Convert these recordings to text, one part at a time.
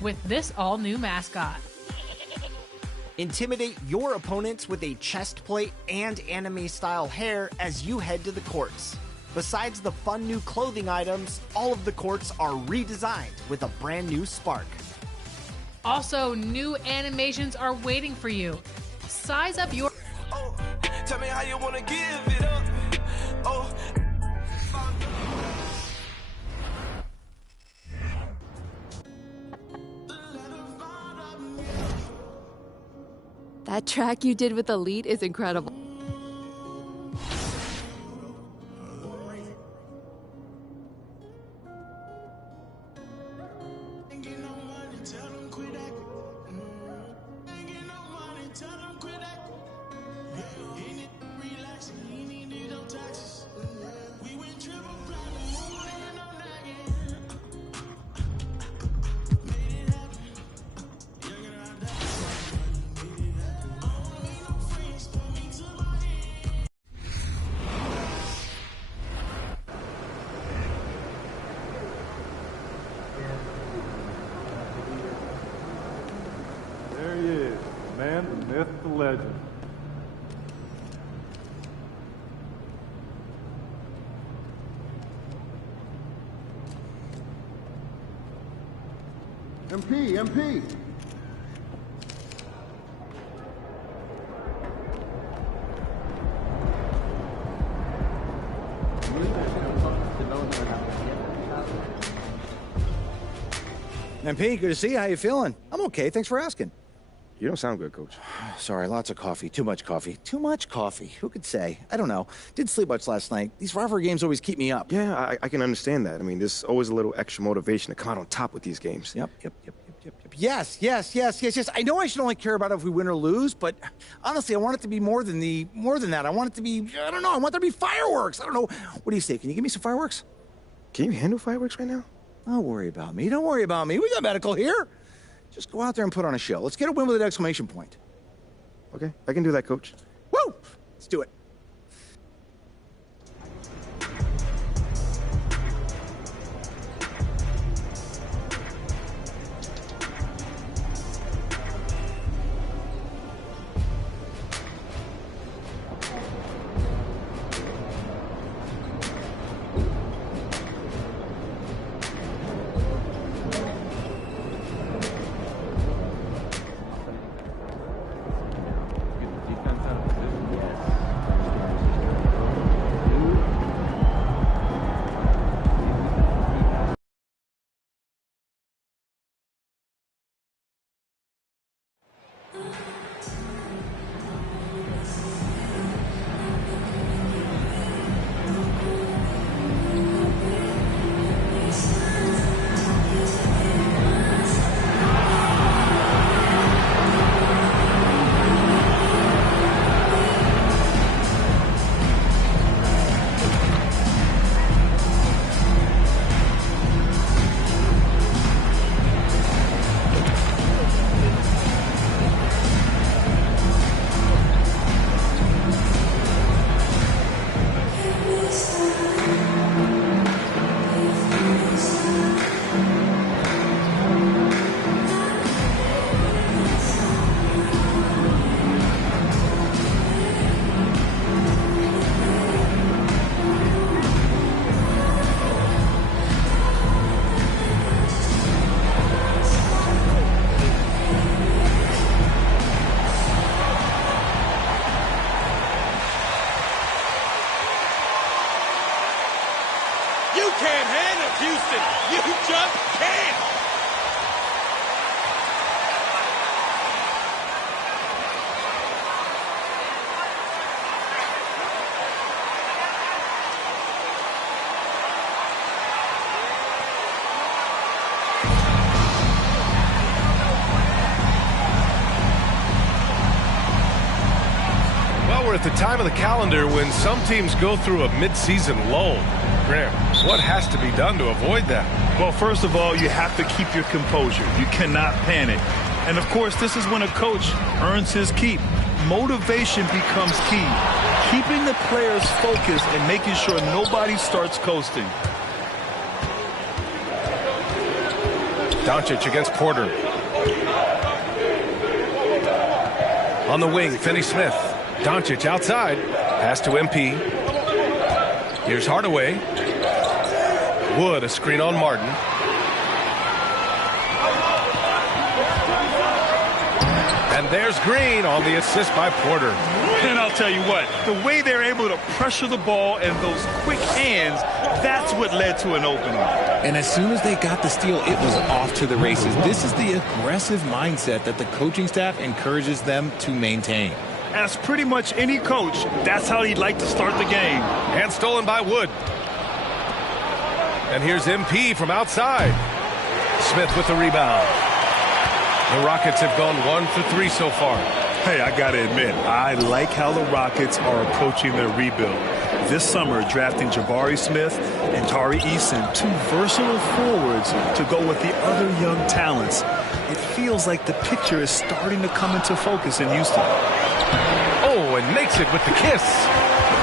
with this all-new mascot. Intimidate your opponents with a chest plate and anime-style hair as you head to the courts. Besides the fun new clothing items, all of the courts are redesigned with a brand new spark. Also, new animations are waiting for you. Size up your... Oh, tell me how you want to give it up. Oh. That track you did with Elite is incredible. There he is, the man, the myth, the legend. MP! MP, good to see you. How you feeling? I'm okay. Thanks for asking. You don't sound good, Coach. Sorry, lots of coffee. Too much coffee. Too much coffee. Who could say? I don't know. Didn't sleep much last night. These rivalry games always keep me up. Yeah, I can understand that. I mean, there's always a little extra motivation to come out on top with these games. Yep. Yes. I know I should only care about if we win or lose, but honestly, I want it to be more than that. I want it to be, I don't know, I want there to be fireworks. I don't know. What do you say? Can you give me some fireworks? Can you handle fireworks right now? Don't worry about me. Don't worry about me. We got medical here. Just go out there and put on a show. Let's get a win with an exclamation point. Okay, I can do that, Coach. Woo! Let's do it. We're at the time of the calendar when some teams go through a mid-season lull. Graham, what has to be done to avoid that? Well, first of all, you have to keep your composure. You cannot panic. And, of course, this is when a coach earns his keep. Motivation becomes key. Keeping the players focused and making sure nobody starts coasting. Doncic against Porter. On the wing, Finney-Smith. Doncic outside. Pass to MP. Here's Hardaway. Wood, a screen on Martin. And there's Green on the assist by Porter. And I'll tell you what, the way they're able to pressure the ball and those quick hands, that's what led to an opening. And as soon as they got the steal, it was off to the races. This is the aggressive mindset that the coaching staff encourages them to maintain. As pretty much any coach, that's how he'd like to start the game. And stolen by Wood. And here's MP from outside. Smith with the rebound. The Rockets have gone 1 for 3 so far. Hey, I got to admit, I like how the Rockets are approaching their rebuild. This summer, drafting Jabari Smith and Tari Eason, 2 versatile forwards to go with the other young talents. It feels like the picture is starting to come into focus in Houston. Oh, and makes it with the kiss.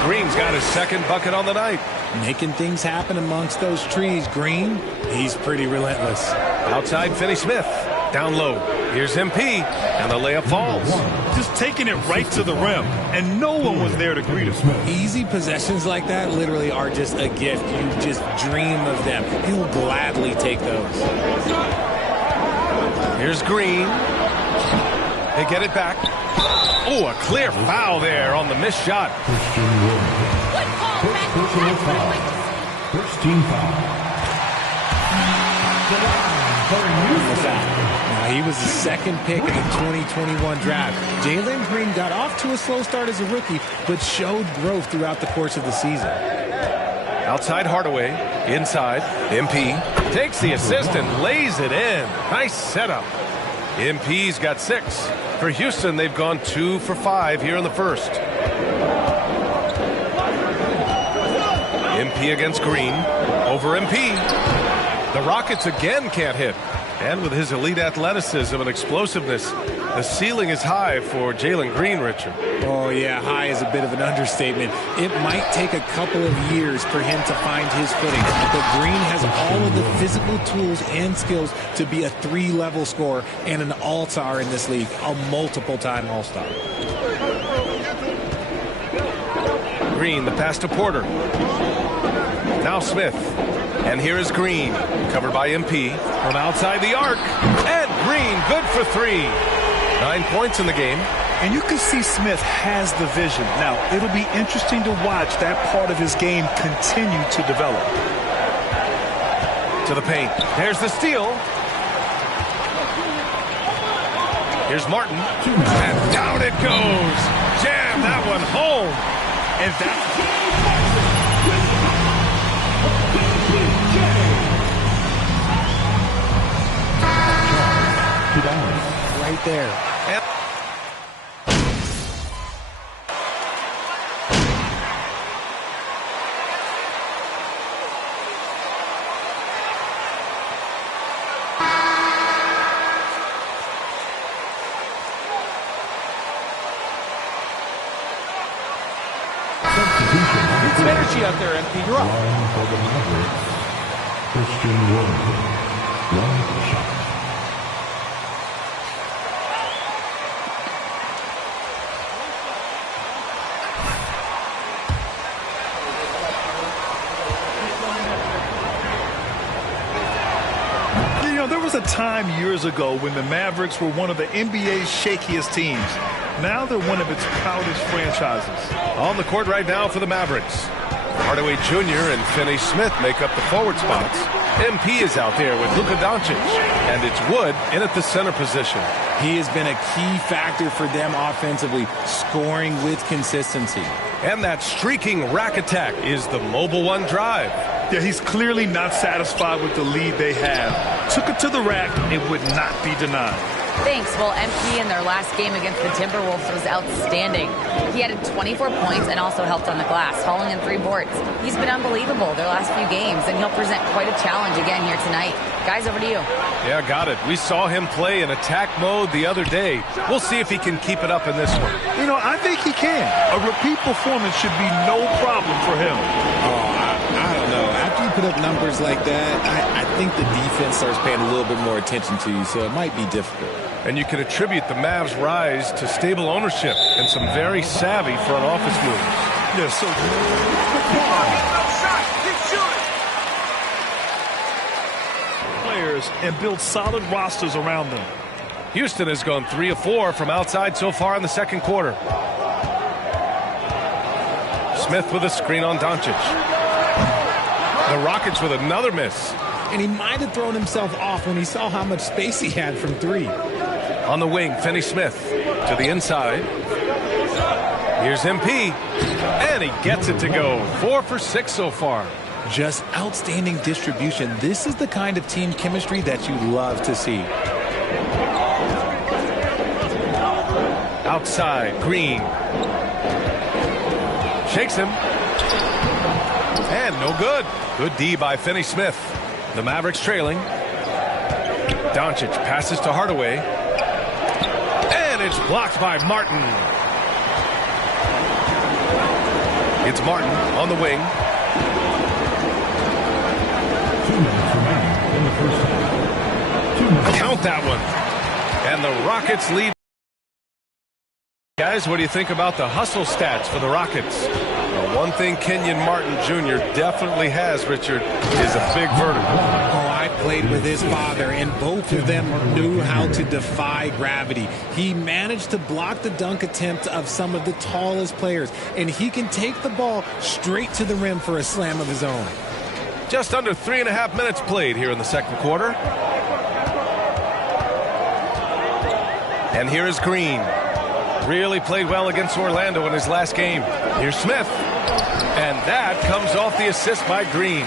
Green's got his second bucket on the night. Making things happen amongst those trees, Green. He's pretty relentless. Outside, Finney-Smith. Down low. Here's MP, and the layup falls. Just taking it right to the rim, and no one was there to greet him. Easy possessions like that literally are just a gift. You just dream of them. He'll gladly take those. Here's Green. They get it back. Oh, a clear foul there on the missed shot. First team foul. Now, he was the second pick in the 2021 draft. Jalen Green got off to a slow start as a rookie, but showed growth throughout the course of the season. Outside Hardaway, inside, MP takes the assist and lays it in. Nice setup. MP's got 6. For Houston, they've gone 2 for 5 here in the first. MP against Green. Over MP. The Rockets again can't hit. And with his elite athleticism and explosiveness, the ceiling is high for Jalen Green, Richard. Oh, yeah, high is a bit of an understatement. It might take a couple of years for him to find his footing, but Green has all of the physical tools and skills to be a 3-level scorer and an all-star in this league, a multiple-time all-star. Green, the pass to Porter. Now Smith. And here is Green, covered by MP, from outside the arc. And Green, good for 3. 9 points in the game. And you can see Smith has the vision. Now, it'll be interesting to watch that part of his game continue to develop. To the paint. There's the steal. Here's Martin. And down it goes. Jam that one home. And that... Right there. And Get some energy out there, MP. You're up. Line for the Mavericks. Christian Wood. Long shot. There was a time years ago when the Mavericks were one of the NBA's shakiest teams. Now they're one of its proudest franchises. on the court right now for the Mavericks. Hardaway Jr. and Finney-Smith make up the forward spots. MP is out there with Luka Doncic, and it's Wood in at the center position. He has been a key factor for them offensively, scoring with consistency. And that streaking rack attack is the mobile one drive. Yeah, he's clearly not satisfied with the lead they have. Took it to the rack. It would not be denied. Thanks. Well, MP in their last game against the Timberwolves was outstanding. He added 24 points and also helped on the glass, hauling in 3 boards. He's been unbelievable their last few games, and he'll present quite a challenge again here tonight. Guys, over to you. Yeah, got it. We saw him play in attack mode the other day. We'll see if he can keep it up in this one. You know, I think he can. A repeat performance should be no problem for him. Oh, I don't know. After you put up numbers like that, I think the defense starts paying a little bit more attention to you, so it might be difficult. And you can attribute the Mavs' rise to stable ownership and some very savvy front office moves. Yeah, so players and build solid rosters around them. Houston has gone 3 of 4 from outside so far in the second quarter. Smith with a screen on Doncic. The Rockets with another miss. And he might have thrown himself off when he saw how much space he had from 3. On the wing, Finney Smith to the inside. Here's MP, and he gets it to go. 4 for 6 so far. Just outstanding distribution. This is the kind of team chemistry that you love to see. Outside, Green. Shakes him. And no good. Good D by Finney Smith. The Mavericks trailing. Doncic passes to Hardaway. And it's blocked by Martin. It's Martin on the wing. 2 minutes remaining in the first half. 2 minutes. Count that one. And the Rockets lead. Guys, what do you think about the hustle stats for the Rockets? Well, one thing Kenyon Martin Jr. definitely has, Richard, is a big vertical. Oh, I played with his father, and both of them knew how to defy gravity. He managed to block the dunk attempt of some of the tallest players, and he can take the ball straight to the rim for a slam of his own. Just under 3.5 minutes played here in the second quarter. And here is Green. Really played well against Orlando in his last game. Here's Smith. And that comes off the assist by Green.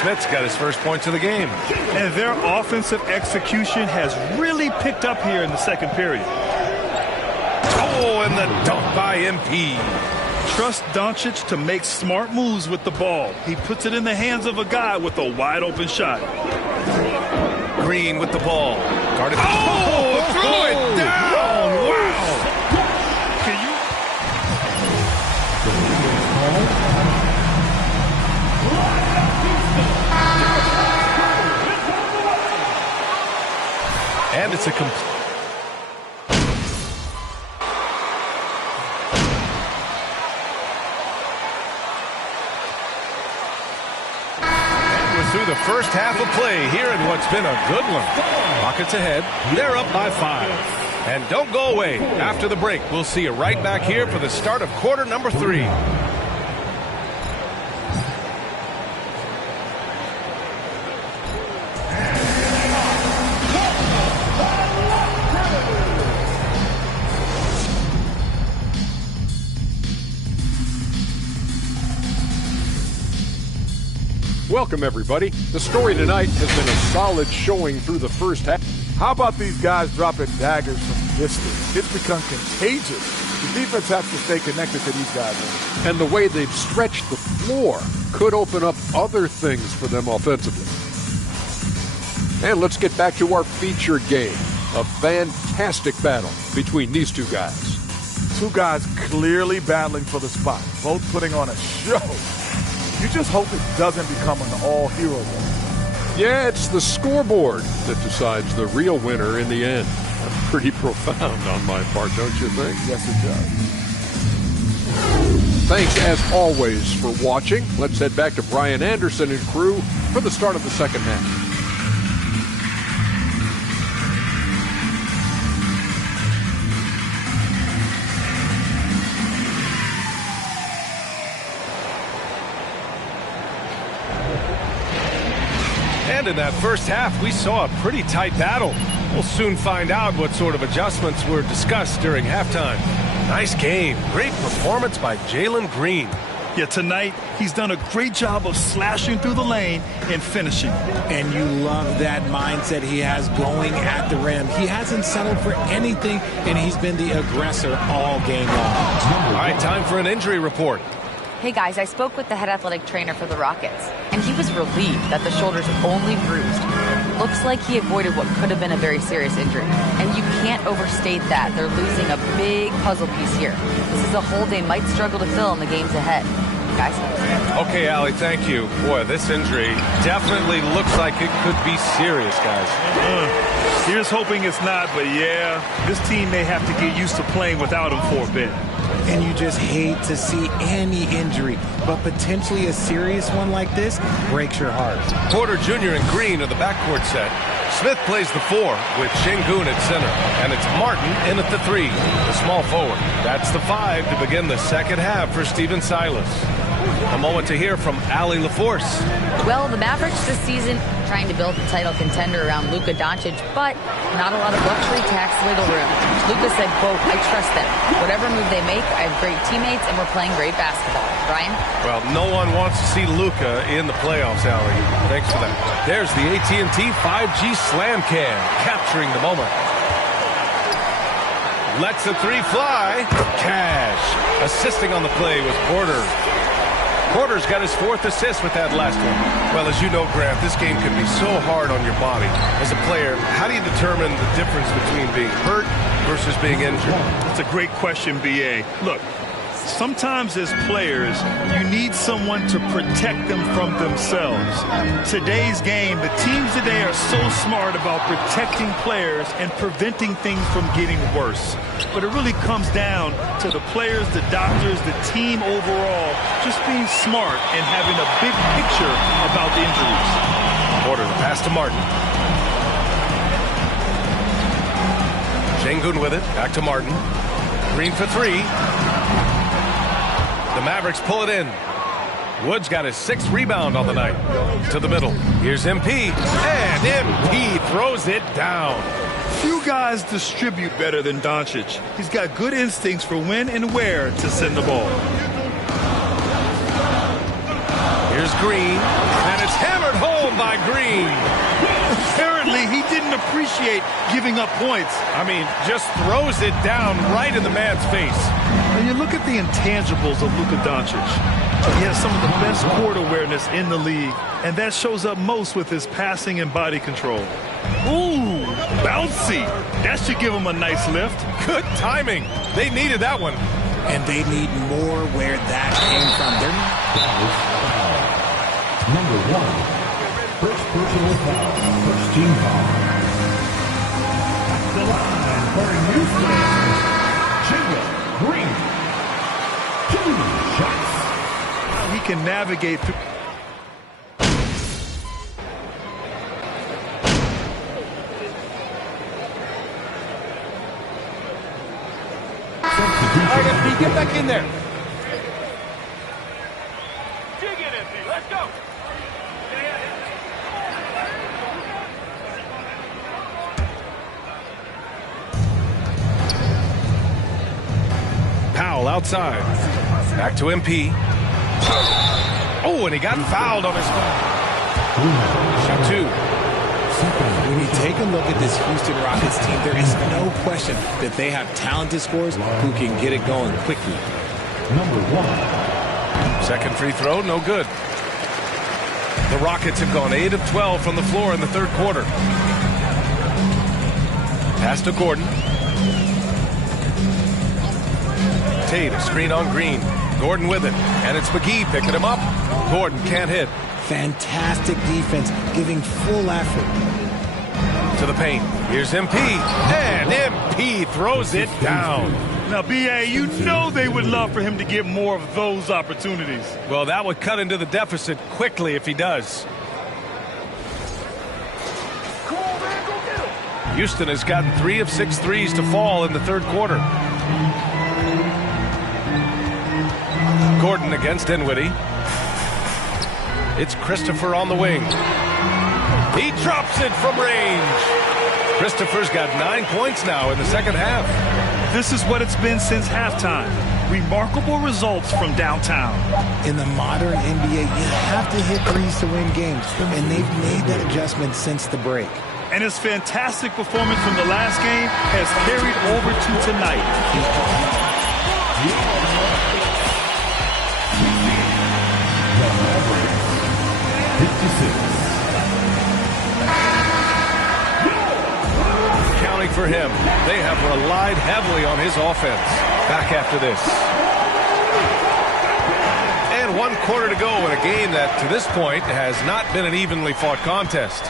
Smith's got his first points of the game. And their offensive execution has really picked up here in the second period. Oh, and the dunk by MP. Trust Doncic to make smart moves with the ball. He puts it in the hands of a guy with a wide open shot. Green with the ball. Guarded. Oh, threw it down. Wow. And it's a complete. And we're through the first half of play here in what's been a good one. Rockets ahead. They're up by 5. And don't go away. After the break, we'll see you right back here for the start of quarter number 3. Welcome, everybody. The story tonight has been a solid showing through the first half. How about these guys dropping daggers from distance? It's become contagious. The defense has to stay connected to these guys. And the way they've stretched the floor could open up other things for them offensively. And let's get back to our featured game. A fantastic battle between these two guys. Two guys clearly battling for the spot, both putting on a show. You just hope it doesn't become an all-hero game. Yeah, it's the scoreboard that decides the real winner in the end. Pretty profound on my part, don't you think? Yes, it does. Thanks, as always, for watching. Let's head back to Brian Anderson and crew for the start of the second half. And in that first half, we saw a pretty tight battle. We'll soon find out what sort of adjustments were discussed during halftime. Nice game. Great performance by Jalen Green. Yeah, tonight he's done a great job of slashing through the lane and finishing. And you love that mindset he has going at the rim. He hasn't settled for anything, and he's been the aggressor all game long. All right, time for an injury report. Hey guys, I spoke with the head athletic trainer for the Rockets, and he was relieved that the shoulder's only bruised. Looks like he avoided what could have been a very serious injury. And you can't overstate that. They're losing a big puzzle piece here. This is a hole they might struggle to fill in the games ahead. guys. Okay, Allie, thank you. Boy, this injury definitely looks like it could be serious, guys. Here's hoping it's not, but yeah, this team may have to get used to playing without him for a bit. And you just hate to see any injury, but potentially a serious one like this breaks your heart. Porter Jr. and Green are the backcourt set. Smith plays the 4 with Şengün at center, and it's Martin in at the 3, the small forward. That's the 5 to begin the second half for Stephen Silas. A moment to hear from Allie LaForce. Well, the Mavericks this season trying to build a title contender around Luka Doncic, but not a lot of luxury tax wiggle room. Luka said, quote, "I trust them. Whatever move they make, I have great teammates, and we're playing great basketball." Brian? Well, no one wants to see Luka in the playoffs, Allie. Thanks for that. There's the AT&T 5G Slam Cam, capturing the moment. Lets the 3 fly. Cash. Assisting on the play was Porter. Porter's got his 4th assist with that last one. Well, as you know, Grant, this game can be so hard on your body. As a player, how do you determine the difference between being hurt versus being injured? That's a great question, B.A. Look, sometimes as players, you need someone to protect them from themselves. Today's game, the teams today are so smart about protecting players and preventing things from getting worse. But it really comes down to the players, the doctors, the team overall, just being smart and having a big picture about the injuries. Porter, the pass to Martin. Şengün with it, back to Martin. Green for 3. The Mavericks pull it in. Wood's got his 6th rebound on the night. To the middle. Here's MP. And MP throws it down. Few guys distribute better than Doncic. He's got good instincts for when and where to send the ball. Here's Green. And it's hammered home by Green. Apparently, he didn't appreciate giving up points. I mean, just throws it down right in the man's face. When you look at the intangibles of Luka Doncic, he has some of the best court awareness in the league, and that shows up most with his passing and body control. Ooh, bouncy. That should give him a nice lift. Good timing. They needed that one. And they need more where that came from. Number 1. First personal foul. First team foul. At the line for Houston. Chinga Green. 2 shots. He can navigate through. All right, MP, get back in there. Dig it, MP. Let's go. Powell outside. Back to MP. Oh, and he got fouled on his shot 2. When you take a look at this Houston Rockets team, there is no question that they have talented scorers who can get it going quickly. Number 1. Second free throw, no good. The Rockets have gone 8 of 12 from the floor in the third quarter. Pass to Gordon. Tate, a screen on Green. Gordon with it, and it's McGee picking him up. Gordon can't hit. Fantastic defense, giving full effort. To the paint. Here's MP, and MP throws it down. Now, B.A., you know they would love for him to get more of those opportunities. Well, that would cut into the deficit quickly if he does. Houston has gotten 3 of 6 threes to fall in the third quarter. Gordon against Dinwiddie. It's Christopher on the wing. He drops it from range. Christopher's got 9 points now in the second half. This is what it's been since halftime. Remarkable results from downtown. In the modern NBA, you have to hit threes to win games, and they've made that adjustment since the break. And his fantastic performance from the last game has carried over to tonight. Counting for him. They have relied heavily on his offense. Back after this. And 1 quarter to go in a game that, to this point, has not been an evenly fought contest.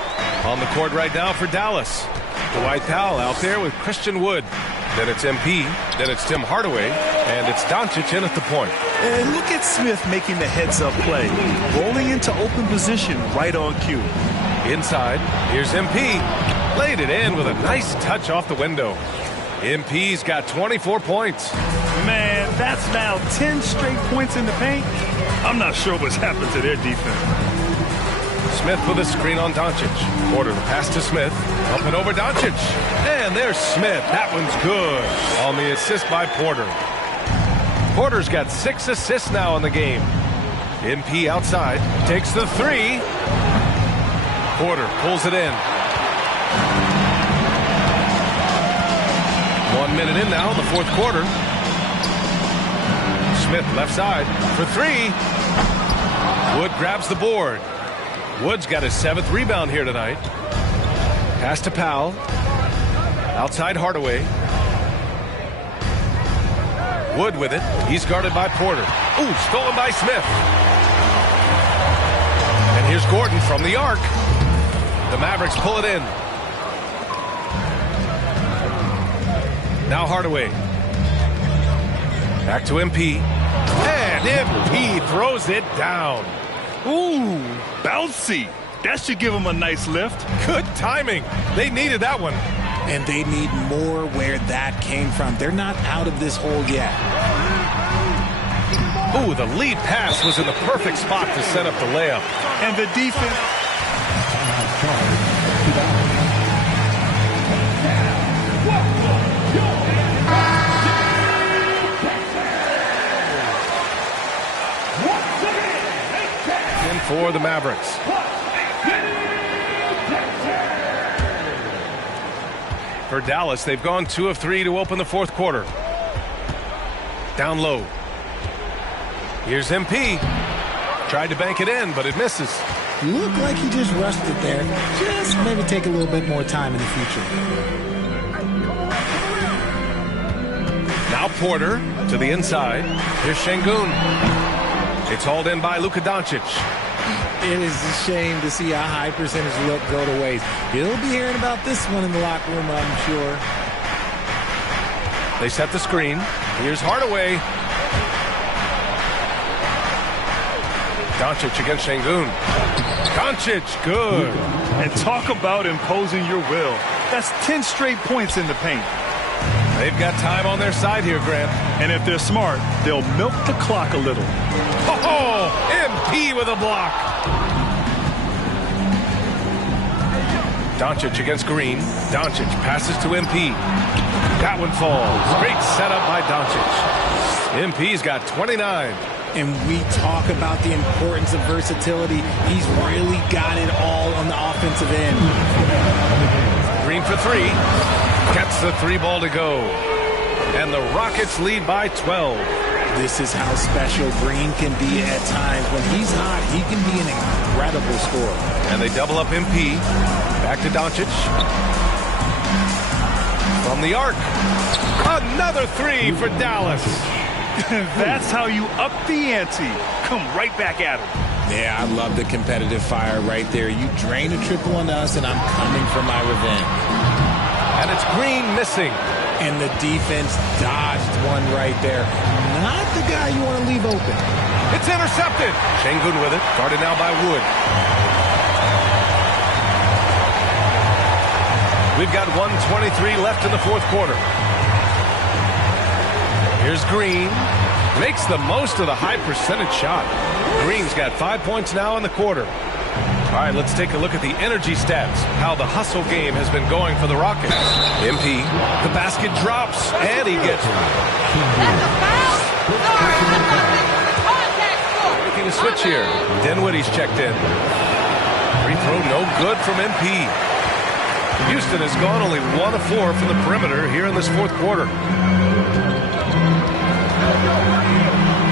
On the court right now for Dallas. Dwight Powell out there with Christian Wood. Then it's MP, then it's Tim Hardaway, and it's Doncic in at the point. And look at Smith making the heads-up play, rolling into open position right on cue. Inside, here's MP. Laid it in with a nice touch off the window. MP's got 24 points. Man, that's now 10 straight points in the paint. I'm not sure what's happened to their defense. Smith with a screen on Doncic. Porter the pass to Smith. Up and over Doncic. And there's Smith. That one's good on the assist by Porter. Porter's got 6 assists now in the game. MP outside. Takes the 3. Porter pulls it in. 1 minute in now in the fourth quarter. Smith left side for 3. Wood grabs the board. Wood's got his 7th rebound here tonight. Pass to Powell. Outside Hardaway. Wood with it. He's guarded by Porter. Ooh, stolen by Smith. And here's Gordon from the arc. The Mavericks pull it in. Now Hardaway. Back to MP. And MP throws it down. Ooh, bouncy. That should give him a nice lift. Good timing. They needed that one. And they need more where that came from. They're not out of this hole yet. Ooh, the lead pass was in the perfect spot to set up the layup. And the defense. For the Mavericks. For Dallas, they've gone 2 of 3 to open the fourth quarter. Down low. Here's MP. Tried to bank it in, but it misses. Looked like he just rushed it there. Just maybe take a little bit more time in the future. Now Porter to the inside. Here's Şengün. It's hauled in by Luka Doncic. It is a shame to see a high percentage look go to waste. He'll be hearing about this one in the locker room, I'm sure. They set the screen. Here's Hardaway. Doncic against Şengün. Doncic, good. And talk about imposing your will. That's 10 straight points in the paint. They've got time on their side here, Grant. And if they're smart, they'll milk the clock a little. Oh, MP with a block. Doncic against Green. Doncic passes to MP. That one falls. Great setup by Doncic. MP's got 29. And we talk about the importance of versatility. He's really got it all on the offensive end. Green for 3. Gets the 3 ball to go. And the Rockets lead by 12. This is how special Green can be at times. When he's hot, he can be an incredible scorer. And they double up MP. Back to Doncic. From the arc. Another 3 for Dallas. That's how you up the ante. Come right back at him. Yeah, I love the competitive fire right there. You drain a triple on us, and I'm coming for my revenge. And it's Green missing. And the defense dodged one right there. Not the guy you want to leave open. It's intercepted. Şengün with it. Guarded now by Wood. We've got 1:23 left in the fourth quarter. Here's Green. Makes the most of the high percentage shot. Green's got 5 points now in the quarter. All right, let's take a look at the energy stats. How the hustle game has been going for the Rockets. MP, the basket drops, and he gets it. That's a foul. Sorry, that's not contact score. Making a switch here. Dinwiddie's checked in. Free throw no good from MP. Houston has gone only 1 of 4 from the perimeter here in this fourth quarter.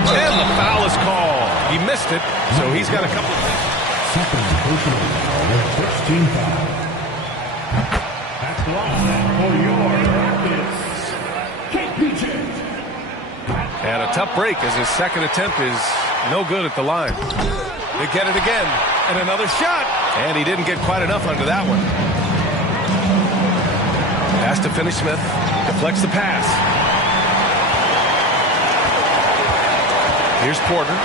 And the foul is called. He missed it, so he's got a couple of things. Second personal foul, 16 foul. That's one for your Rockets. And a tough break as his second attempt is No good at the line. They get it again. And another shot. And he didn't get quite enough under that one. Pass to Finney-Smith. Deflects the pass. Here's Porter.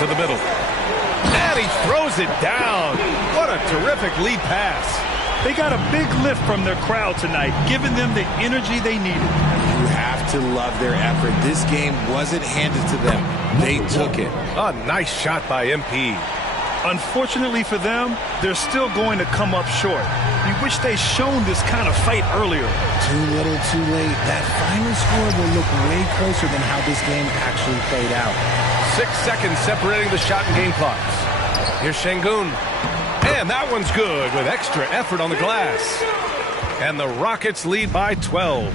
To the middle. And he throws it down. What a terrific lead pass. They got a big lift from their crowd tonight, giving them the energy they needed. You have to love their effort. This game wasn't handed to them. They took it. A nice shot by MP. Unfortunately for them, they're still going to come up short. We wish they'd shown this kind of fight earlier. Too little, too late. That final score will look way closer than how this game actually played out. 6 seconds separating the shot and game clocks. Here's Şengün. And that one's good with extra effort on the glass. And the Rockets lead by 12.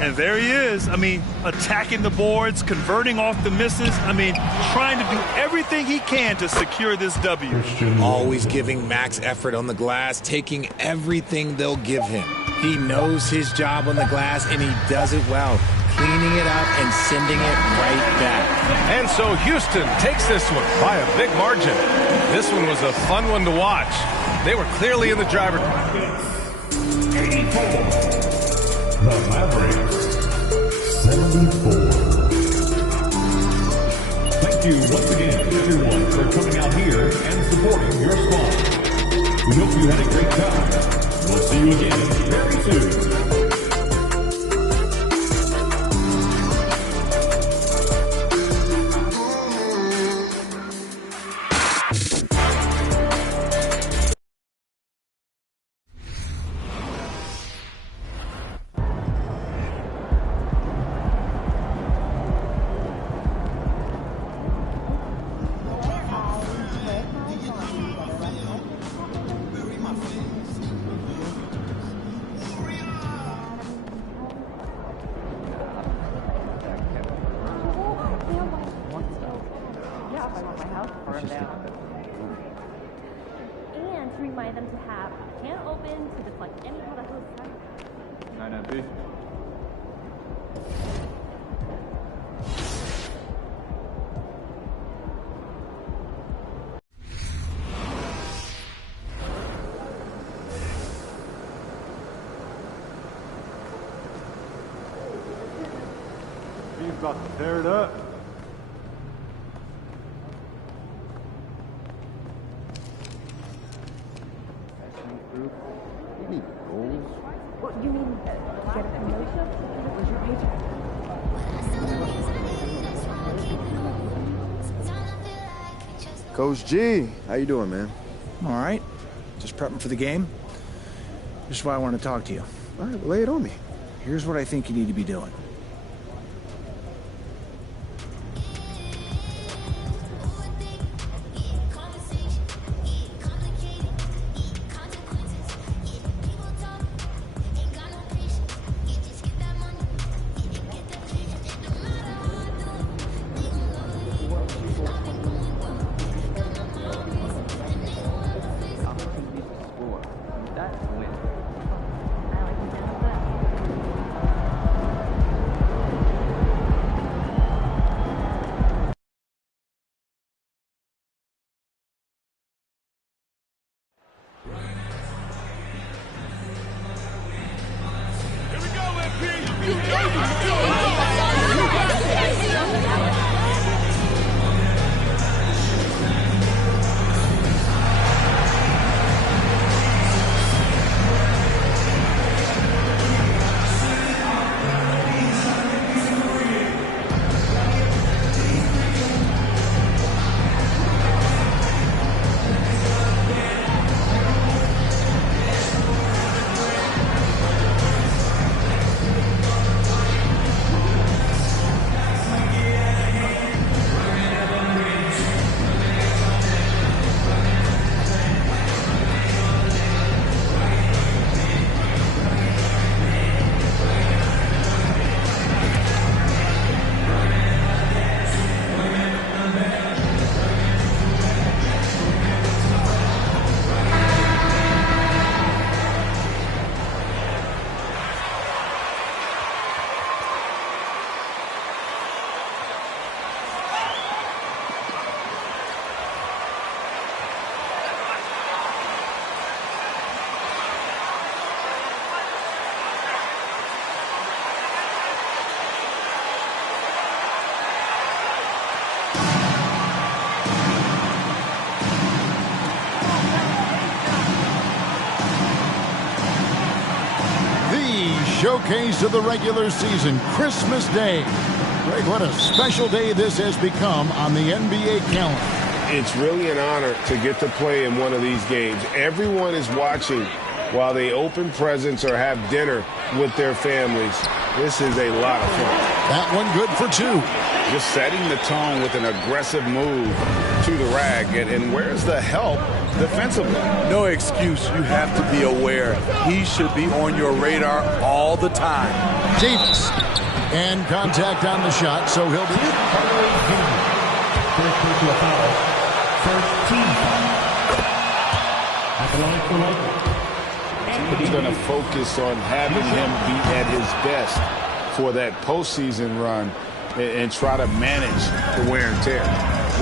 And there he is. I mean, attacking the boards, converting off the misses. I mean, trying to do everything he can to secure this W. Always giving max effort on the glass, taking everything they'll give him. He knows his job on the glass, and he does it well, cleaning it up and sending it right back. And so Houston takes this one by a big margin. This one was a fun one to watch. They were clearly in the driver's seat. 84. The Mavericks, 74. Thank you once again, everyone, for coming out here and supporting your squad. We hope you had a great time. We'll see you again very soon. And to remind them to have a can open to deflect any of the hose. 9 He's about to tear it up. You need goals. What, you mean get a promotion? Where's your paycheck? Coach G, how you doing, man? All right. Just prepping for the game. This is why I want to talk to you. All right, well, lay it on me. Here's what I think you need to be doing. showcase of the regular season, Christmas Day. Greg, what a special day this has become on the NBA calendar. It's really an honor to get to play in one of these games. Everyone is watching while they open presents or have dinner with their families. This is a lot of fun. That one good for two. Just setting the tone with an aggressive move to the rag. And where's the help defensively? No excuse. You have to be aware. He should be on your radar all the time. Davis. And contact on the shot, so he'll be... First personal foul. First team foul. At the line for Lakers. He's going to focus on having him be at his best for that postseason run and try to manage the wear and tear.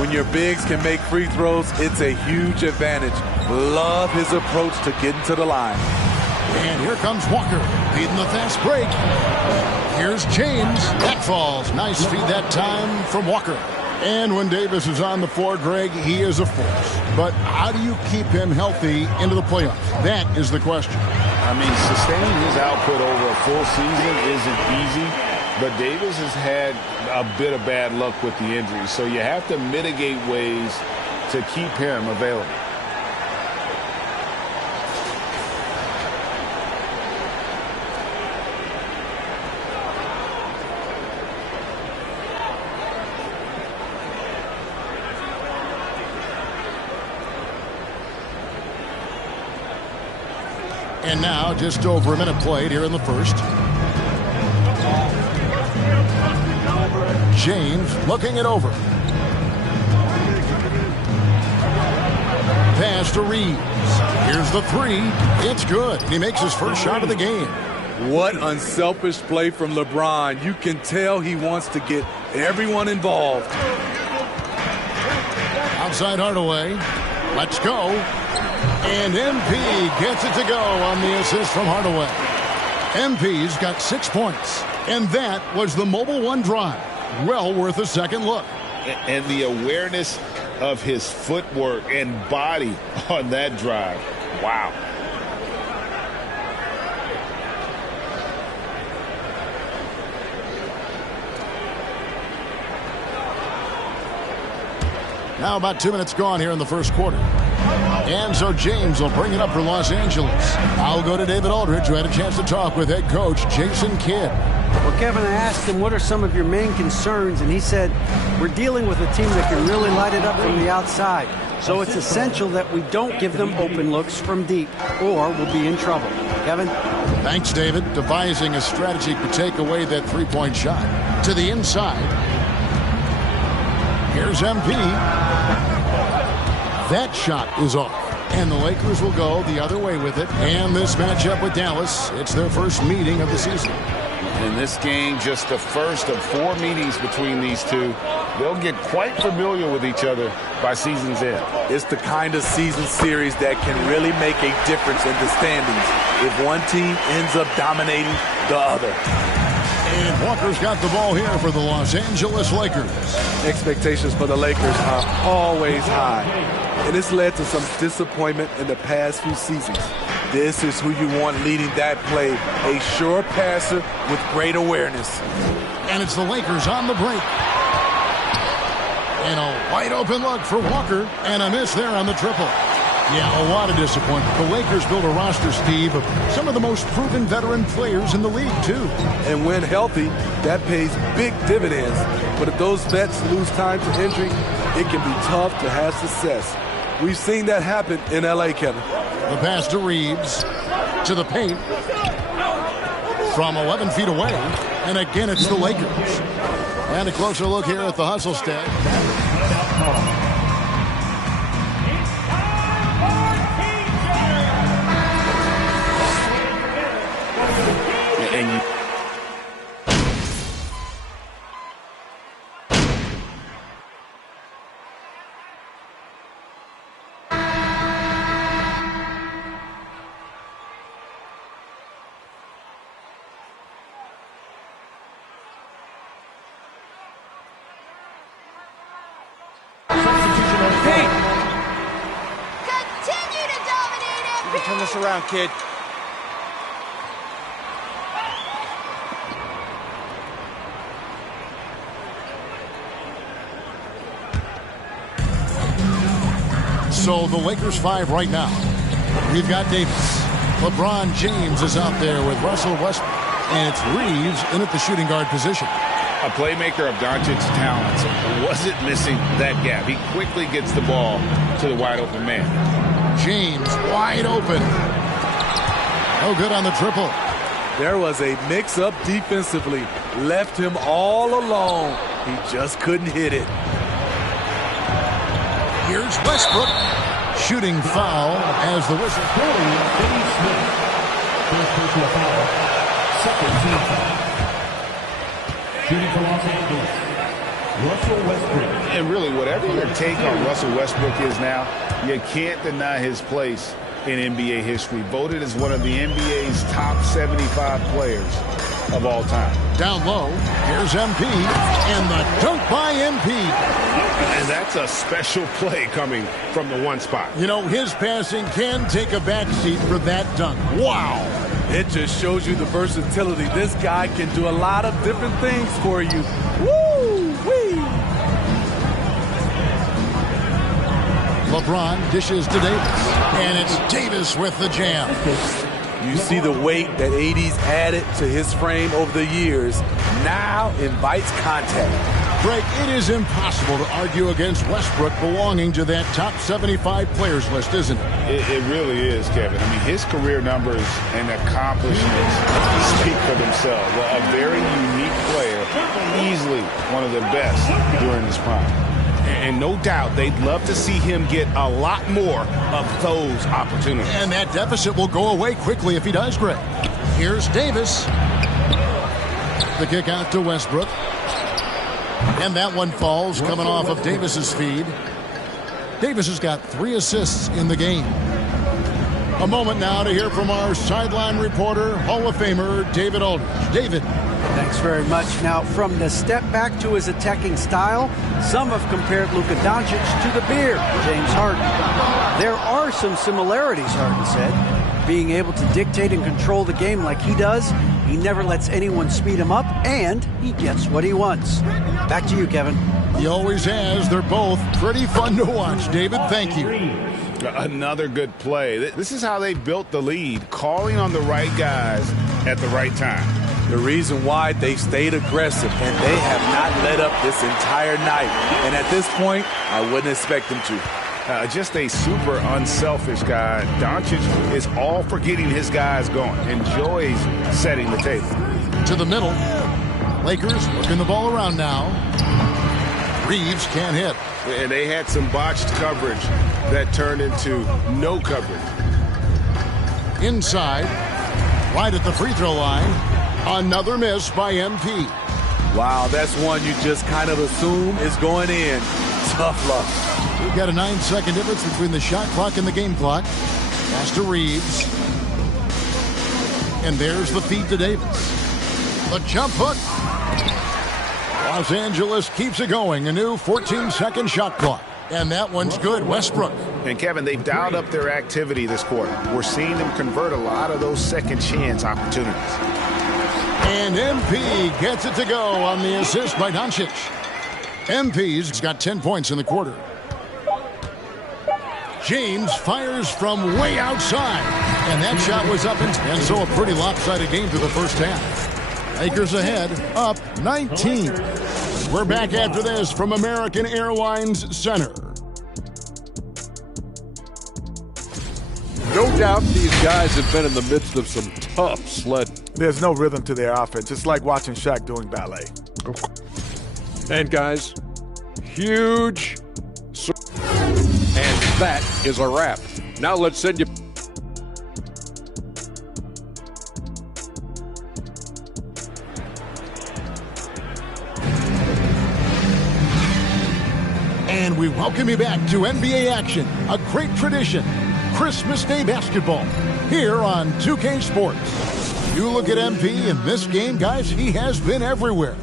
When your bigs can make free throws, it's a huge advantage. Love his approach to getting to the line. And here comes Walker, beating the fast break. Here's James. That falls. Nice feed that time from Walker. And when Davis is on the floor, Greg, he is a force. But how do you keep him healthy into the playoffs? That is the question. I mean, sustaining his output over a full season isn't easy, but Davis has had a bit of bad luck with the injury. So you have to mitigate ways to keep him available. And now, just over a minute played here in the first. James looking it over. Pass to Reeves. Here's the three. It's good. He makes his first shot of the game. What unselfish play from LeBron. You can tell he wants to get everyone involved. Outside Hardaway. Let's go. And MP gets it to go on the assist from Hardaway. MP's got 6 points. And that was the Mobile One drive. Well worth a second look. And the awareness of his footwork and body on that drive. Wow. Now about 2 minutes gone here in the first quarter. And so James will bring it up for Los Angeles. I'll go to David Aldridge, who had a chance to talk with head coach Jason Kidd. Well, Kevin, I asked him, what are some of your main concerns? And he said, we're dealing with a team that can really light it up from the outside. So it's essential that we don't give them open looks from deep, or we'll be in trouble. Kevin? Thanks, David. Devising a strategy to take away that three-point shot. To the inside. Here's MP. That shot is off. And the Lakers will go the other way with it. And this matchup with Dallas, it's their first meeting of the season. In this game, just the first of 4 meetings between these two. They'll get quite familiar with each other by season's end. It's the kind of season series that can really make a difference in the standings if one team ends up dominating the other. And Walker's got the ball here for the Los Angeles Lakers. Expectations for the Lakers are always high, and it's led to some disappointment in the past few seasons. This is who you want leading that play, a sure passer with great awareness. And it's the Lakers on the break. And a wide open look for Walker, and a miss there on the triple. Yeah, a lot of disappointment. The Lakers built a roster, Steve, of some of the most proven veteran players in the league, too. And when healthy, that pays big dividends. But if those vets lose time to injury, it can be tough to have success. We've seen that happen in L.A., Kevin. The pass to Reeves, to the paint, from 11 feet away, and again it's the Lakers. And a closer look here at the hustle stat. Turn this around, kid. So the Lakers 5 right now. We've got Davis. LeBron James is out there with Russell Westbrook. And it's Reeves in at the shooting guard position. A playmaker of Doncic's talents wasn't missing that gap. He quickly gets the ball to the wide open man. James wide open. No good on the triple. There was a mix-up defensively. Left him all alone. He just couldn't hit it. Here's Westbrook. Shooting foul as the whistle. First personal foul. Second team foul. Shooting for Los Angeles, Russell Westbrook. And really, whatever your take on Russell Westbrook is now, you can't deny his place in NBA history. Voted as one of the NBA's top 75 players of all time. Down low, here's MP, and the dunk by MP. And that's a special play coming from the one spot. You know, his passing can take a backseat for that dunk. Wow. It just shows you the versatility. This guy can do a lot of different things for you. Woo-wee! LeBron dishes to Davis, and it's Davis with the jam. You see the weight that AD's added to his frame over the years. Now invites contact. Greg, it is impossible to argue against Westbrook belonging to that top 75 players list, isn't it? It really is, Kevin. I mean, his career numbers and accomplishments speak for themselves. A very unique player, easily one of the best during his prime. And no doubt they'd love to see him get a lot more of those opportunities. And that deficit will go away quickly if he does, Greg. Here's Davis. The kick out to Westbrook. And that one falls coming off of Davis's feed. Davis has got 3 assists in the game. A moment now to hear from our sideline reporter, Hall of Famer David Aldridge. David. Thanks very much. Now, from the step back to his attacking style, some have compared Luka Doncic to the beard, James Harden. There are some similarities, Harden said. Being able to dictate and control the game like he does, he never lets anyone speed him up, and he gets what he wants. Back to you, Kevin. He always has. They're both pretty fun to watch, David. Thank you. Another good play. This is how they built the lead, calling on the right guys at the right time. The reason why they stayed aggressive, and they have not let up this entire night. And at this point, I wouldn't expect them to. Just a super unselfish guy. Doncic is all for getting his guys going. Enjoys setting the table. To the middle. Lakers working the ball around now. Reeves can't hit. And they had some botched coverage that turned into no coverage. Inside. Right at the free throw line. Another miss by MP. Wow, that's one you just kind of assume is going in. Tough luck. We've got a 9-second difference between the shot clock and the game clock. Pass to Reeves. And there's the feed to Davis. The jump hook. Los Angeles keeps it going. A new 14-second shot clock. And that one's good. Westbrook. And Kevin, they've dialed up their activity this quarter. We're seeing them convert a lot of those second chance opportunities. And MP gets it to go on the assist by Doncic. MP's got 10 points in the quarter. James fires from way outside. And that shot was up and so a pretty lopsided game through the first half. Lakers ahead, up 19. We're back after this from American Airlines Center. No doubt these guys have been in the midst of some tough sledding. There's no rhythm to their offense. It's like watching Shaq doing ballet. And guys, huge. And that is a wrap. Now let's send you. And we welcome you back to NBA action, a great tradition. Christmas Day basketball here on 2K Sports. You look at MP in this game, guys, he has been everywhere.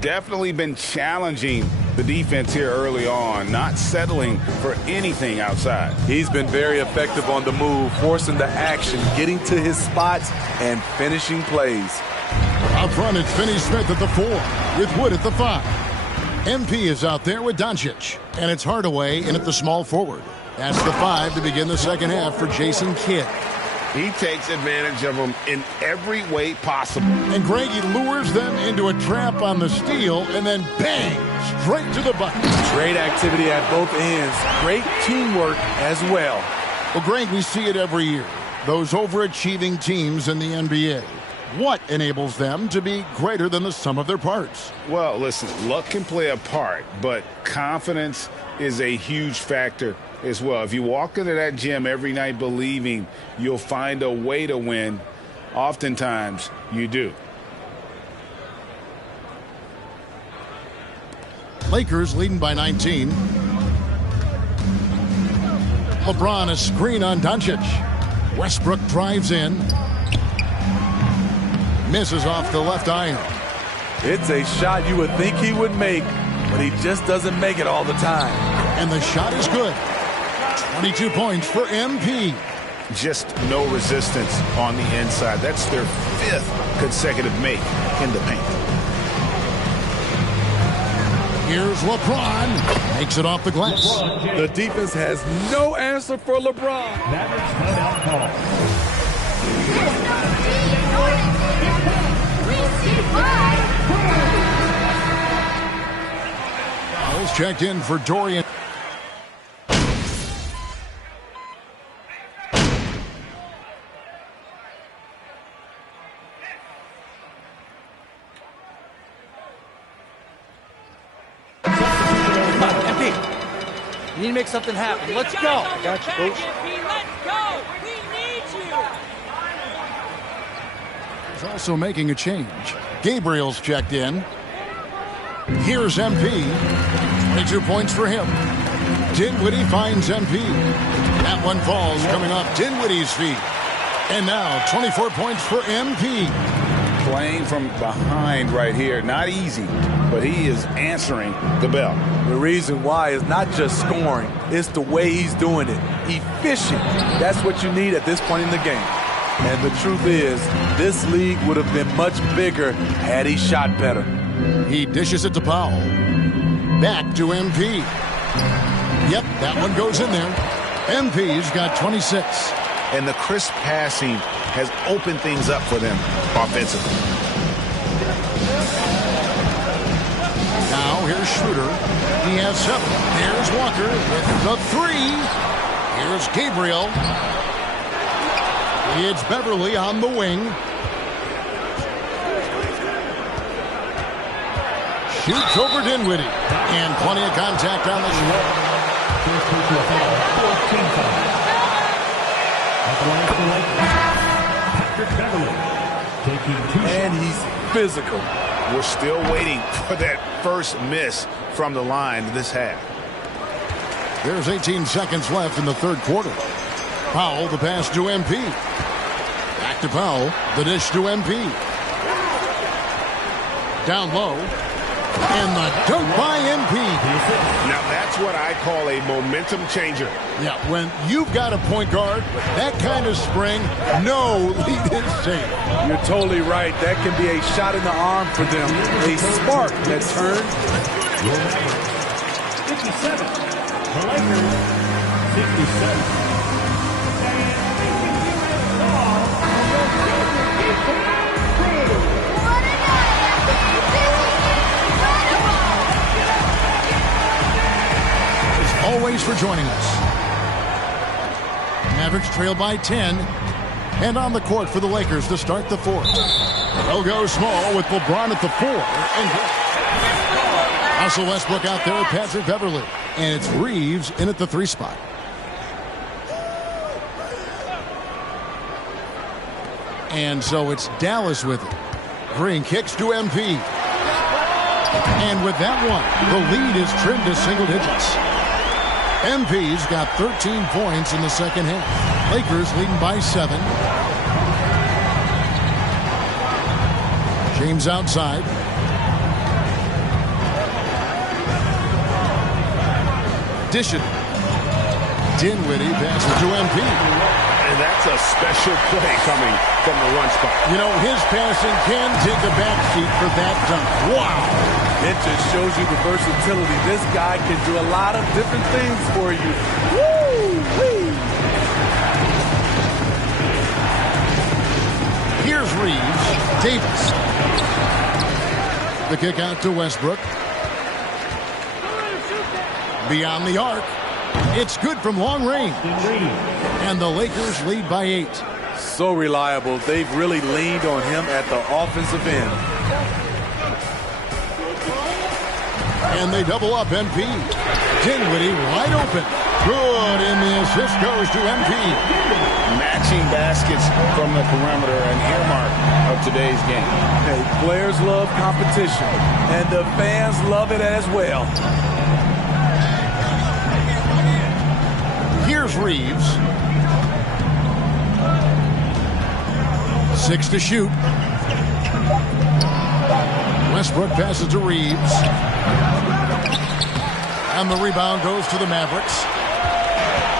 Definitely been challenging the defense here early on, not settling for anything outside. He's been very effective on the move, forcing the action, getting to his spots, and finishing plays. Out front, it's Finney Smith at the 4, with Wood at the 5. MP is out there with Doncic, and it's Hardaway in at the small forward. That's the 5 to begin the second half for Jason Kidd. He takes advantage of them in every way possible. And Greg, he lures them into a trap on the steal, and then bang, straight to the bucket. Great activity at both ends. Great teamwork as well. Well, Greg, we see it every year. Those overachieving teams in the NBA. What enables them to be greater than the sum of their parts? Well, listen, luck can play a part, but confidence is a huge factor as well. If you walk into that gym every night believing you'll find a way to win, oftentimes you do. Lakers leading by 19. LeBron, a screen on Doncic. Westbrook drives in. Misses off the left iron. It's a shot you would think he would make, but he just doesn't make it all the time. And the shot is good. 22 points for MP. Just no resistance on the inside. That's their 5th consecutive make in the paint. Here's LeBron. Makes it off the glass. The defense has no answer for LeBron. Fouls checked in for Dorian. You need to make something happen. Let's go. Gotcha, coach. Let's go. We need you. He's also making a change. Gabriel's checked in. Here's MP. 22 points for him. Dinwiddie finds MP. That one falls coming off Dinwiddie's feet. And now 24 points for MP. Playing from behind right here. Not easy, but he is answering the bell. The reason why is not just scoring. It's the way he's doing it. Efficient. That's what you need at this point in the game. And the truth is, this league would have been much bigger had he shot better. He dishes it to Powell. Back to MP. Yep, that one goes in there. MP's got 26. And the crisp passing has opened things up for them offensively. Now here's Schroeder. He has 7. Here's Walker with the 3. Here's Gabriel. It's Beverly on the wing. Shoots over Dinwiddie. And plenty of contact on the shot. And he's physical. We're still waiting for that first miss from the line this half. There's 18 seconds left in the third quarter. Powell, the pass to MP. Back to Powell, the dish to MP. Down low. And the dunk by MP. Now that's what I call a momentum changer. Yeah, when you've got a point guard with that kind of spring, no lead is safe. You're totally right. That can be a shot in the arm for them. A spark that turns. 57. The Lakers, 67. Always for joining us. Mavericks trail by 10. And on the court for the Lakers to start the fourth. They'll go small with LeBron at the 4. And Russell Westbrook out there, Patrick Beverly. And it's Reeves in at the 3 spot. And so it's Dallas with it. Green kicks to MP. And with that one, the lead is trimmed to single digits. MP's got 13 points in the second half. Lakers leading by 7. James outside. Dish it. Dinwiddie passes to MP. And that's a special play coming from the 1 spot. You know, his passing can take a backseat for that dunk. Wow. It just shows you the versatility. This guy can do a lot of different things for you. Woo! Here's Reeves. Davis. The kick out to Westbrook. Beyond the arc. It's good from long range. And the Lakers lead by 8. So reliable. They've really leaned on him at the offensive end. And they double up MP. Dinwiddie wide open. Good, and the assist goes to MP. Matching baskets from the perimeter, an earmark of today's game. Hey, players love competition, and the fans love it as well. Here's Reeves. 6 to shoot. Westbrook passes to Reeves. And the rebound goes to the Mavericks.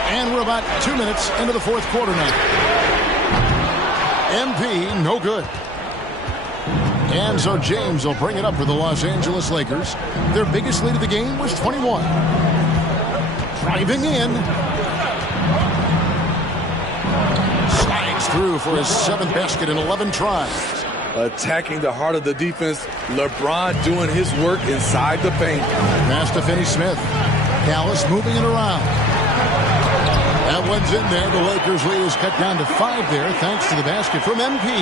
And we're about 2 minutes into the fourth quarter now. MP, no good. And so James will bring it up for the Los Angeles Lakers. Their biggest lead of the game was 21. Driving in. Slides through for his 7th basket in 11 tries. Attacking the heart of the defense, LeBron doing his work inside the paint. Pass to Finney-Smith. Dallas moving it around. That one's in there. The Lakers lead is cut down to 5 there thanks to the basket from MP.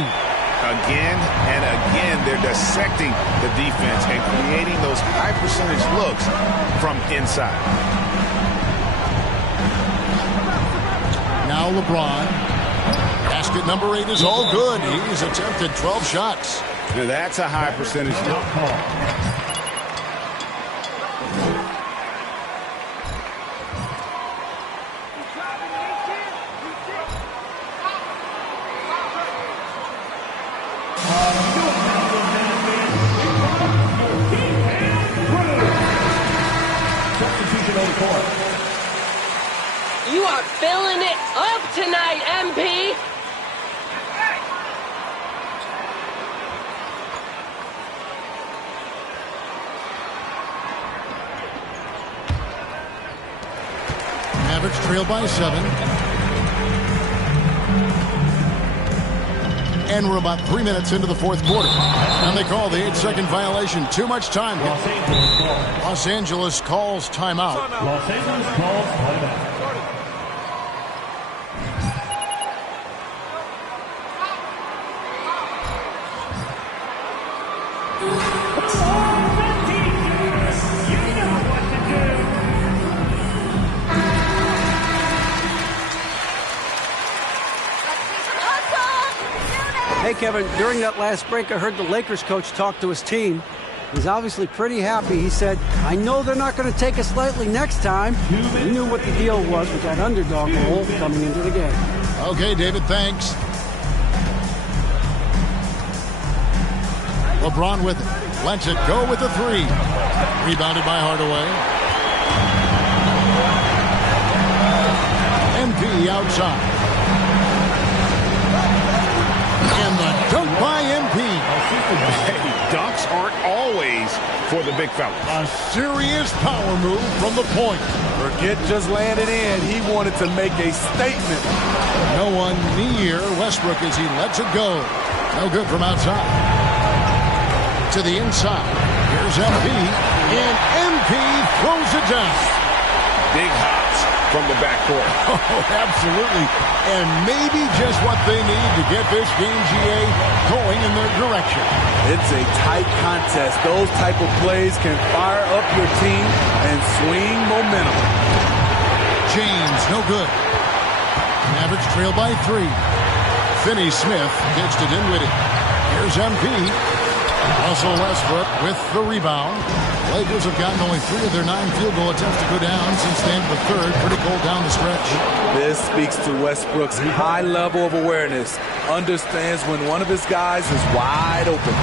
Again and again, they're dissecting the defense and creating those high percentage looks from inside. Now LeBron. Basket number 8 is all good. He's attempted 12 shots. Now that's a high percentage look. You are filling it up tonight, MP. Mavericks trail by 7. And we're about 3 minutes into the fourth quarter. And they call the 8-second violation. Too much time. Los Angeles calls timeout. Los Angeles calls timeout. Hey, Kevin, during that last break, I heard the Lakers coach talk to his team. He's obviously pretty happy. He said, I know they're not going to take us lightly next time. He knew what the deal was with that underdog role coming into the game. Okay, David, thanks. LeBron with it. Lets it go with the 3. Rebounded by Hardaway. MP outside. And the dunk by MP. Hey, dunks aren't always for the big fella. A serious power move from the point. Forget just laying it in. He wanted to make a statement. No one near Westbrook as he lets it go. No good from outside. To the inside. Here's MP. And MP throws it down. Big hops from the backcourt. Oh, absolutely. And maybe just what they need to get this game, GA, going in their direction. It's a tight contest. Those type of plays can fire up your team and swing momentum. James, no good. Mavericks trail by 3. Finney-Smith gets to Dinwiddie. Here's MP. Russell Westbrook with the rebound. Lakers have gotten only 3 of their 9 field goal attempts to go down since the end of the third. Pretty cold down the stretch. This speaks to Westbrook's high level of awareness. Understands when one of his guys is wide open.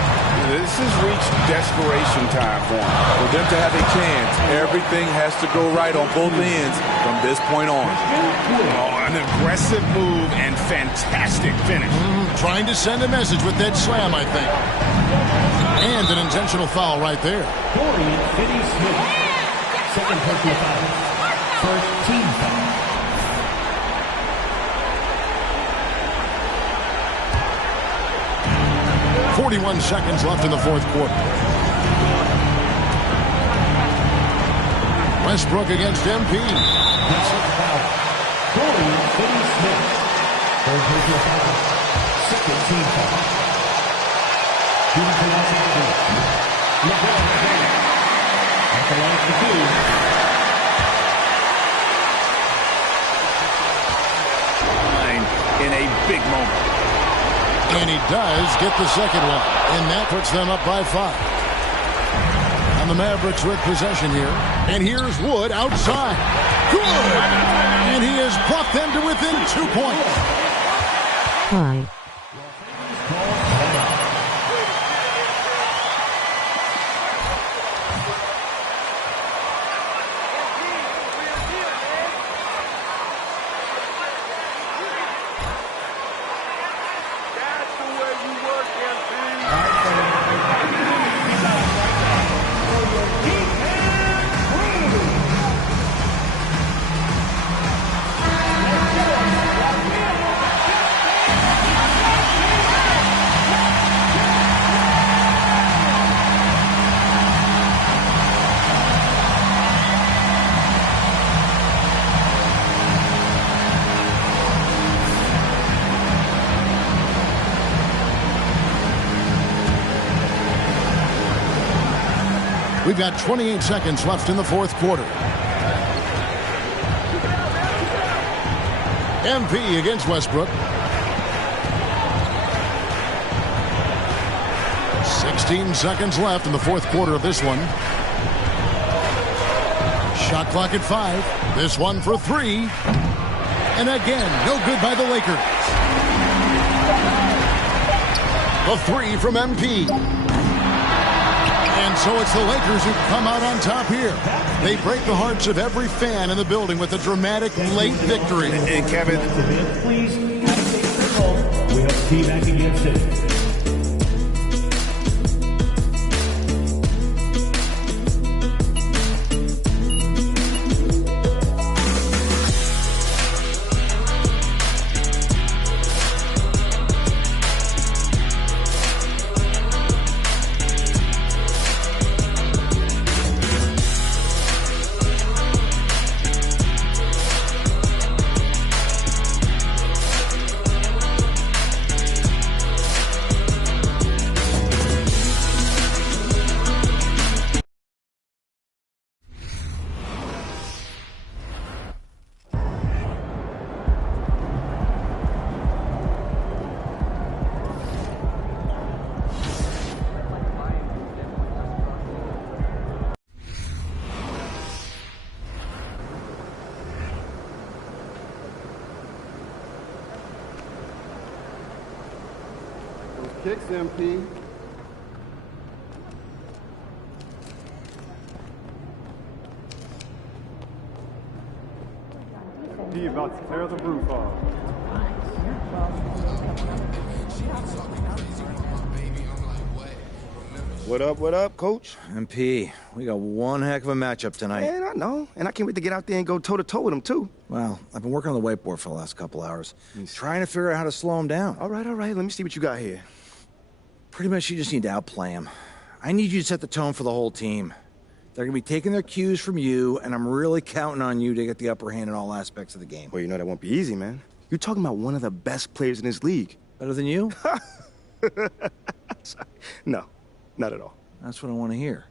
This has reached desperation time for him. For them to have a chance, everything has to go right on both ends from this point on. Oh, an aggressive move and fantastic finish. Trying to send a message with that slam, I think. And an intentional foul right there. Dorian Finney-Smith. Second personal foul. First team foul. 41 seconds left in the fourth quarter. Westbrook against MP. Second team foul. Shooting for Los Angeles. LeBron James. At the line for two. In a big moment. And he does get the second one. And that puts them up by 5. And the Mavericks with possession here. And here's Wood outside. Good! And he has brought them to within 2 points. 5. We've got 28 seconds left in the fourth quarter. MP against Westbrook. 16 seconds left in the fourth quarter of this one. Shot clock at 5. This one for 3. And again, no good by the Lakers. The 3 from MP. And so it's the Lakers who come out on top here. They break the hearts of every fan in the building with a dramatic late victory. And Kevin, Please, we have T-Mac against it. Kicks, MP. He about to tear the roof off. What up, Coach? MP, we got one heck of a matchup tonight. Man, I know. And I can't wait to get out there and go toe-to-toe with him, too. Well, I've been working on the whiteboard for the last couple hours, trying to figure out how to slow him down. All right. Let me see what you got here. Pretty much you just need to outplay him. I need you to set the tone for the whole team. They're going to be taking their cues from you, and I'm really counting on you to get the upper hand in all aspects of the game. Well, you know that won't be easy, man. You're talking about one of the best players in this league. Better than you? No, not at all. That's what I want to hear.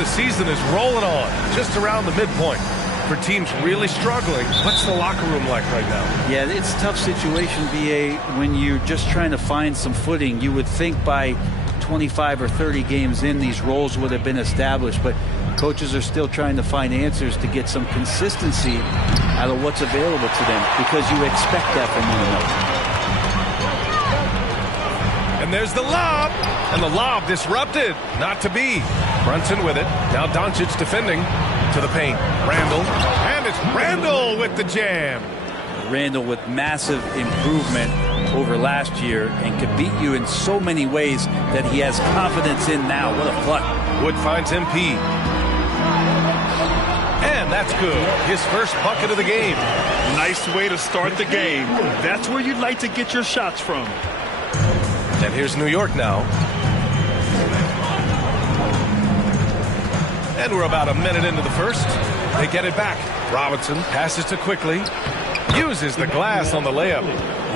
the season is rolling on, just around the midpoint. For teams really struggling, what's the locker room like right now? Yeah, it's a tough situation, BA, when you're just trying to find some footing. You would think by 25 or 30 games in, these roles would have been established, but coaches are still trying to find answers to get some consistency out of what's available to them, because you expect that from one another. And there's the lob, and the lob disrupted. Not to be. Brunson with it. Now Doncic defending to the paint. Randall, and it's Randall with the jam. Randall with massive improvement over last year and could beat you in so many ways that he has confidence in now. What a play. Wood finds MP. And that's good. His first bucket of the game. Nice way to start the game. That's where you'd like to get your shots from. And here's New York now. And we're about a minute into the first. They get it back. Robinson passes to Quickly. Uses the glass on the layup.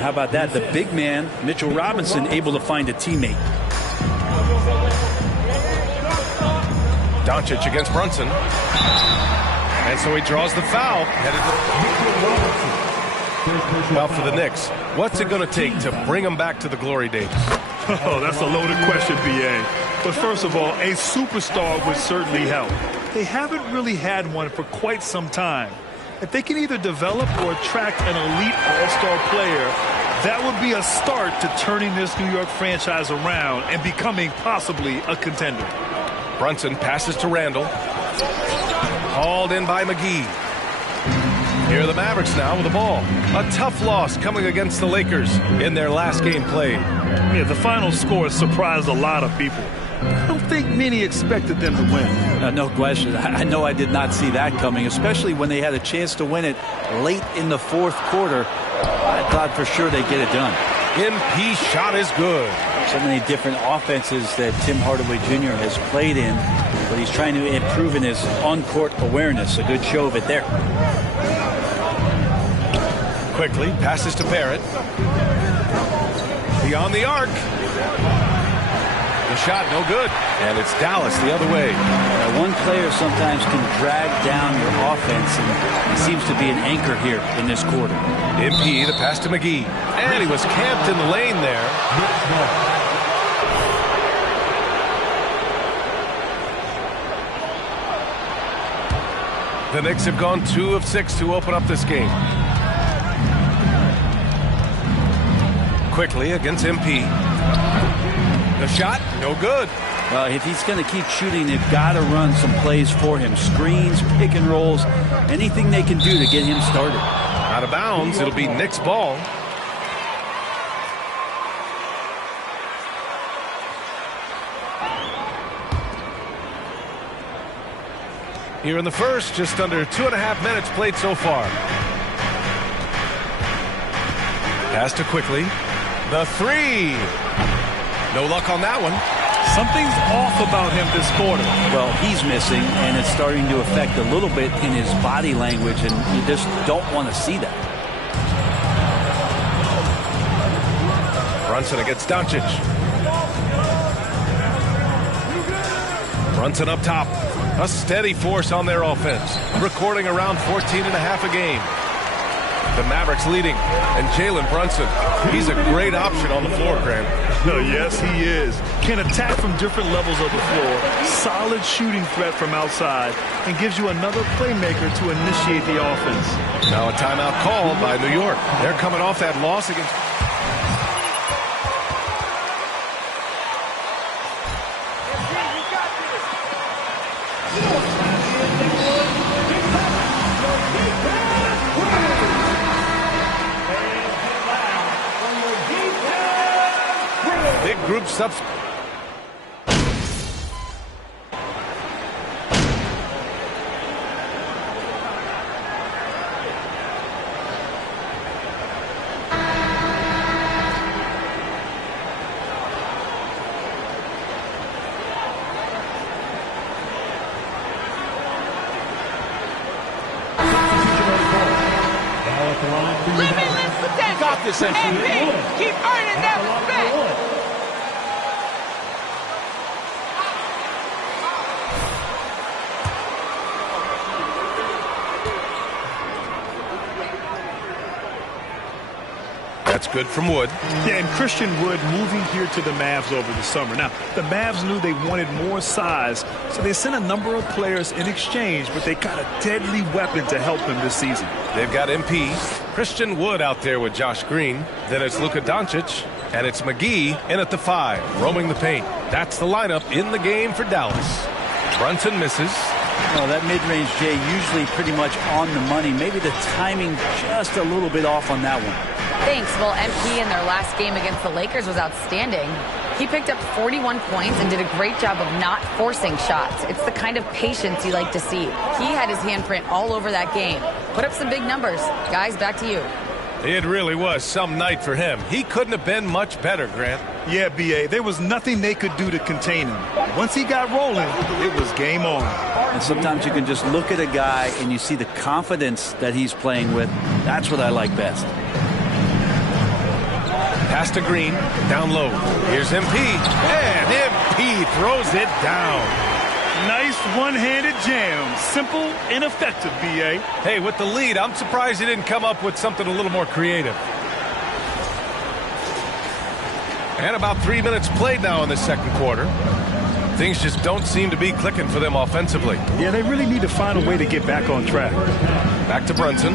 How about that? The big man, Mitchell Robinson, able to find a teammate. Doncic against Brunson. And so he draws the foul. Well, for the Knicks, what's it going to take to bring them back to the glory days? Oh, that's a loaded question, B.A. But first of all, a superstar would certainly help. They haven't really had one for quite some time. If they can either develop or attract an elite all-star player, that would be a start to turning this New York franchise around and becoming possibly a contender. Brunson passes to Randall. Hauled in by McGee. Here are the Mavericks now with the ball. A tough loss coming against the Lakers in their last game played. Yeah, the final score surprised a lot of people. I don't think many expected them to win. No question. I know I did not see that coming, especially when they had a chance to win it late in the fourth quarter. I thought for sure they'd get it done. MP shot is good. So many different offenses that Tim Hardaway Jr. has played in, but he's trying to improve in his on-court awareness. A good show of it there. Quickly passes to Barrett. Beyond the arc. The shot no good. And it's Dallas the other way. Now, one player sometimes can drag down your offense, and he seems to be an anchor here in this quarter. MP, the pass to McGee. And he was camped in the lane there. The Knicks have gone 2 of 6 to open up this game. Quickly against MP. The shot, no good. Well, if he's going to keep shooting, they've got to run some plays for him. Screens, pick and rolls, anything they can do to get him started. Out of bounds, it'll be Knicks ball. Here in the first, just under 2.5 minutes played so far. Pass to Quickly. The three. No luck on that one. Something's off about him this quarter. Well, he's missing, and it's starting to affect a little bit in his body language, and you just don't want to see that. Brunson against Doncic. Brunson up top. A steady force on their offense. Recording around 14.5 a game. The Mavericks leading. And Jalen Brunson, he's a great option on the floor, Graham. Yes, he is. Can attack from different levels of the floor. Solid shooting threat from outside. And gives you another playmaker to initiate the offense. Now a timeout called by New York. They're coming off that loss against... Big group subs. Limitless potential. Got this, MP. Keep earning that respect. good from Wood. Yeah, and Christian Wood moving here to the Mavs over the summer. Now, the Mavs knew they wanted more size, so they sent a number of players in exchange, but they got a deadly weapon to help them this season. They've got MP, Christian Wood out there with Josh Green. Then it's Luka Doncic, and it's McGee in at the 5, roaming the paint. That's the lineup in the game for Dallas. Brunson misses. Oh, that mid-range, Jay, usually pretty much on the money. Maybe the timing just a little bit off on that one. Thanks. Well, MP in their last game against the Lakers was outstanding. He picked up 41 points and did a great job of not forcing shots. It's the kind of patience you like to see. He had his handprint all over that game. Put up some big numbers. Guys, back to you. It really was some night for him. He couldn't have been much better, Grant. Yeah, B.A., there was nothing they could do to contain him. Once he got rolling, it was game on. And sometimes you can just look at a guy and you see the confidence that he's playing with. That's what I like best. Pass to Green, down low. Here's MP, and MP throws it down. Nice one-handed jam. Simple and effective, B.A. Hey, with the lead, I'm surprised he didn't come up with something a little more creative. And about 3 minutes played now in the second quarter. Things just don't seem to be clicking for them offensively. Yeah, they really need to find a way to get back on track. Back to Brunson.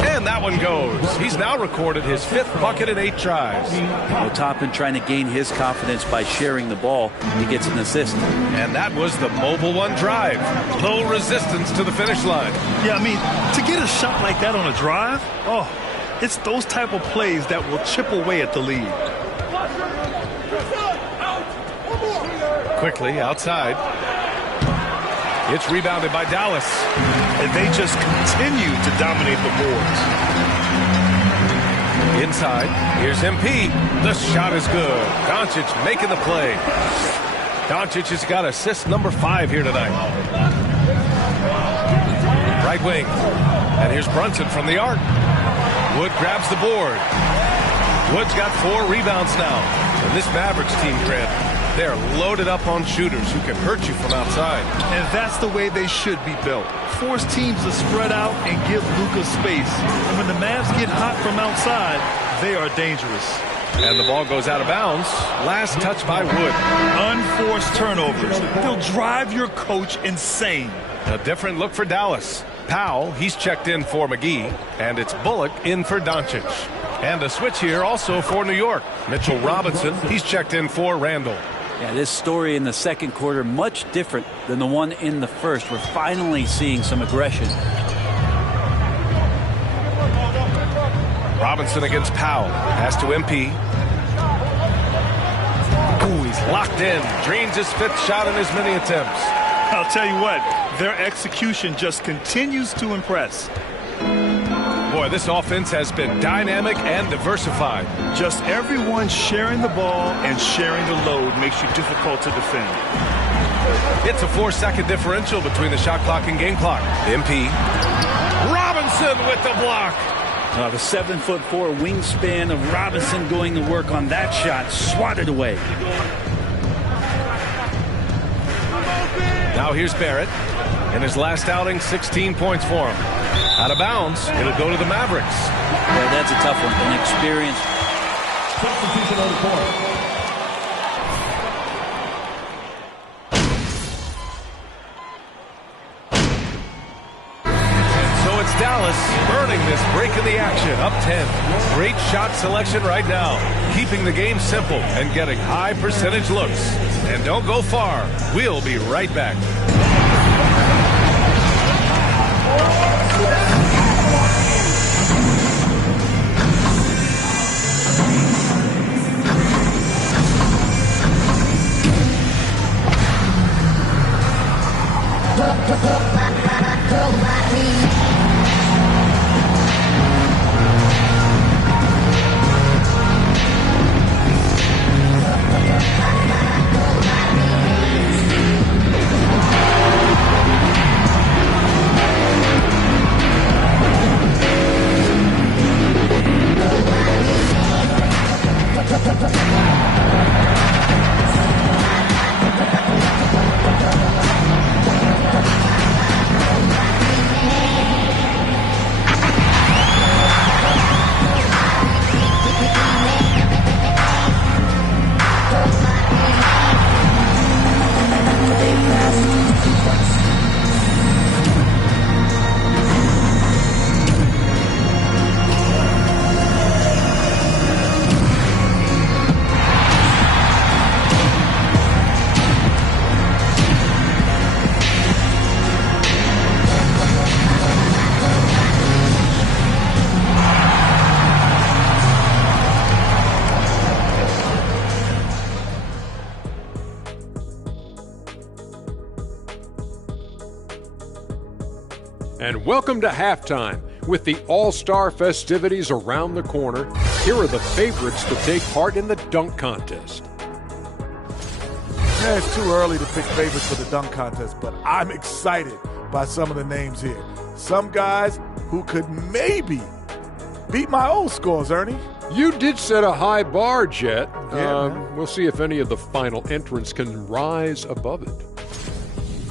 And that one goes. He's now recorded his 5th bucket in 8 tries. Well, Toppin trying to gain his confidence by sharing the ball. He gets an assist. And that was the mobile one drive. Low resistance to the finish line. Yeah, I mean, to get a shot like that on a drive, it's those type of plays that will chip away at the lead. Quickly outside. It's rebounded by Dallas. And they just continue to dominate the boards. Inside, here's MP. The shot is good. Doncic making the play. Doncic has got assist number 5 here tonight. Right wing. And here's Brunson from the arc. Wood grabs the board. Wood's got 4 rebounds now. And this Mavericks team, Grant, they're loaded up on shooters who can hurt you from outside. And that's the way they should be built. Force teams to spread out and give Luka space. And when the Mavs get hot from outside, they are dangerous. And the ball goes out of bounds. Last touch by Wood. Unforced turnovers. They'll drive your coach insane. A different look for Dallas. Powell, he's checked in for McGee. And it's Bullock in for Doncic. And a switch here also for New York. Mitchell Robinson, he's checked in for Randall. Yeah, this story in the second quarter much different than the one in the first. We're finally seeing some aggression. Robinson against Powell. Pass to MP. Ooh, he's locked in. Drains his 5th shot in as many attempts. I'll tell you what, their execution just continues to impress. Boy, this offense has been dynamic and diversified. Just everyone sharing the ball and sharing the load makes you difficult to defend. It's a 4-second differential between the shot clock and game clock. MP. Robinson with the block. The 7'4" wingspan of Robinson going to work on that shot. Swatted away. Now here's Barrett. In his last outing, 16 points for him. Out of bounds, it'll go to the Mavericks. Yeah, that's a tough one. An experienced. Substitution on the court. So it's Dallas earning this break in the action, up 10. Great shot selection right now, keeping the game simple and getting high percentage looks. And don't go far. We'll be right back. And welcome to halftime. With the All-Star festivities around the corner, here are the favorites to take part in the dunk contest. Yeah, it's too early to pick favorites for the dunk contest, but I'm excited by some of the names here. Some guys who could maybe beat my old scores, Ernie. You did set a high bar, Jet. Yeah, we'll see if any of the final entrants can rise above it.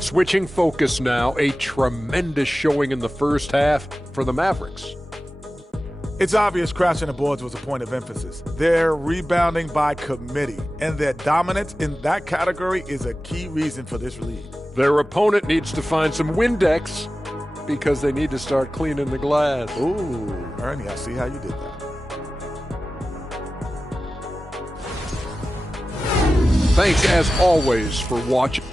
Switching focus now, a tremendous showing in the first half for the Mavericks. It's obvious crashing the boards was a point of emphasis. They're rebounding by committee, and their dominance in that category is a key reason for this lead. Their opponent needs to find some Windex because they need to start cleaning the glass. Ooh, Ernie, I see how you did that. Thanks, as always, for watching.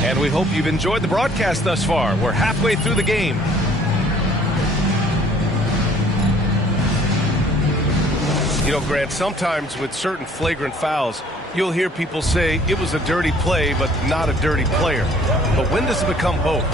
And we hope you've enjoyed the broadcast thus far. We're halfway through the game. You know, Grant, sometimes with certain flagrant fouls, you'll hear people say it was a dirty play, but not a dirty player. But when does it become both?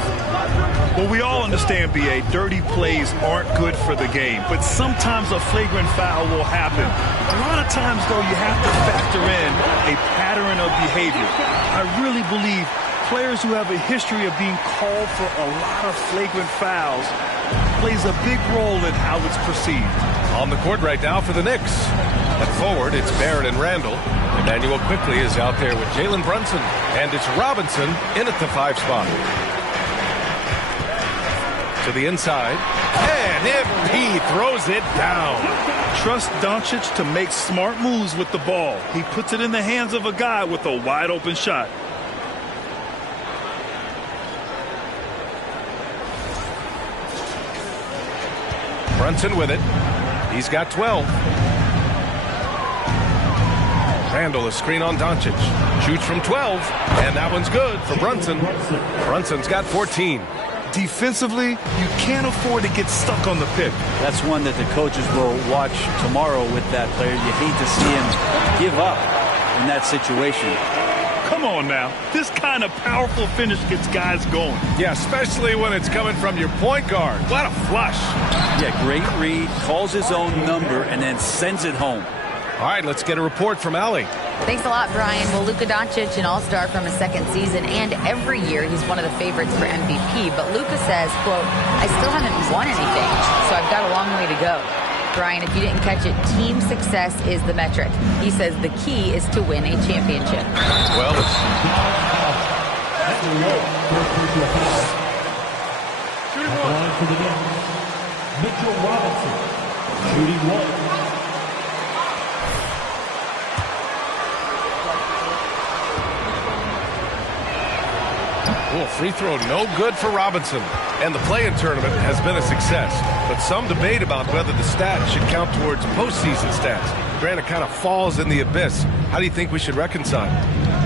Well, we all understand, B.A., dirty plays aren't good for the game, but sometimes a flagrant foul will happen. A lot of times, though, you have to factor in a pattern of behavior. I really believe players who have a history of being called for a lot of flagrant fouls plays a big role in how it's perceived. On the court right now for the Knicks. At forward, it's Barrett and Randall. Emmanuel quickly is out there with Jalen Brunson. And it's Robinson in at the 5 spot. To the inside. And MP throws it down. Trust Doncic to make smart moves with the ball. He puts it in the hands of a guy with a wide open shot. Brunson with it. He's got 12. Randall, a screen on Doncic. Shoots from 12, and that one's good for Brunson. Brunson's got 14. Defensively, you can't afford to get stuck on the pick. That's one that the coaches will watch tomorrow with that player. You hate to see him give up in that situation. Come on now. This kind of powerful finish gets guys going. Yeah, especially when it's coming from your point guard. What a flush. Yeah, great read, calls his own number, and then sends it home. All right, let's get a report from Allie. Thanks a lot, Brian. Well, Luka Doncic, an all-star from his second season, and every year he's one of the favorites for MVP. But Luka says, quote, I still haven't won anything, so I've got a long way to go. Brian, if you didn't catch it, team success is the metric. He says the key is to win a championship. Well, Shooting one for the Knicks, Mitchell Robinson. Shooting one. Oh, free throw no good for Robinson. And the play-in tournament has been a success. But some debate about whether the stat should count towards postseason stats. Grant, it kind of falls in the abyss. How do you think we should reconcile?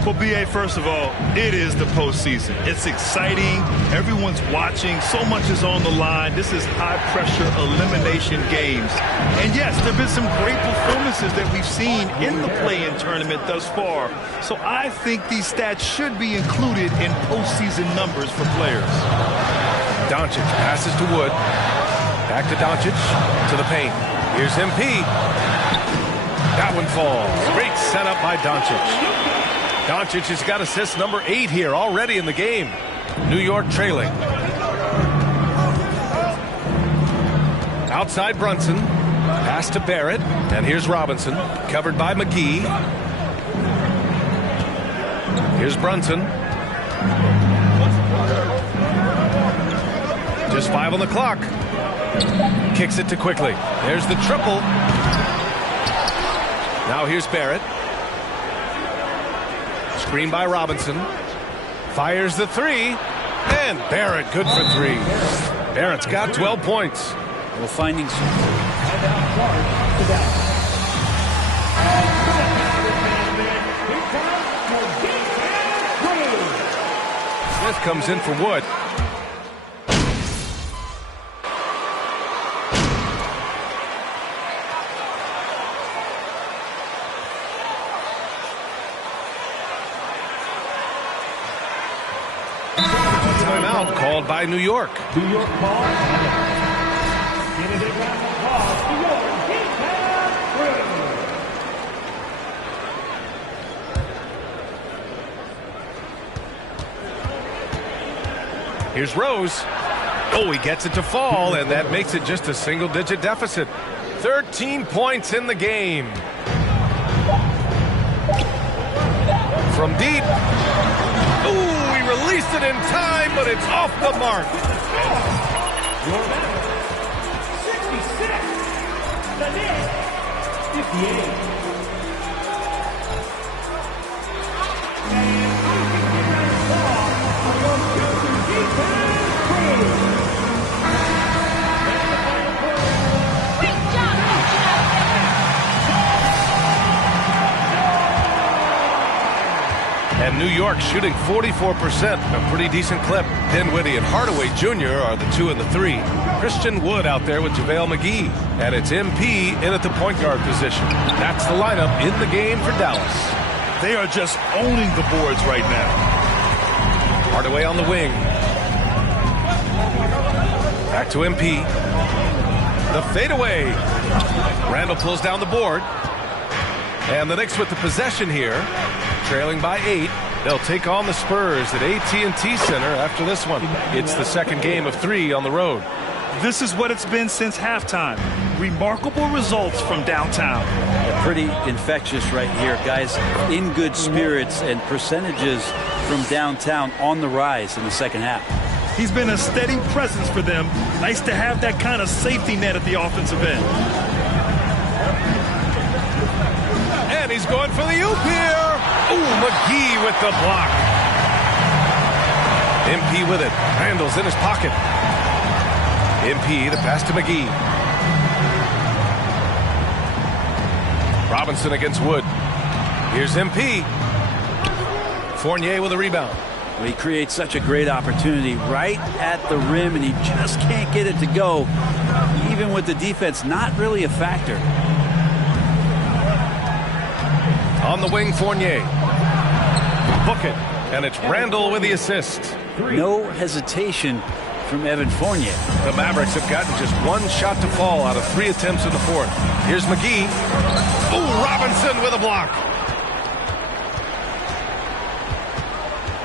Well, B.A., first of all, it is the postseason. It's exciting. Everyone's watching. So much is on the line. This is high-pressure elimination games. And, yes, there have been some great performances that we've seen in the play-in tournament thus far. So I think these stats should be included in postseason numbers for players. Doncic passes to Wood. Back to Doncic. To the paint. Here's MP. That one falls. Great setup by Doncic. Doncic has got assist number 8 here already in the game. New York trailing. Outside Brunson. Pass to Barrett. And here's Robinson. Covered by McGee. Here's Brunson. Just 5 on the clock. Kicks it to Quickly. There's the triple. Now here's Barrett. Screen by Robinson. Fires the 3. And Barrett good for 3. Barrett's got 12 points. Well, finding some. Smith comes in for Wood. Timeout called by New York. New York ball. Candidate round of applause. New York, defense, through. Here's Rose. Oh, he gets it to fall, and that makes it just a single-digit deficit. 13 points in the game. From deep. Ooh, he released it in time, but it's off the mark. 66. The Knicks, 58. And New York shooting 44%, a pretty decent clip. Dinwiddie and Hardaway Jr. are the 2 and the 3. Christian Wood out there with JaVale McGee. And it's MP in at the point guard position. That's the lineup in the game for Dallas. They are just owning the boards right now. Hardaway on the wing. Back to MP. The fadeaway. Randall pulls down the board. And the Knicks with the possession here. Trailing by 8. They'll take on the Spurs at AT&T Center after this one. It's the second game of 3 on the road. This is what it's been since halftime. Remarkable results from downtown. Pretty infectious right here, guys. In good spirits and percentages from downtown on the rise in the second half. He's been a steady presence for them. Nice to have that kind of safety net at the offensive end. And he's going for the oop here. Ooh, McGee with the block. MP with it. Randall's in his pocket. MP, the pass to McGee. Robinson against Wood. Here's MP. Fournier with a rebound. Well, he creates such a great opportunity right at the rim, and he just can't get it to go. Even with the defense, not really a factor. On the wing, Fournier. Book it. And it's Randall with the assist. No hesitation from Evan Fournier. The Mavericks have gotten just one shot to fall out of 3 attempts in the fourth. Here's McGee. Ooh, Robinson with a block.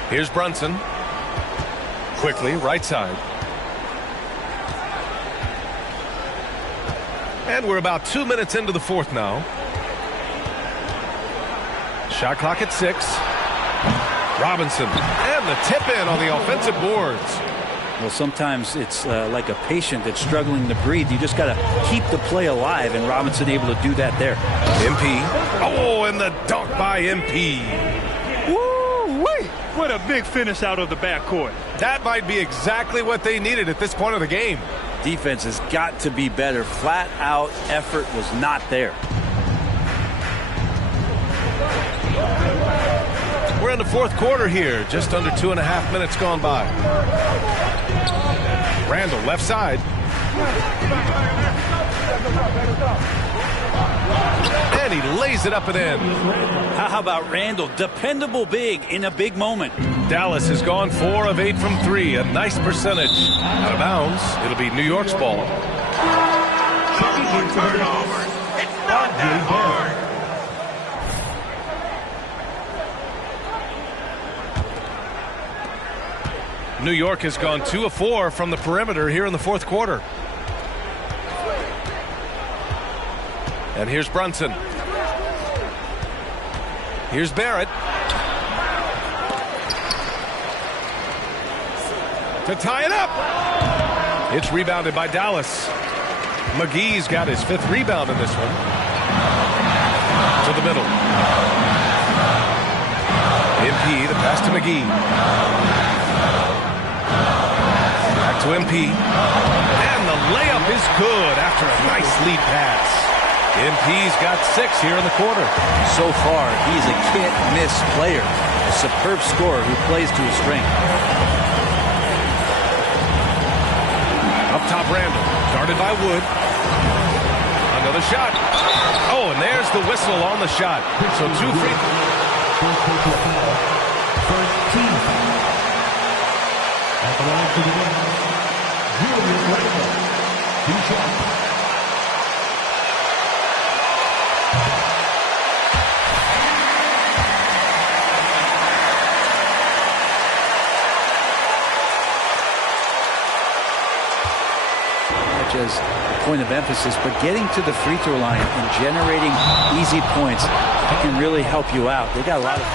Here's Brunson. Quickly, right side. And we're about 2 minutes into the fourth now. Shot clock at 6. Robinson and the tip in on the offensive boards. Well, sometimes it's like a patient that's struggling to breathe. You just got to keep the play alive, and Robinson able to do that there. MP. Oh, and the dunk by MP. Woo-wee! What a big finish out of the backcourt. That might be exactly what they needed at this point of the game. Defense has got to be better. Flat out effort was not there. We're in the fourth quarter here. Just under 2.5 minutes gone by. Randall, left side. And he lays it up and in. How about Randall? Dependable big in a big moment. Dallas has gone 4 of 8 from 3. A nice percentage. Out of bounds. It'll be New York's ball. No more turnovers. It's not that hard. New York has gone 2 of 4 from the perimeter here in the fourth quarter. And here's Brunson. Here's Barrett. To tie it up. It's rebounded by Dallas. McGee's got his 5th rebound in this one. To the middle. MP, the pass to McGee. Back to MP. And the layup is good after a nice lead pass. MP's got 6 here in the quarter. So far, he's a can't-miss player. A superb scorer who plays to his strength. Up top, Randall. Guarded by Wood. Another shot. Oh, and there's the whistle on the shot. So 2 free. At the line to the net, Julius Randle. 2 shots. As a point of emphasis, but getting to the free throw line and generating easy points can really help you out. They got a lot of...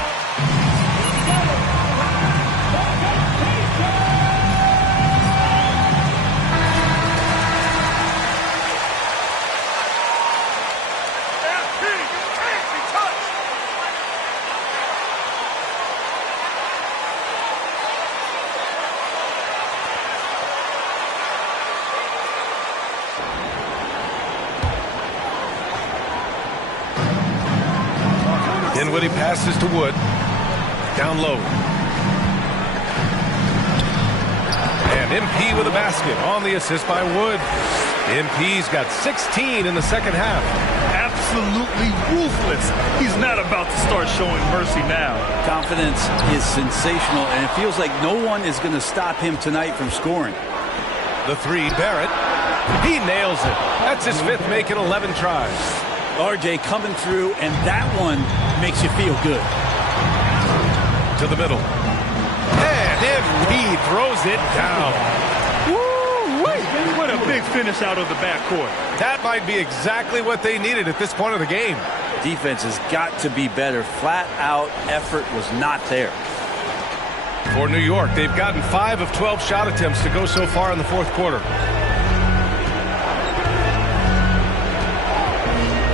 Dinwiddie passes to Wood. Down low. And MP with a basket on the assist by Wood. MP's got 16 in the second half. Absolutely ruthless. He's not about to start showing mercy now. Confidence is sensational, and it feels like no one is going to stop him tonight from scoring. The three, Barrett. He nails it. That's his fifth make in 11 tries. RJ coming through, and that one makes you feel good. To the middle. And MP throws it down. Woo-wee! What a big finish out of the backcourt. That might be exactly what they needed at this point of the game. Defense has got to be better. Flat out effort was not there. For New York, they've gotten 5 of 12 shot attempts to go so far in the fourth quarter.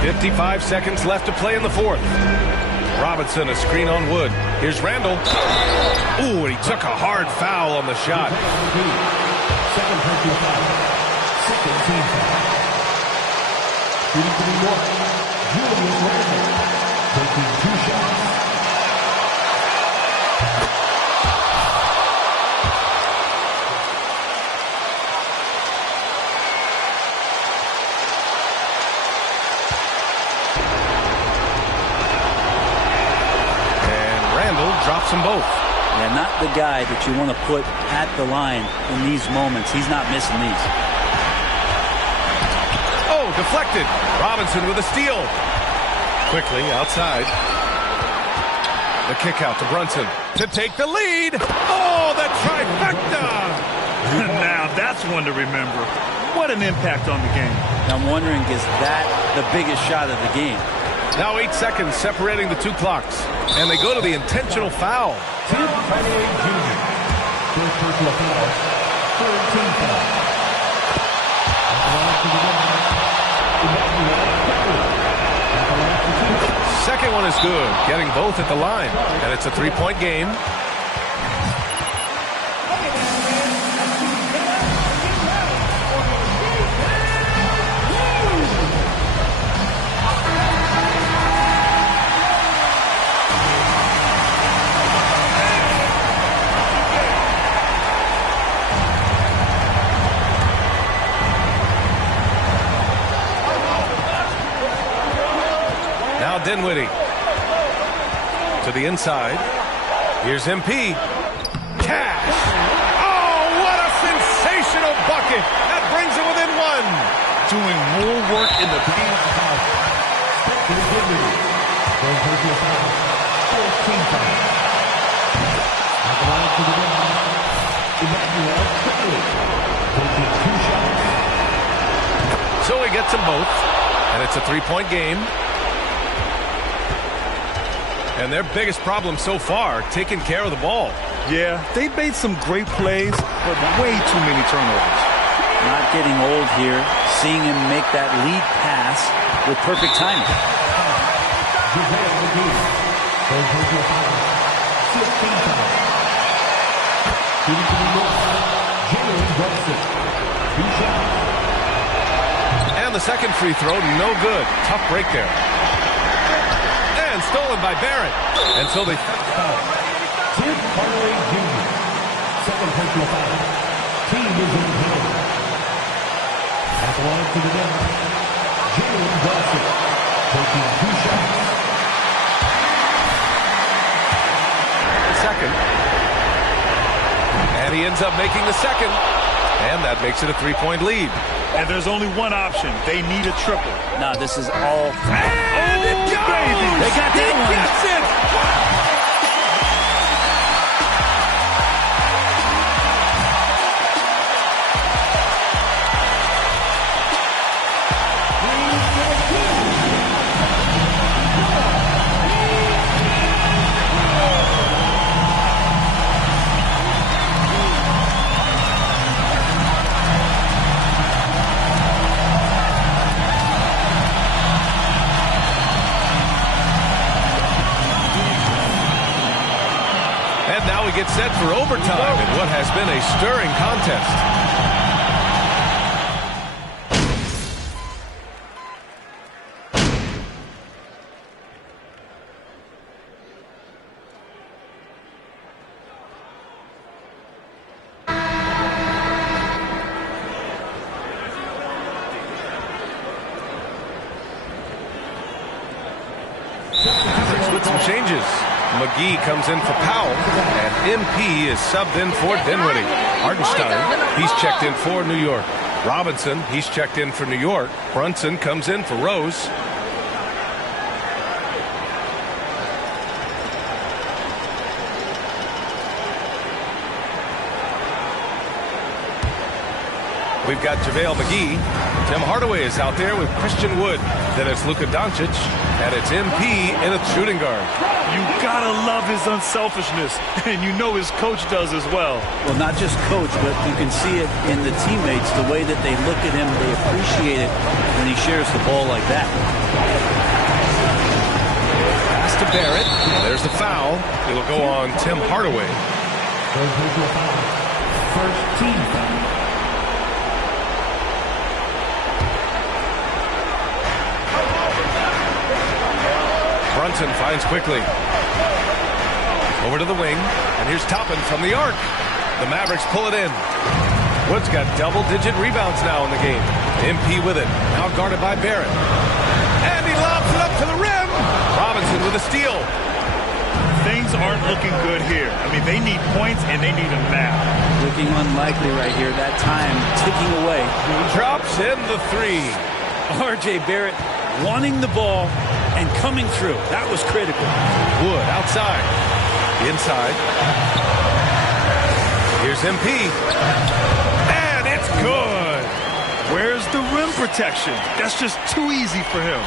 55 seconds left to play in the fourth. Robinson, a screen on Wood. Here's Randall. Ooh, and he took a hard foul on the shot. Second personal foul. Second team foul. Shooting for New York, Julius Randle. Taking 2 shots. Drops them both. Yeah, not the guy that you want to put at the line in these moments. He's not missing these. Oh, deflected. Robinson with a steal. Quickly outside. The kick out to Brunson to take the lead. Oh, the trifecta. Now that's one to remember. What an impact on the game. I'm wondering, is that the biggest shot of the game? Now 8 seconds separating the 2 clocks. And they go to the intentional foul. Tim Hardaway Jr. First personal foul. Third team foul. At the line to the net, second one is good. Getting both at the line. And it's a 3-point game. Dinwiddie to the inside. Here's MP. Cash. Oh, what a sensational bucket. That brings it within 1. Doing more work in the paint. So he gets them both, and it's a 3-point game. And their biggest problem so far, taking care of the ball. Yeah, they made some great plays, but way too many turnovers. Not getting old here. Seeing him make that lead pass with perfect timing. And the second free throw, no good. Tough break there. And stolen by Barrett. And so they... Tim Hardaway Jr. Second personal foul. Team is in penalty. At the line to the net, Jalen Dawson taking 2 shots. Second. And he ends up making the second. And that makes it a 3-point lead. And there's only one option. They need a triple. Nah, this is all. And it goes! Baby. They got that one. He gets it! Now we get set for overtime in what has been a stirring contest. With some changes. McGee comes in for Powell, and MP is subbed in for Dinwiddie. Hartenstein, he's checked in for New York. Robinson, he's checked in for New York. Brunson comes in for Rose. We've got JaVale McGee. Tim Hardaway is out there with Christian Wood. Then it's Luka Doncic, and it's MP in a shooting guard. You gotta love his unselfishness, and you know his coach does as well. Well, not just coach, but you can see it in the teammates, the way that they look at him, they appreciate it when he shares the ball like that. Pass to Barrett. There's the foul. It'll go on Tim Hardaway. First team foul. Brunson finds quickly. Over to the wing, and here's Toppin from the arc. The Mavericks pull it in. Wood's got double-digit rebounds now in the game. MP with it, now guarded by Barrett. And he lobs it up to the rim. Robinson with a steal. Things aren't looking good here. I mean, they need points, and they need them now. Looking unlikely right here. That time ticking away. Drops in the three. R.J. Barrett wanting the ball and coming through. That was critical. Wood outside. Inside. Here's MP. And it's good. Where's the rim protection? That's just too easy for him.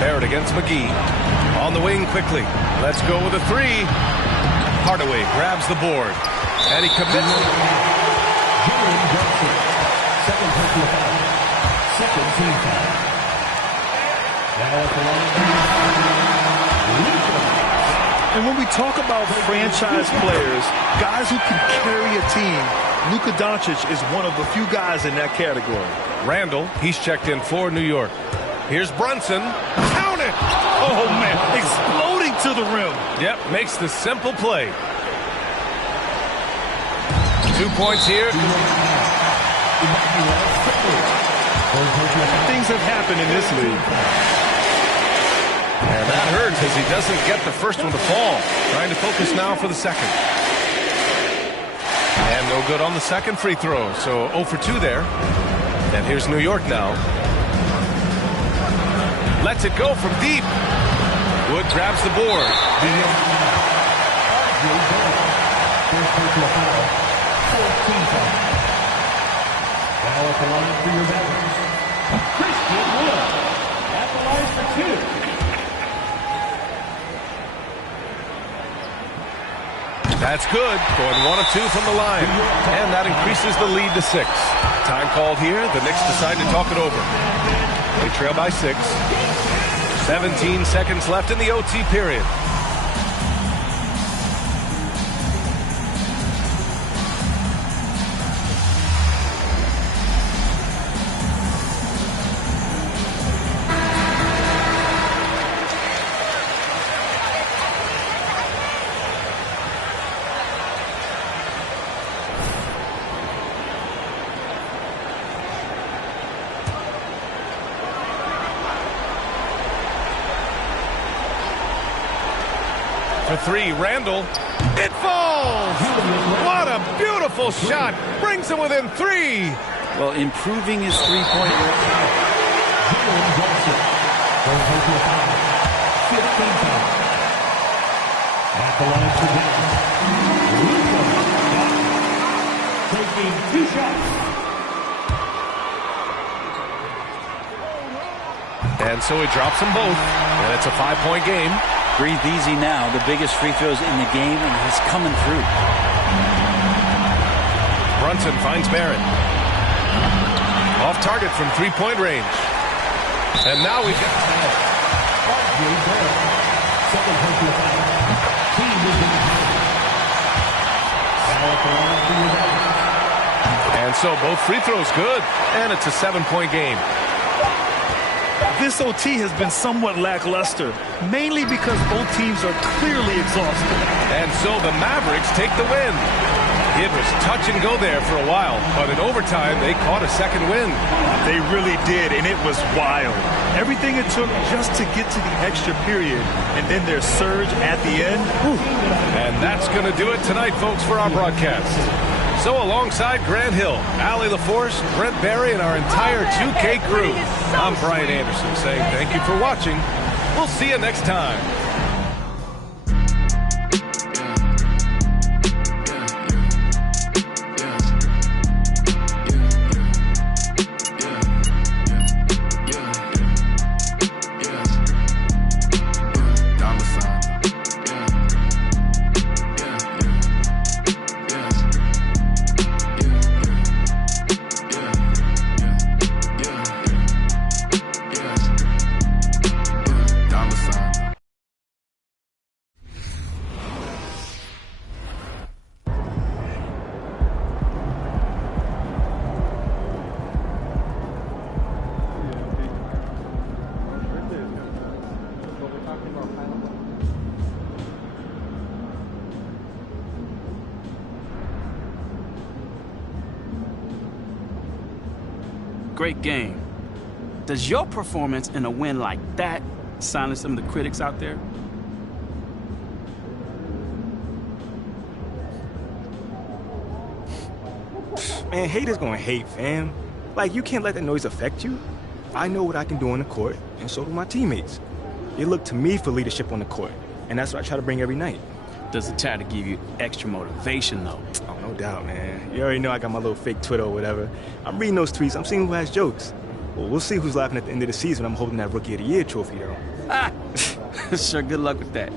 Barrett against McGee. On the wing quickly. Let's go with a three. Hardaway grabs the board. And he commits it. Second personal foul. Second team foul. Now at the line. And when we talk about franchise players, guys who can carry a team, Luka Doncic is one of the few guys in that category. Randall, he's checked in for New York. Here's Brunson. Count it! Oh, man, exploding to the rim. Yep, makes the simple play. 2 points here. Things have happened in this league. And that hurts as he doesn't get the first one to fall. Trying to focus now for the second. And no good on the second free throw. So 0 for 2 there. And here's New York now. Lets it go from deep. Wood grabs the board. Now at the line for your Mavericks, Christian Wood. At the line for two. That's good. Going 1 of 2 from the line. And that increases the lead to 6. Time called here. The Knicks decide to talk it over. They trail by 6. 17 seconds left in the OT period. three. Randall. It falls! What a beautiful shot! Brings him within three. Well, improving his three-point At the line to taking 2 shots. And so he drops them both, and it's a 5-point game. Breathe easy now. The biggest free throws in the game, and he's coming through. Brunson finds Barrett. Off target from three-point range. And now we've got Second personal foul. Team is in And so both free throws good, and it's a 7-point game. This OT has been somewhat lackluster, mainly because both teams are clearly exhausted. And so the Mavericks take the win. It was touch and go there for a while, but in overtime, they caught a second win. They really did, and it was wild. Everything it took just to get to the extra period, and then their surge at the end. Whew. And that's going to do it tonight, folks, for our broadcast. So alongside Grant Hill, Allie LaForce, Brent Barry, and our entire 2K crew, I'm Brian Anderson saying thank you for watching. We'll see you next time. Great game. Does your performance in a win like that silence some of the critics out there? Man, haters gonna hate, fam. Like, you can't let that noise affect you. I know what I can do on the court, and so do my teammates. They look to me for leadership on the court, and that's what I try to bring every night. Does it try to give you extra motivation, though? Oh, no doubt, man. You already know I got my little fake Twitter or whatever. I'm reading those tweets. I'm seeing who has jokes. Well, we'll see who's laughing at the end of the season when I'm holding that Rookie of the Year trophy, though. Ah! Sure, good luck with that.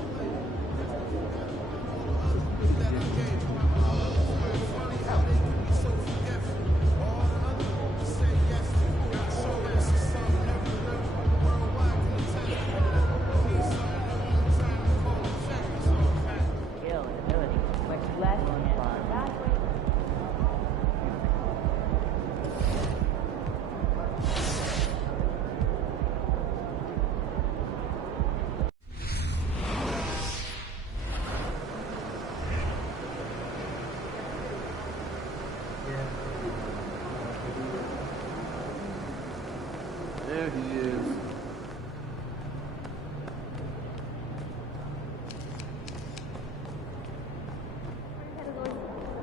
There he is.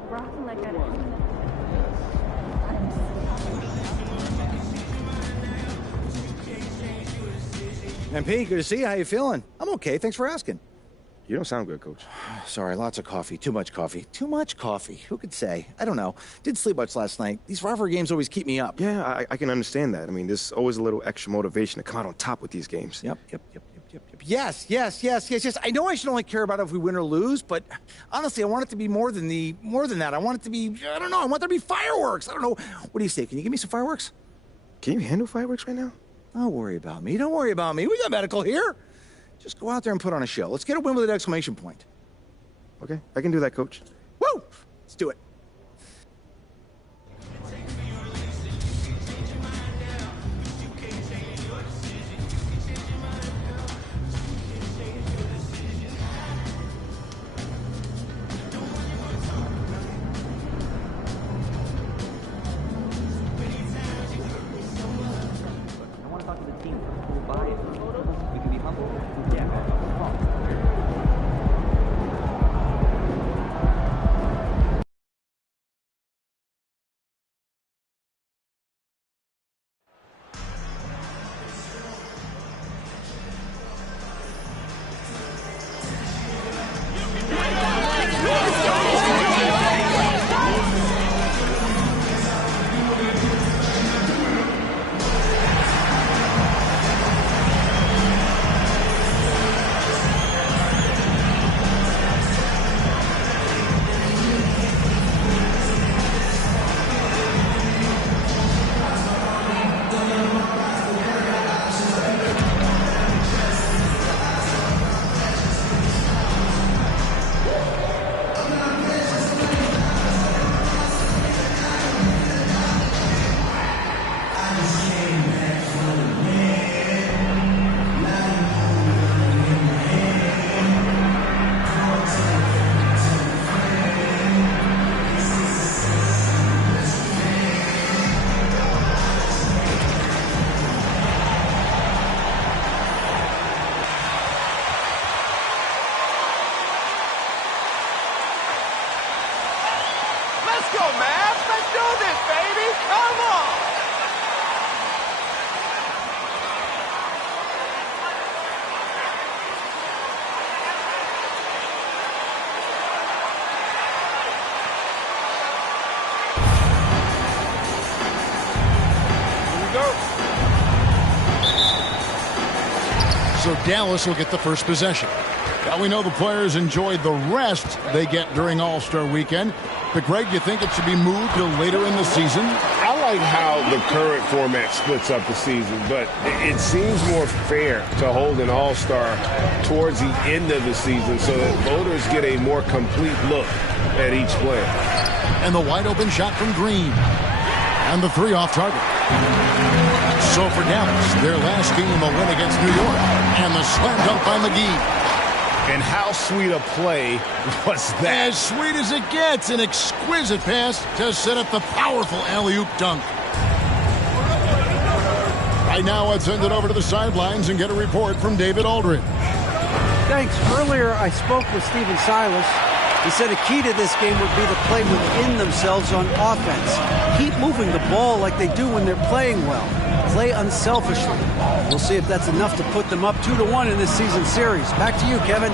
Rocking like a... MP, good to see you. How you feeling? I'm okay. Thanks for asking. You don't sound good, Coach. Sorry, lots of coffee. Too much coffee. Too much coffee. Who could say? I don't know. Didn't sleep much last night. These rivalry games always keep me up. Yeah, I can understand that. I mean, there's always a little extra motivation to come out on top with these games. Yep. Yes. I know I should only care about if we win or lose, but honestly, I want it to be more than that. I want it to be, I don't know, I want there to be fireworks. I don't know. What do you say? Can you give me some fireworks? Can you handle fireworks right now? Don't worry about me. Don't worry about me. We got medical here. Just go out there and put on a show. Let's get a win with an exclamation point. Okay, I can do that, Coach. Woo! Let's do it. go, Mavs. Let's do this, baby. Come on. So Dallas will get the first possession. Now we know the players enjoyed the rest they get during All-Star Weekend. But, Greg, you think it should be moved till later in the season? I like how the current format splits up the season, but it seems more fair to hold an All-Star towards the end of the season so that voters get a more complete look at each player. And the wide-open shot from Green. And the three off target. So for Dallas, their last game a win against New York. And the slam dunk by McGee. And how sweet a play was that? As sweet as it gets. An exquisite pass to set up the powerful alley-oop dunk. Right now, let's send it over to the sidelines and get a report from David Aldridge. Thanks. Earlier, I spoke with Stephen Silas. He said a key to this game would be to play within themselves on offense. Keep moving the ball like they do when they're playing well. Play unselfishly. We'll see if that's enough to put them up 2-1 in this season series. Back to you, Kevin.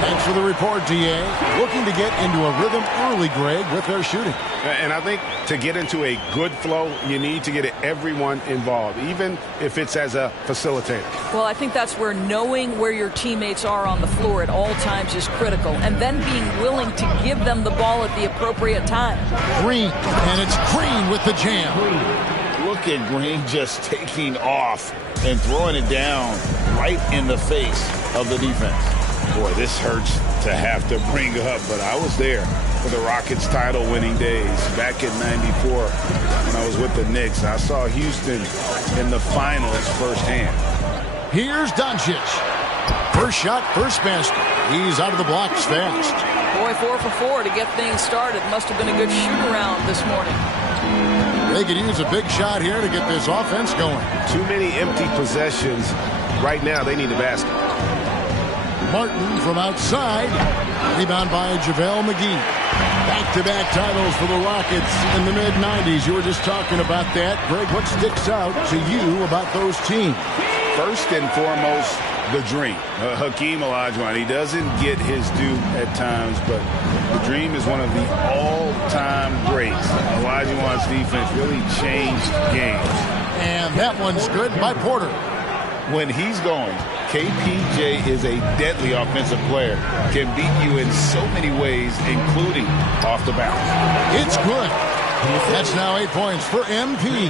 Thanks for the report, D.A. Looking to get into a rhythm early, Greg, with their shooting. And I think to get into a good flow, you need to get everyone involved, even if it's as a facilitator. Well, I think that's where knowing where your teammates are on the floor at all times is critical, and then being willing to give them the ball at the appropriate time. Green, and it's Green with the jam. Look at Green just taking off and throwing it down right in the face of the defense. Boy, this hurts to have to bring up, but I was there for the Rockets title-winning days back in '94 when I was with the Knicks. I saw Houston in the finals firsthand. Here's Doncic. First shot, first basket. He's out of the blocks fast. Boy, 4 for 4 to get things started. Must have been a good shoot-around this morning. They could use a big shot here to get this offense going. Too many empty possessions. Right now, they need a basket. Martin from outside. Rebound by JaVale McGee. Back-to-back titles for the Rockets in the mid-'90s. You were just talking about that. Greg, what sticks out to you about those teams? First and foremost, the dream. Hakeem Olajuwon, he doesn't get his due at times, but the dream is one of the all-time greats. Olajuwon's defense really changed games. And that one's good by Porter. When he's going, KPJ is a deadly offensive player. Can beat you in so many ways, including off the bounce. It's good. That's now 8 points for MP.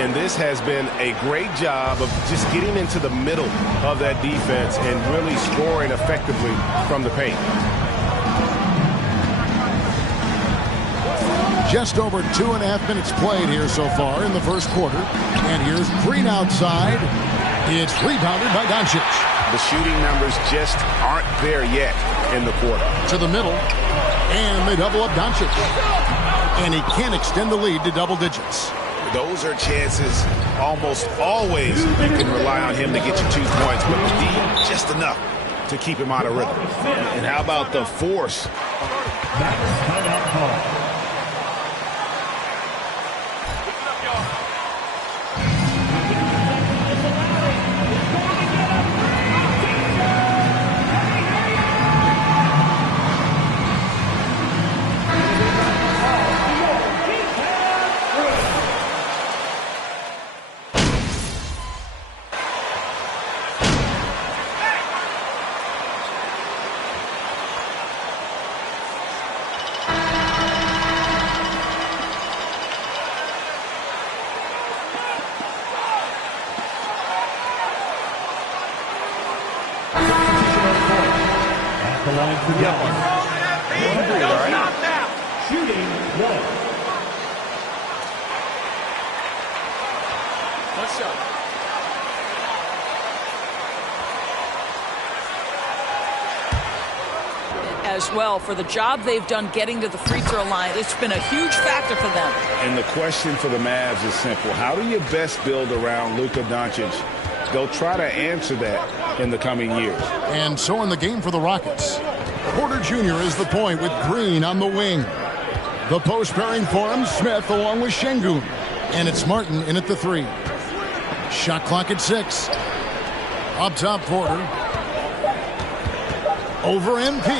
And this has been a great job of just getting into the middle of that defense and really scoring effectively from the paint. Just over 2.5 minutes played here so far in the first quarter. And here's Green outside. It's rebounded by Doncic. The shooting numbers just aren't there yet in the quarter. To the middle. And they double up Doncic. And he can't extend the lead to double digits. Those are chances almost always you can rely on him to get you 2 points, but the D, just enough to keep him out of rhythm. And how about the force? That's timeout call. As well for the job they've done getting to the free throw line. It's been a huge factor for them. And the question for the Mavs is simple. How do you best build around Luka Doncic? They'll try to answer that in the coming years. And so in the game for the Rockets, Porter Jr. is the point with Green on the wing. The post pairing forms Smith along with Şengün. And it's Martin in at the 3. Shot clock at 6. Up top, Porter. Over MP.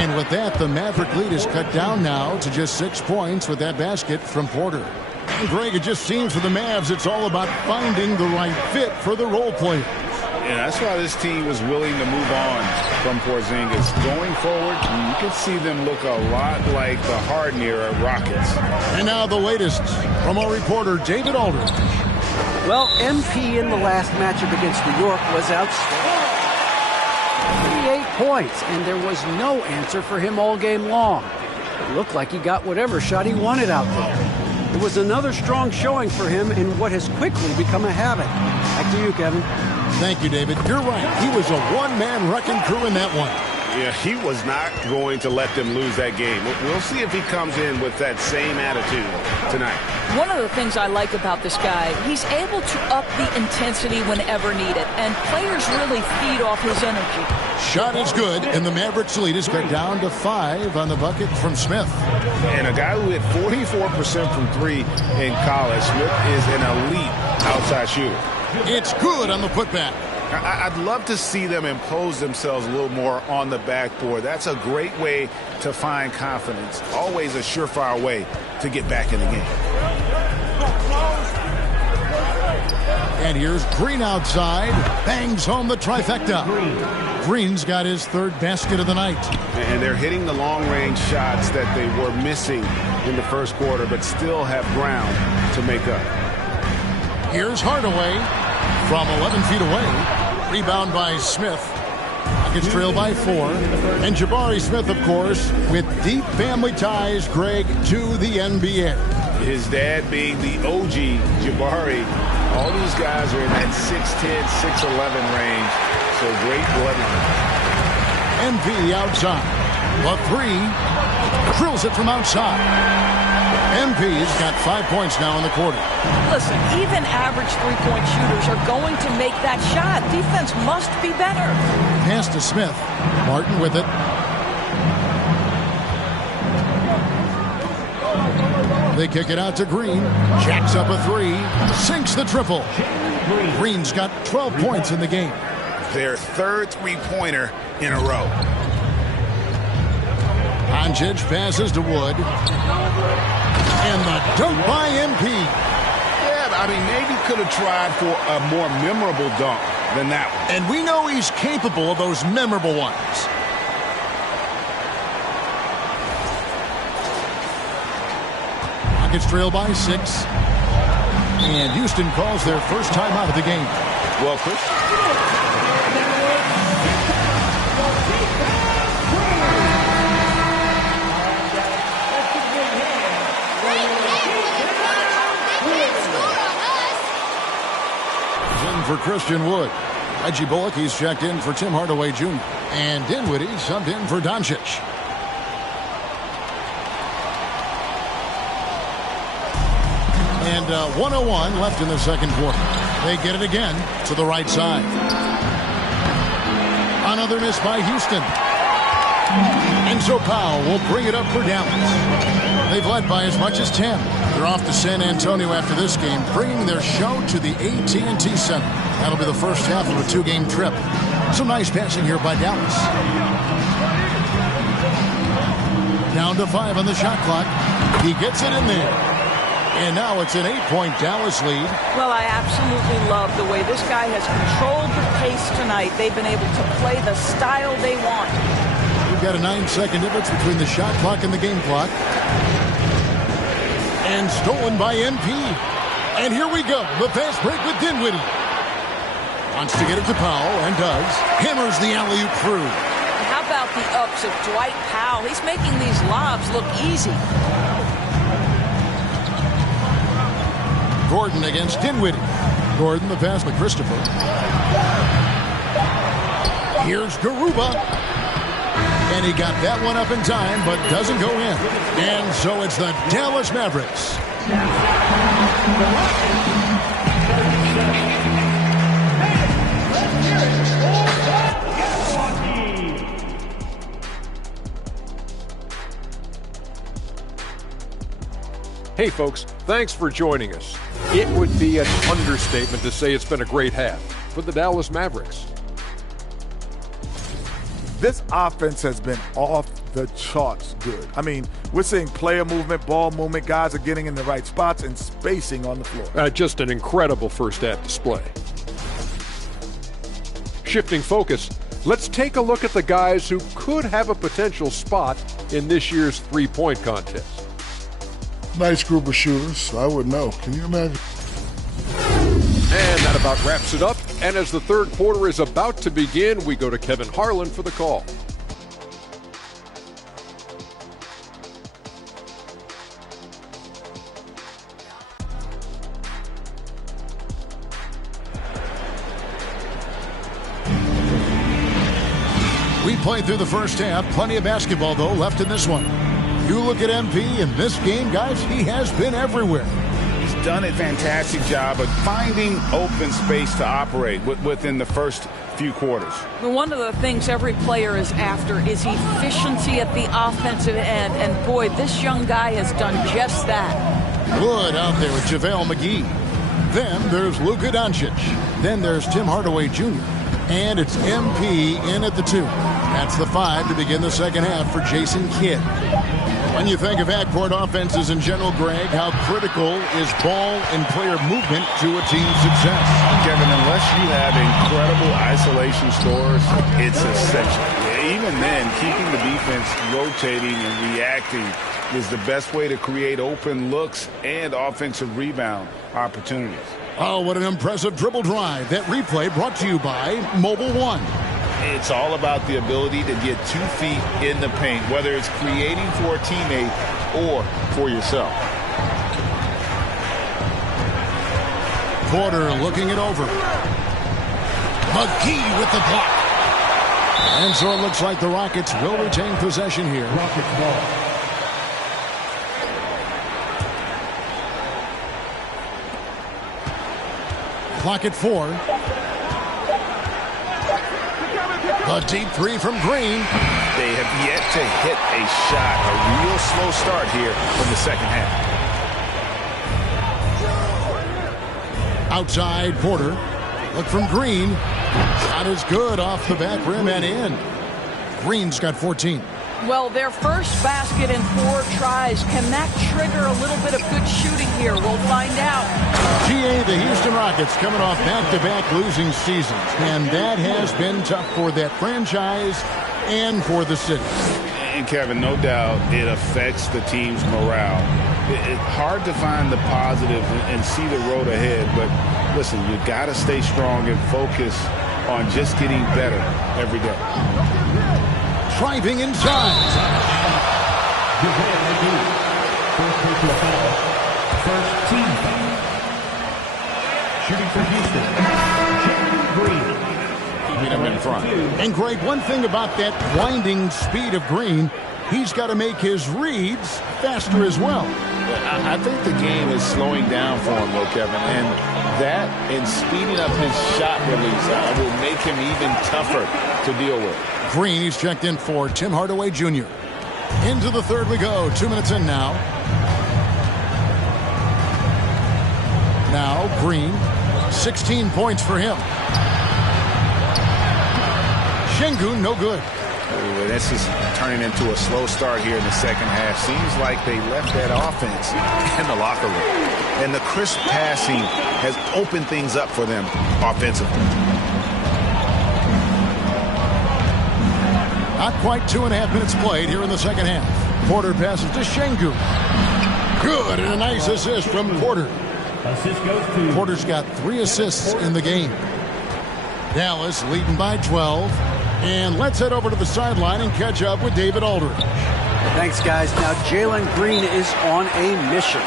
And with that, the Maverick lead is cut down now to just 6 points with that basket from Porter. And Greg, it just seems for the Mavs it's all about finding the right fit for the role players. Yeah, that's why this team was willing to move on from Porzingis. Going forward, you can see them look a lot like the Harden era Rockets. And now the latest from our reporter, David Aldridge. Well, MP in the last matchup against New York was outstanding. 38 points, and there was no answer for him all game long. It looked like he got whatever shot he wanted out there. It was another strong showing for him in what has quickly become a habit. Back to you, Kevin. Thank you, David. You're right. He was a one-man wrecking crew in that one. Yeah, he was not going to let them lose that game. We'll see if he comes in with that same attitude tonight. One of the things I like about this guy, he's able to up the intensity whenever needed, and players really feed off his energy. Shot is good, and the Mavericks lead is cut down to 5 on the bucket from Smith. And a guy who hit 44% from 3 in college, Smith is an elite outside shooter. It's good on the putback. I'd love to see them impose themselves a little more on the backboard. That's a great way to find confidence. Always a surefire way to get back in the game. And here's Green outside. Bangs home the trifecta. Green's got his 3rd basket of the night. And they're hitting the long-range shots that they were missing in the first quarter, but still have ground to make up. Here's Hardaway from 11 feet away. Rebound by Smith. Gets trailed by 4. And Jabari Smith, of course, with deep family ties, Greg, to the NBA. His dad being the OG Jabari. All these guys are in that 6'10", 6'11 range. So great bloodline. MP outside. The 3. Drills it from outside. MP's got 5 points now in the quarter. Listen, even average three-point shooters are going to make that shot. Defense must be better. Pass to Smith. Martin with it. They kick it out to Green. Jacks up a 3. Sinks the triple. Green's got 12 points in the game. Their 3rd three-pointer in a row. Honjic passes to Wood. And the dunk by MP. Yeah, I mean, maybe could have tried for a more memorable dunk than that one. And we know he's capable of those memorable ones. Rockets trail by 6. And Houston calls their first time out of the game. Well, Chris. For Christian Wood. Reggie Bullock, he's checked in for Tim Hardaway Jr. And Dinwiddie subbed in for Doncic. And 1:01 left in the second quarter. They get it again to the right side. Another miss by Houston. And so Powell will bring it up for Dallas. They've led by as much as 10. They're off to San Antonio after this game, bringing their show to the AT&T Center. That'll be the first half of a 2-game trip. Some nice passing here by Dallas. Down to 5 on the shot clock. He gets it in there. And now it's an 8-point Dallas lead. Well, I absolutely love the way this guy has controlled the pace tonight. They've been able to play the style they want. We've got a 9-second difference between the shot clock and the game clock. And stolen by MP. And here we go. The fast break with Dinwiddie. Wants to get it to Powell, and does. Hammers the alley-oop through. How about the ups of Dwight Powell? He's making these lobs look easy. Gordon against Dinwiddie. Gordon the pass to Christopher. Here's Garuba. And he got that one up in time, but doesn't go in. And so it's the Dallas Mavericks. Hey folks, thanks for joining us. It would be an understatement to say it's been a great half for the Dallas Mavericks. This offense has been off the charts good. I mean, we're seeing player movement, ball movement, guys are getting in the right spots and spacing on the floor. Just an incredible first half display. Shifting focus, let's take a look at the guys who could have a potential spot in this year's three-point contest. Nice group of shooters. I would know. Can you imagine? And that about wraps it up. And as the third quarter is about to begin, we go to Kevin Harlan for the call. We played through the first half. Plenty of basketball, though, left in this one. You look at MP in this game, guys, he has been everywhere. He's done a fantastic job of finding open space to operate within the first few quarters. One of the things every player is after is efficiency at the offensive end. And boy, this young guy has done just that. Wood out there with JaVale McGee. Then there's Luka Doncic. Then there's Tim Hardaway Jr. And it's MP in at the 2. That's the 5 to begin the second half for Jason Kidd. When you think of backcourt offenses in general, Greg, how critical is ball and player movement to a team's success? Kevin, unless you have incredible isolation scores, it's essential. Even then, keeping the defense rotating and reacting is the best way to create open looks and offensive rebound opportunities. Oh, what an impressive dribble drive. That replay brought to you by Mobile One. It's all about the ability to get 2 feet in the paint, whether it's creating for a teammate or for yourself. Porter looking it over. McGee with the block. And so it looks like the Rockets will retain possession here. Rockets ball. Clock at 4. A deep 3 from Green. They have yet to hit a shot. A real slow start here from the second half. Outside Porter. Look from Green. Shot is good off the back rim and in. Green's got 14. Well, their first basket in 4 tries. Can that trigger a little bit of good shooting here? We'll find out. GA, the Houston Rockets coming off back-to-back losing seasons. And that has been tough for that franchise and for the city. And Kevin, no doubt it affects the team's morale. It's hard to find the positive and see the road ahead. But listen, you got to stay strong and focus on just getting better every day. Driving inside. First personal foul. First team foul. Shooting for Houston. Jalen Green. Beat him in front. And Greg, one thing about that blinding speed of Green, he's got to make his reads faster as well. I think the game is slowing down for him, though, Kevin. And that and speeding up his shot release will make him even tougher to deal with. Green, he's checked in for Tim Hardaway Jr. Into the third we go. 2 minutes in now. Now Green, 16 points for him. Şengün, no good. Ooh, this is turning into a slow start here in the second half. Seems like they left that offense in the locker room. And the crisp passing has opened things up for them offensively. Not quite 2.5 minutes played here in the second half. Porter passes to Şengün. Good, and a nice assist from Porter. Assist goes to Porter's got 3 assists in the game. Dallas leading by 12. And let's head over to the sideline and catch up with David Aldridge. Thanks, guys. Now, Jalen Green is on a mission.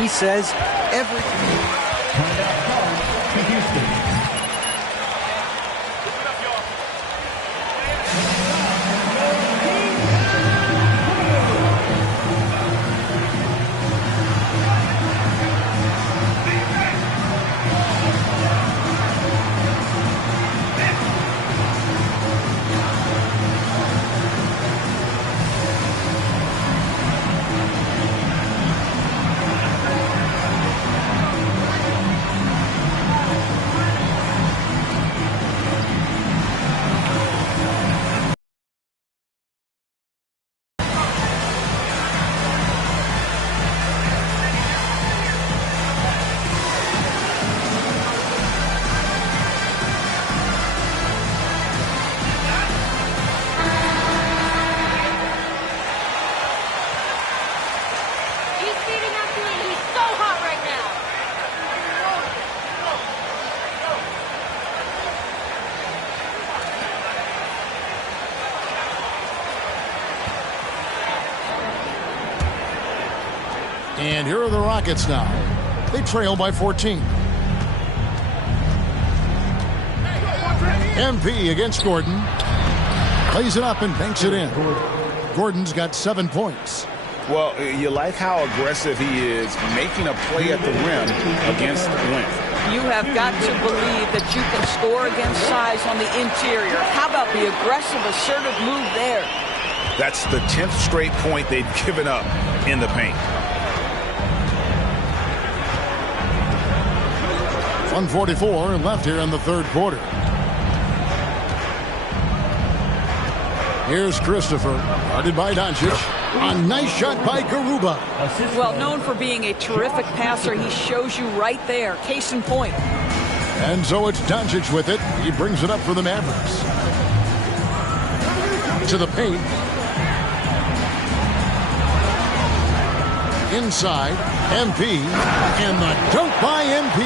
He says everything. to Houston. And here are the Rockets now. They trail by 14. MP against Gordon. Plays it up and banks it in. Gordon's got 7 points. Well, you like how aggressive he is, making a play at the rim against length. You have got to believe that you can score against size on the interior. How about the aggressive, assertive move there? That's the 10th straight point they've given up in the paint. 1:44 left here in the third quarter. Here's Christopher, guarded by Doncic. A nice shot by Garuba. Well, known for being a terrific passer, he shows you right there. Case in point. And so it's Doncic with it. He brings it up for the Mavericks. To the paint. Inside, MP. And the dunk by MP.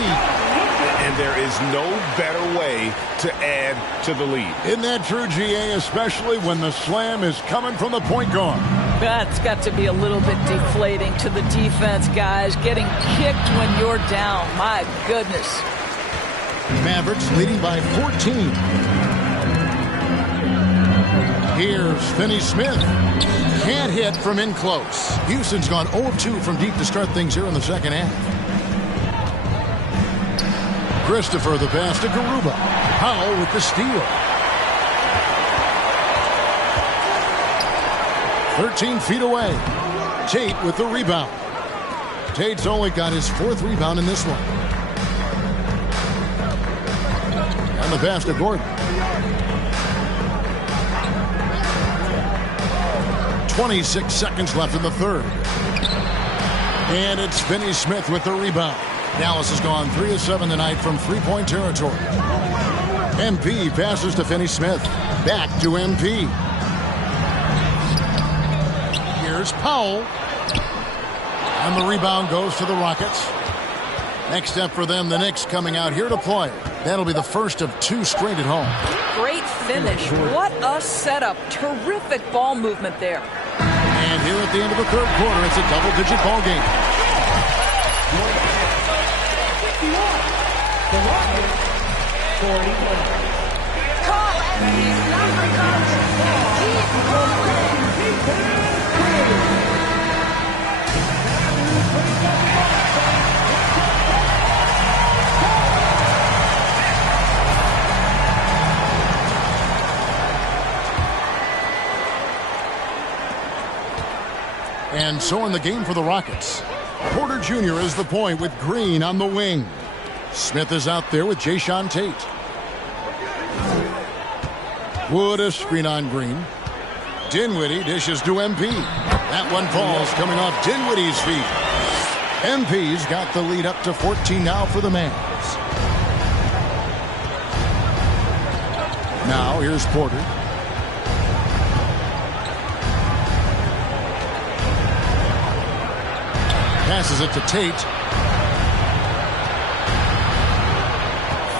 And there is no better way to add to the lead. Isn't that true, GA, especially when the slam is coming from the point guard? That's got to be a little bit deflating to the defense, guys. Getting kicked when you're down. My goodness. Mavericks leading by 14. Here's Finney-Smith. Can't hit from in close. Houston's gone 0-2 from deep to start things here in the second half. Christopher the pass to Garuba. Powell with the steal. 13 feet away. Tate with the rebound. Tate's only got his 4th rebound in this one. And the pass to Gordon. 26 seconds left in the third. And it's Finney-Smith with the rebound. Dallas has gone 3 of 7 tonight from three-point territory. MP passes to Finney-Smith. Back to MP. Here's Powell. And the rebound goes to the Rockets. Next step for them, the Knicks coming out here to play. That'll be the first of 2 straight at home. Great finish. What a setup. Terrific ball movement there. And here at the end of the third quarter, it's a double-digit ball game. The Rockets, 41. And so in the game for the Rockets, Porter Jr. is the point with Green on the wing. Smith is out there with Jayshawn Tate. Wood a screen on Green. Dinwiddie dishes to MP. That one falls coming off Dinwiddie's feet. MP's got the lead up to 14 now for the Mavs. Now here's Porter. Passes it to Tate.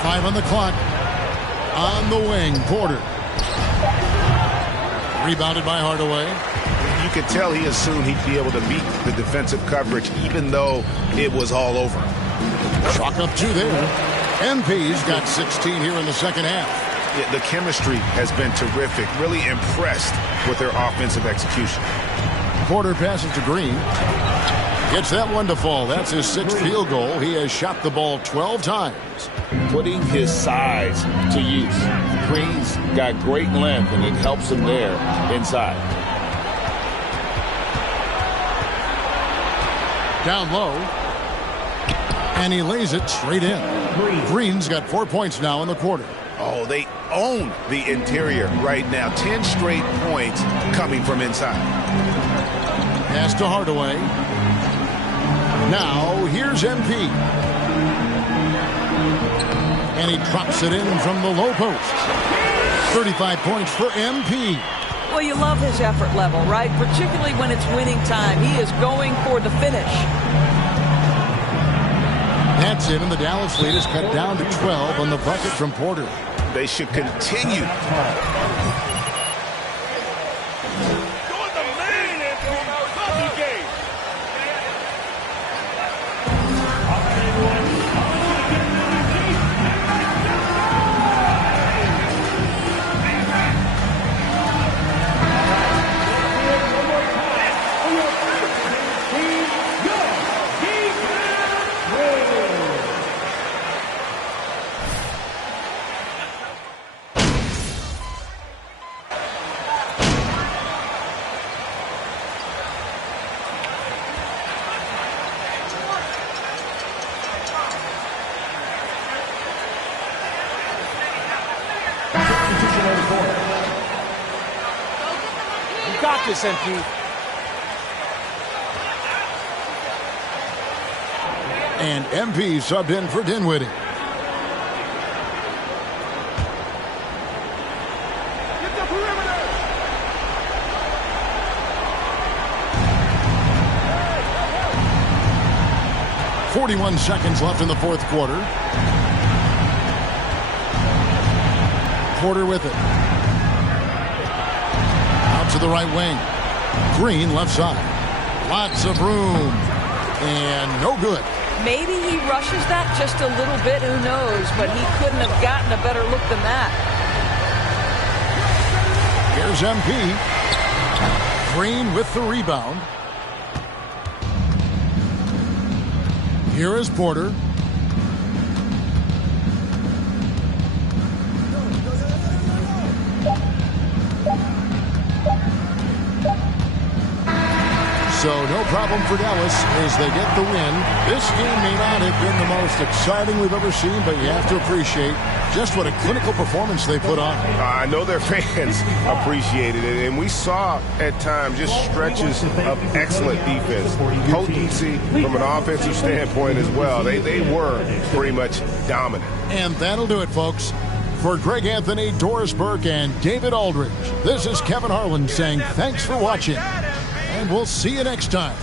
5 on the clock. On the wing, Porter. Rebounded by Hardaway. You could tell he assumed he'd be able to meet the defensive coverage even though it was all over. Chalk up 2 there. MP's got 16 here in the second half. Yeah, the chemistry has been terrific. Really impressed with their offensive execution. Porter passes to Green. Gets that one to fall. That's his 6th field goal. He has shot the ball 12 times. Putting his size to use. Green's got great length, and it helps him there inside. Down low. And he lays it straight in. Green's got 4 points now in the quarter. Oh, they own the interior right now. 10 straight points coming from inside. Pass to Hardaway. Now, here's MP. And he drops it in from the low post. 35 points for MP. Well, you love his effort level, right? Particularly when it's winning time. He is going for the finish. That's it, and the Dallas lead is cut down to 12 on the bucket from Porter. They should continue. this, MP. And MP subbed in for Dinwiddie. Get the perimeter. 41 seconds left in the fourth quarter. Porter with it. Out to the right wing. Green left side. Lots of room. And no good. Maybe he rushes that just a little bit, who knows, but he couldn't have gotten a better look than that. Here's MP. Green with the rebound. Here is Porter. So no problem for Dallas as they get the win. This game may not have been the most exciting we've ever seen, but you have to appreciate just what a clinical performance they put on. I know their fans appreciated it, and we saw at times just stretches of excellent defense, potency from an offensive standpoint as well. They were pretty much dominant. And that'll do it, folks. For Greg Anthony, Doris Burke, and David Aldridge, this is Kevin Harlan saying thanks for watching, and we'll see you next time.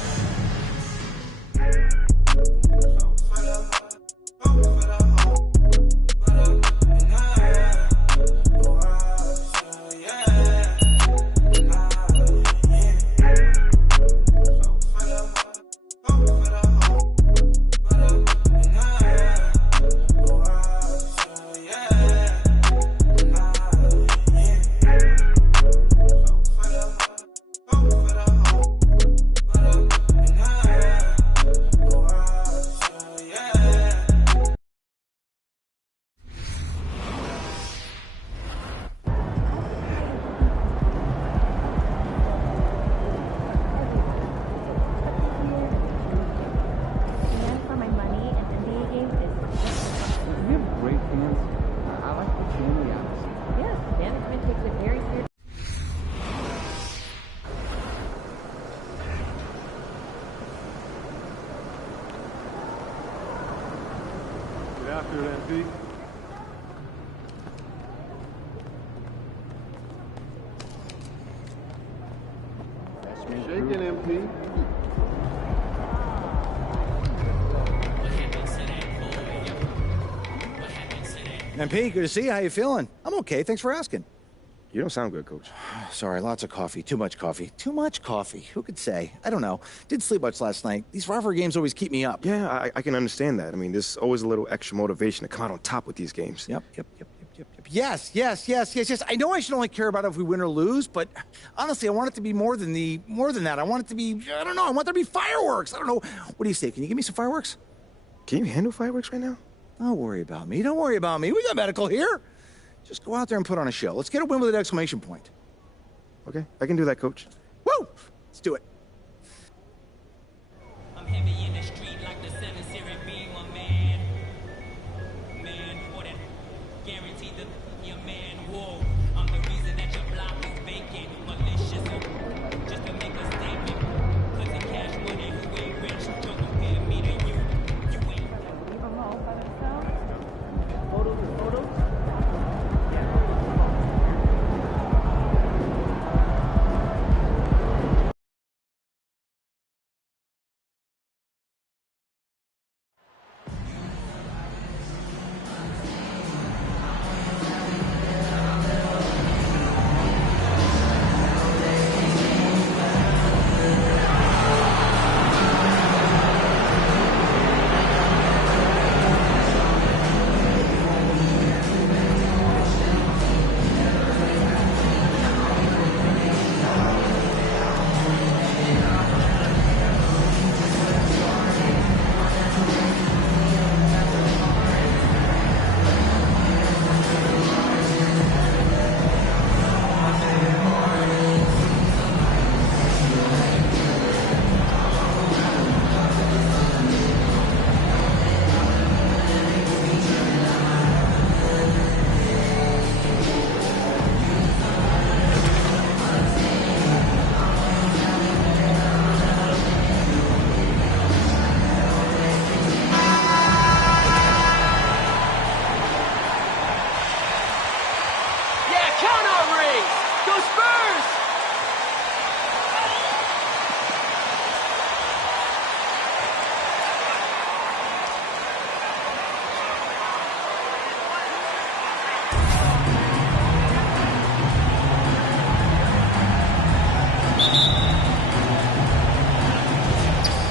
After that, MP. Shaking, MP. MP, good to see you. How you feeling? I'm okay. Thanks for asking. You don't sound good, Coach. Sorry, lots of coffee. Too much coffee. Too much coffee. Who could say? I don't know. Didn't sleep much last night. These rivalry games always keep me up. Yeah, I can understand that. I mean, there's always a little extra motivation to come out on top with these games. Yep. Yes. I know I should only care about if we win or lose, but honestly, I want it to be more than that. I want it to be, I don't know, I want there to be fireworks. I don't know. What do you say? Can you give me some fireworks? Can you handle fireworks right now? Don't worry about me. Don't worry about me. We got medical here. Just go out there and put on a show. Let's get a win with an exclamation point. Okay, I can do that, Coach. Woo! Let's do it.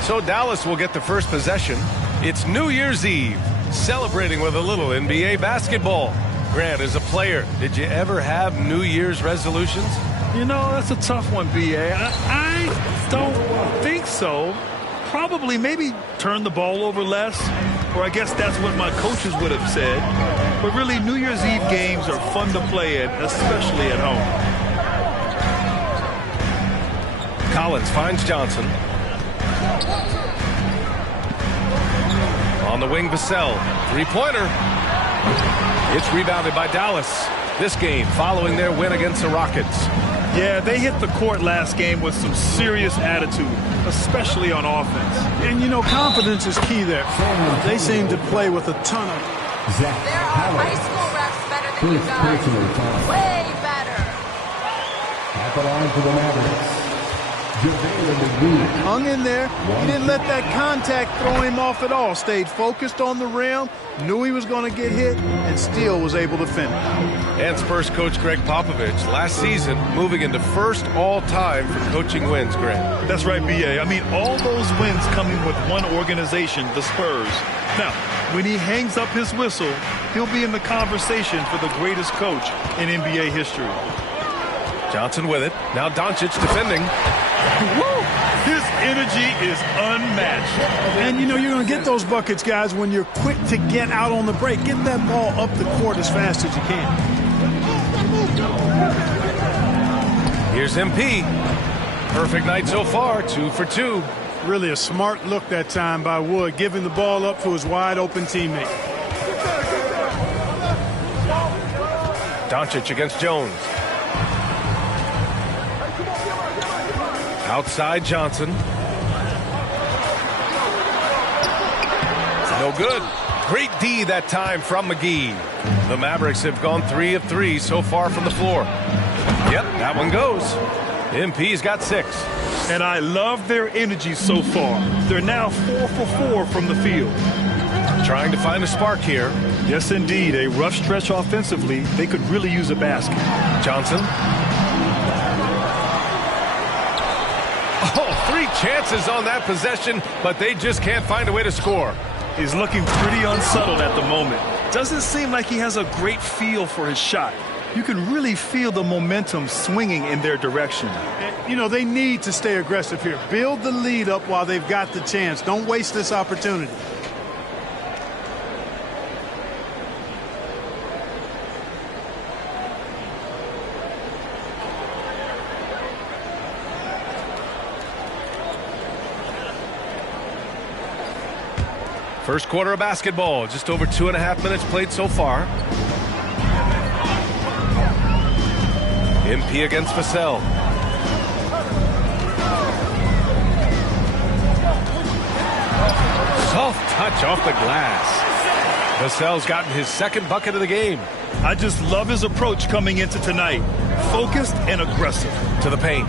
So Dallas will get the first possession. It's New Year's Eve, celebrating with a little NBA basketball. Grant, as a player, did you ever have New Year's resolutions? You know, that's a tough one, B.A. I don't think so. Probably maybe turn the ball over less, or I guess that's what my coaches would have said. But really, New Year's Eve games are fun to play in, especially at home. Collins finds Johnson. On the wing, Vassell. Three-pointer. It's rebounded by Dallas. This game following their win against the Rockets. Yeah, they hit the court last game with some serious attitude, especially on offense. And, you know, confidence is key there. They seem to play with a ton of it. There are high school refs better than you guys. Way better. At the line for the Mavericks, hung in there. He didn't let that contact throw him off at all. Stayed focused on the rim, knew he was going to get hit, and still was able to finish. And Spurs coach Greg Popovich last season moving into first all-time for coaching wins, Grant. That's right, B.A. I mean, all those wins coming with one organization, the Spurs. Now, when he hangs up his whistle, he'll be in the conversation for the greatest coach in NBA history. Johnson with it. Now Doncic defending. Woo! His energy is unmatched. And, you know, you're going to get those buckets, guys, when you're quick to get out on the break. Get that ball up the court as fast as you can. Here's MP. Perfect night so far, 2 for 2. Really a smart look that time by Wood, giving the ball up to his wide-open teammate. Doncic against Jones. Outside Johnson. No good. Great D that time from McGee. The Mavericks have gone 3 of 3 so far from the floor. Yep, that one goes. MP's got 6. And I love their energy so far. They're now 4 for 4 from the field. Trying to find a spark here. Yes, indeed. A rough stretch offensively. They could really use a basket. Johnson. Oh, 3 chances on that possession, but they just can't find a way to score. He's looking pretty unsettled at the moment. Doesn't seem like he has a great feel for his shot. You can really feel the momentum swinging in their direction. You know, they need to stay aggressive here. Build the lead up while they've got the chance. Don't waste this opportunity. First quarter of basketball, just over 2.5 minutes played so far. MP against Vassell. Soft touch off the glass. Vassell's gotten his second bucket of the game. I just love his approach coming into tonight. Focused and aggressive. To the paint.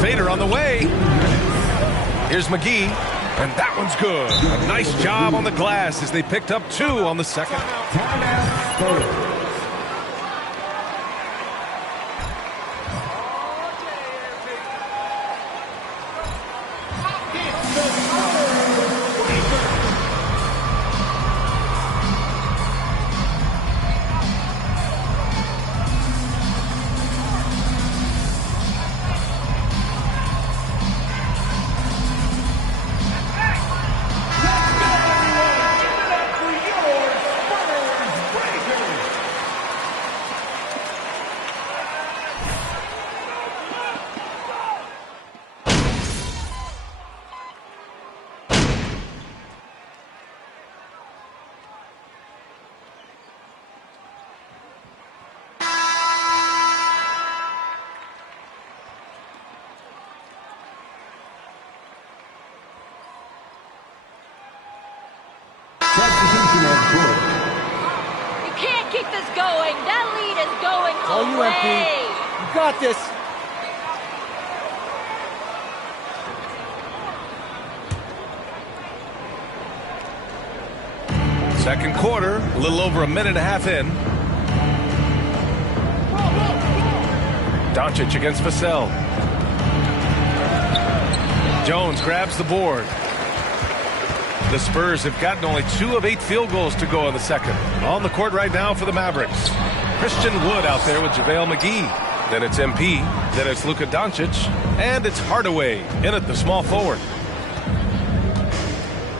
Fader on the way. Here's McGee. And that one's good. A nice job on the glass as they picked up 2 on the second. You can't keep this going. That lead is going All you, MP. You got this. Second quarter, a little over 1.5 minutes in. Doncic against Vassell. Jones grabs the board. The Spurs have gotten only 2 of 8 field goals to go in the second. On the court right now for the Mavericks. Christian Wood out there with JaVale McGee. Then it's MP. Then it's Luka Doncic. And it's Hardaway in at the small forward.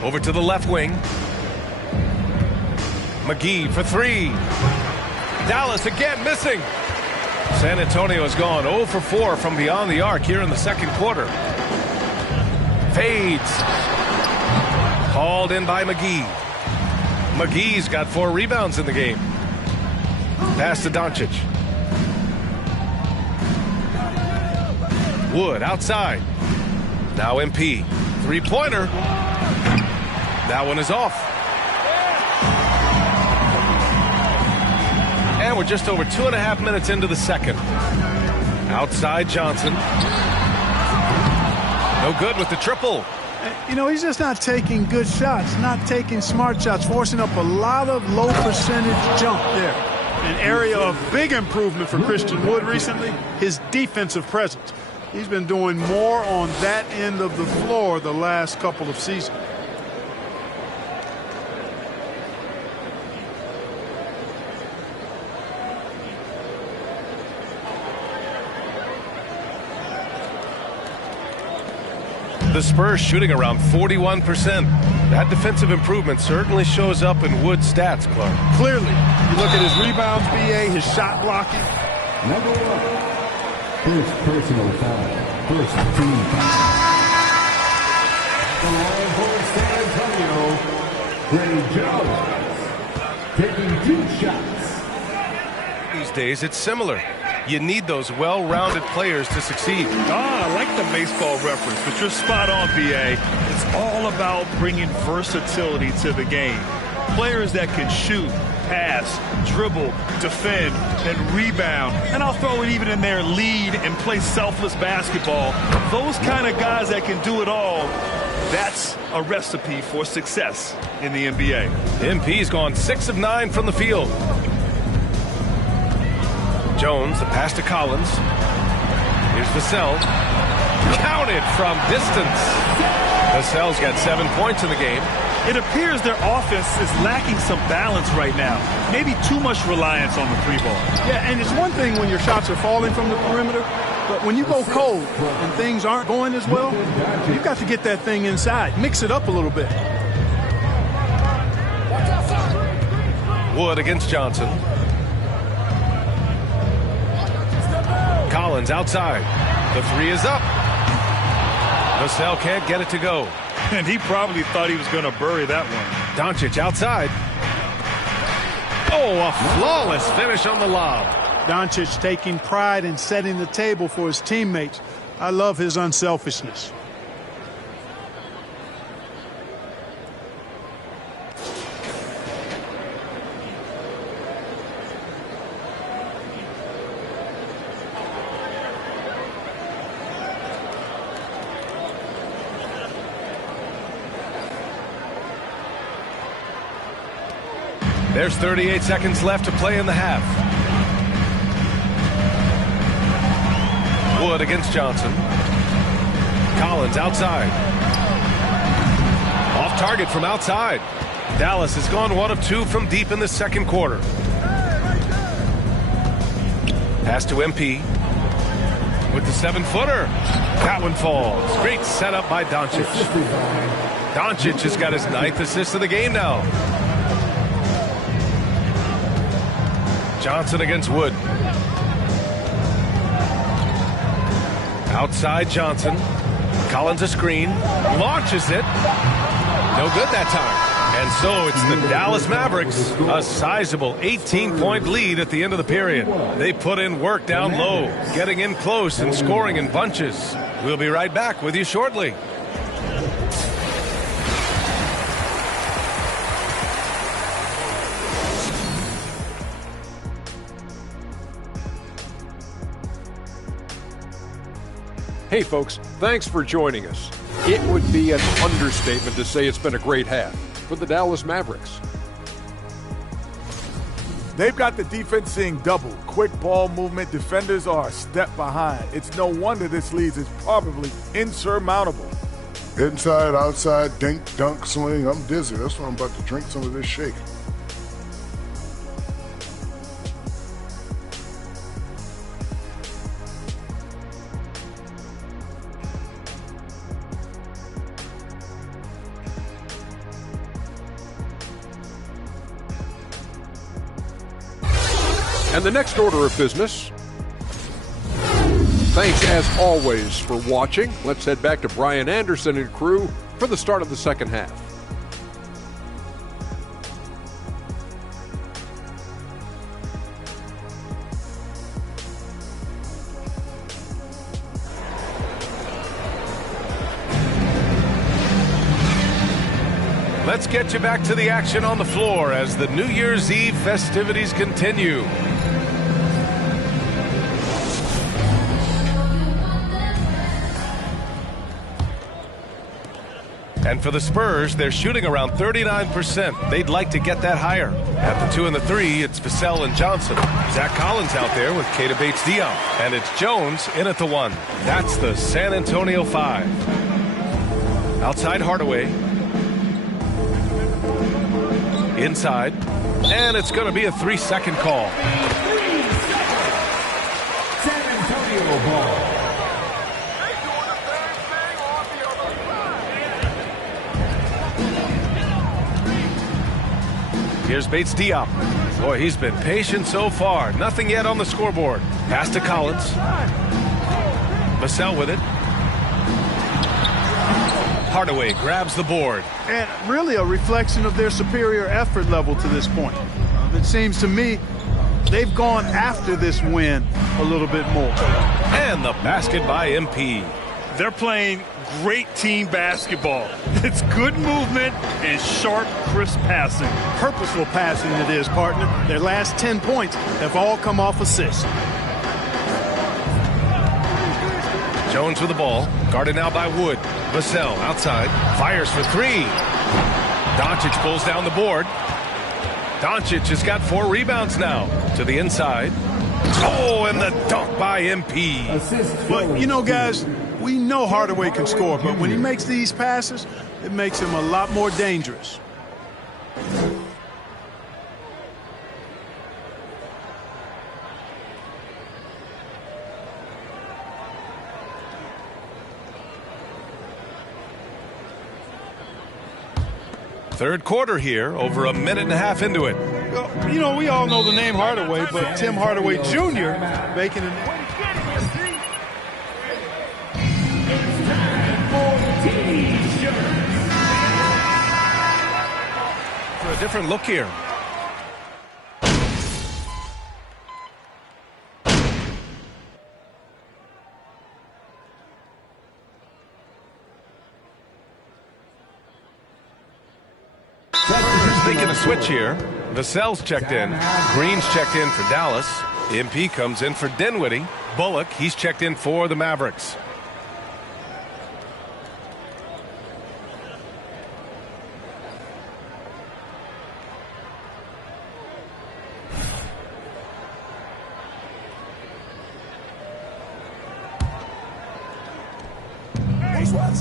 Over to the left wing. McGee for 3. Dallas again missing. San Antonio has gone 0 for 4 from beyond the arc here in the second quarter. Fades. Called in by McGee. McGee's got 4 rebounds in the game. Pass to Doncic. Wood outside. Now MP. 3-pointer. That one is off. And we're just over 2.5 minutes into the second. Outside Johnson. No good with the triple. You know, he's just not taking good shots, not taking smart shots, forcing up a lot of low percentage jump there. An area of big improvement for Christian Wood recently, his defensive presence. He's been doing more on that end of the floor the last couple of seasons. The Spurs shooting around 41%. That defensive improvement certainly shows up in Wood's stats, Clark. Clearly, you look at his rebounds, BA, his shot blocking. Number 1. First personal foul. First team foul. The line for San Antonio, Gray Jones, taking 2 shots. These days, it's similar. You need those well-rounded players to succeed. I like the baseball reference, but you're spot on, BA. It's all about bringing versatility to the game. Players that can shoot, pass, dribble, defend, and rebound. And I'll throw it even in there, lead and play selfless basketball. Those kind of guys that can do it all, that's a recipe for success in the NBA. MP's gone 6 of 9 from the field. Jones, the pass to Collins. Here's Vassell. Counted from distance. Vassell's got 7 points in the game. It appears their offense is lacking some balance right now. Maybe too much reliance on the 3-ball. Yeah, and it's one thing when your shots are falling from the perimeter, but when you go cold and things aren't going as well, you've got to get that thing inside. Mix it up a little bit. Wood against Johnson. Collins outside. The 3 is up. Vassell can't get it to go. And he probably thought he was going to bury that one. Doncic outside. Oh, a flawless finish on the lob. Doncic taking pride in setting the table for his teammates. I love his unselfishness. There's 38 seconds left to play in the half. Wood against Johnson. Collins outside. Off target from outside. Dallas has gone 1 of 2 from deep in the second quarter. Pass to MP. With the 7-footer. That one falls. Great setup by Doncic. Doncic has got his 9th assist of the game now. Johnson against Wood. Outside Johnson. Collins a screen. Launches it. No good that time. And so it's the Dallas Mavericks. A sizable 18-point lead at the end of the period. They put in work down low, getting in close and scoring in bunches. We'll be right back with you shortly. Hey folks, thanks for joining us. It would be an understatement to say it's been a great half for the Dallas Mavericks. They've got the defense seeing double. Quick ball movement. Defenders are a step behind. It's no wonder this lead is probably insurmountable. Inside, outside, dink, dunk, swing. I'm dizzy. That's why I'm about to drink some of this shake. And the next order of business. Thanks, as always, for watching. Let's head back to Brian Anderson and crew for the start of the second half. Let's get you back to the action on the floor as the New Year's Eve festivities continue. And for the Spurs, they're shooting around 39%. They'd like to get that higher. At the 2 and the 3, it's Vassell and Johnson. Zach Collins out there with Keita Bates-Diop. And it's Jones in at the 1. That's the San Antonio 5. Outside Hardaway. Inside. And it's going to be a 3-second call. San Antonio ball. Here's Bates-Diop. Boy, he's been patient so far. Nothing yet on the scoreboard. Pass to Collins. Vassell with it. Hardaway grabs the board. And really a reflection of their superior effort level to this point. It seems to me they've gone after this win a little bit more. And the basket by MP. They're playing great team basketball. It's good movement and sharp, crisp passing. Purposeful passing it is, partner. Their last 10 points have all come off assists. Jones with the ball. Guarded now by Wood. Vassell outside. Fires for 3. Doncic pulls down the board. Doncic has got 4 rebounds now. To the inside. Oh, and the dunk by MP. But, you know, guys, we know Hardaway can score, but when he makes these passes, it makes him a lot more dangerous. Third quarter here, over a minute and a half into it. You know, we all know the name Hardaway, but Tim Hardaway Jr. making it. For a different look here. Making a switch here. Vassell's checked in. Green's checked in for Dallas. MP comes in for Dinwiddie. Bullock, he's checked in for the Mavericks.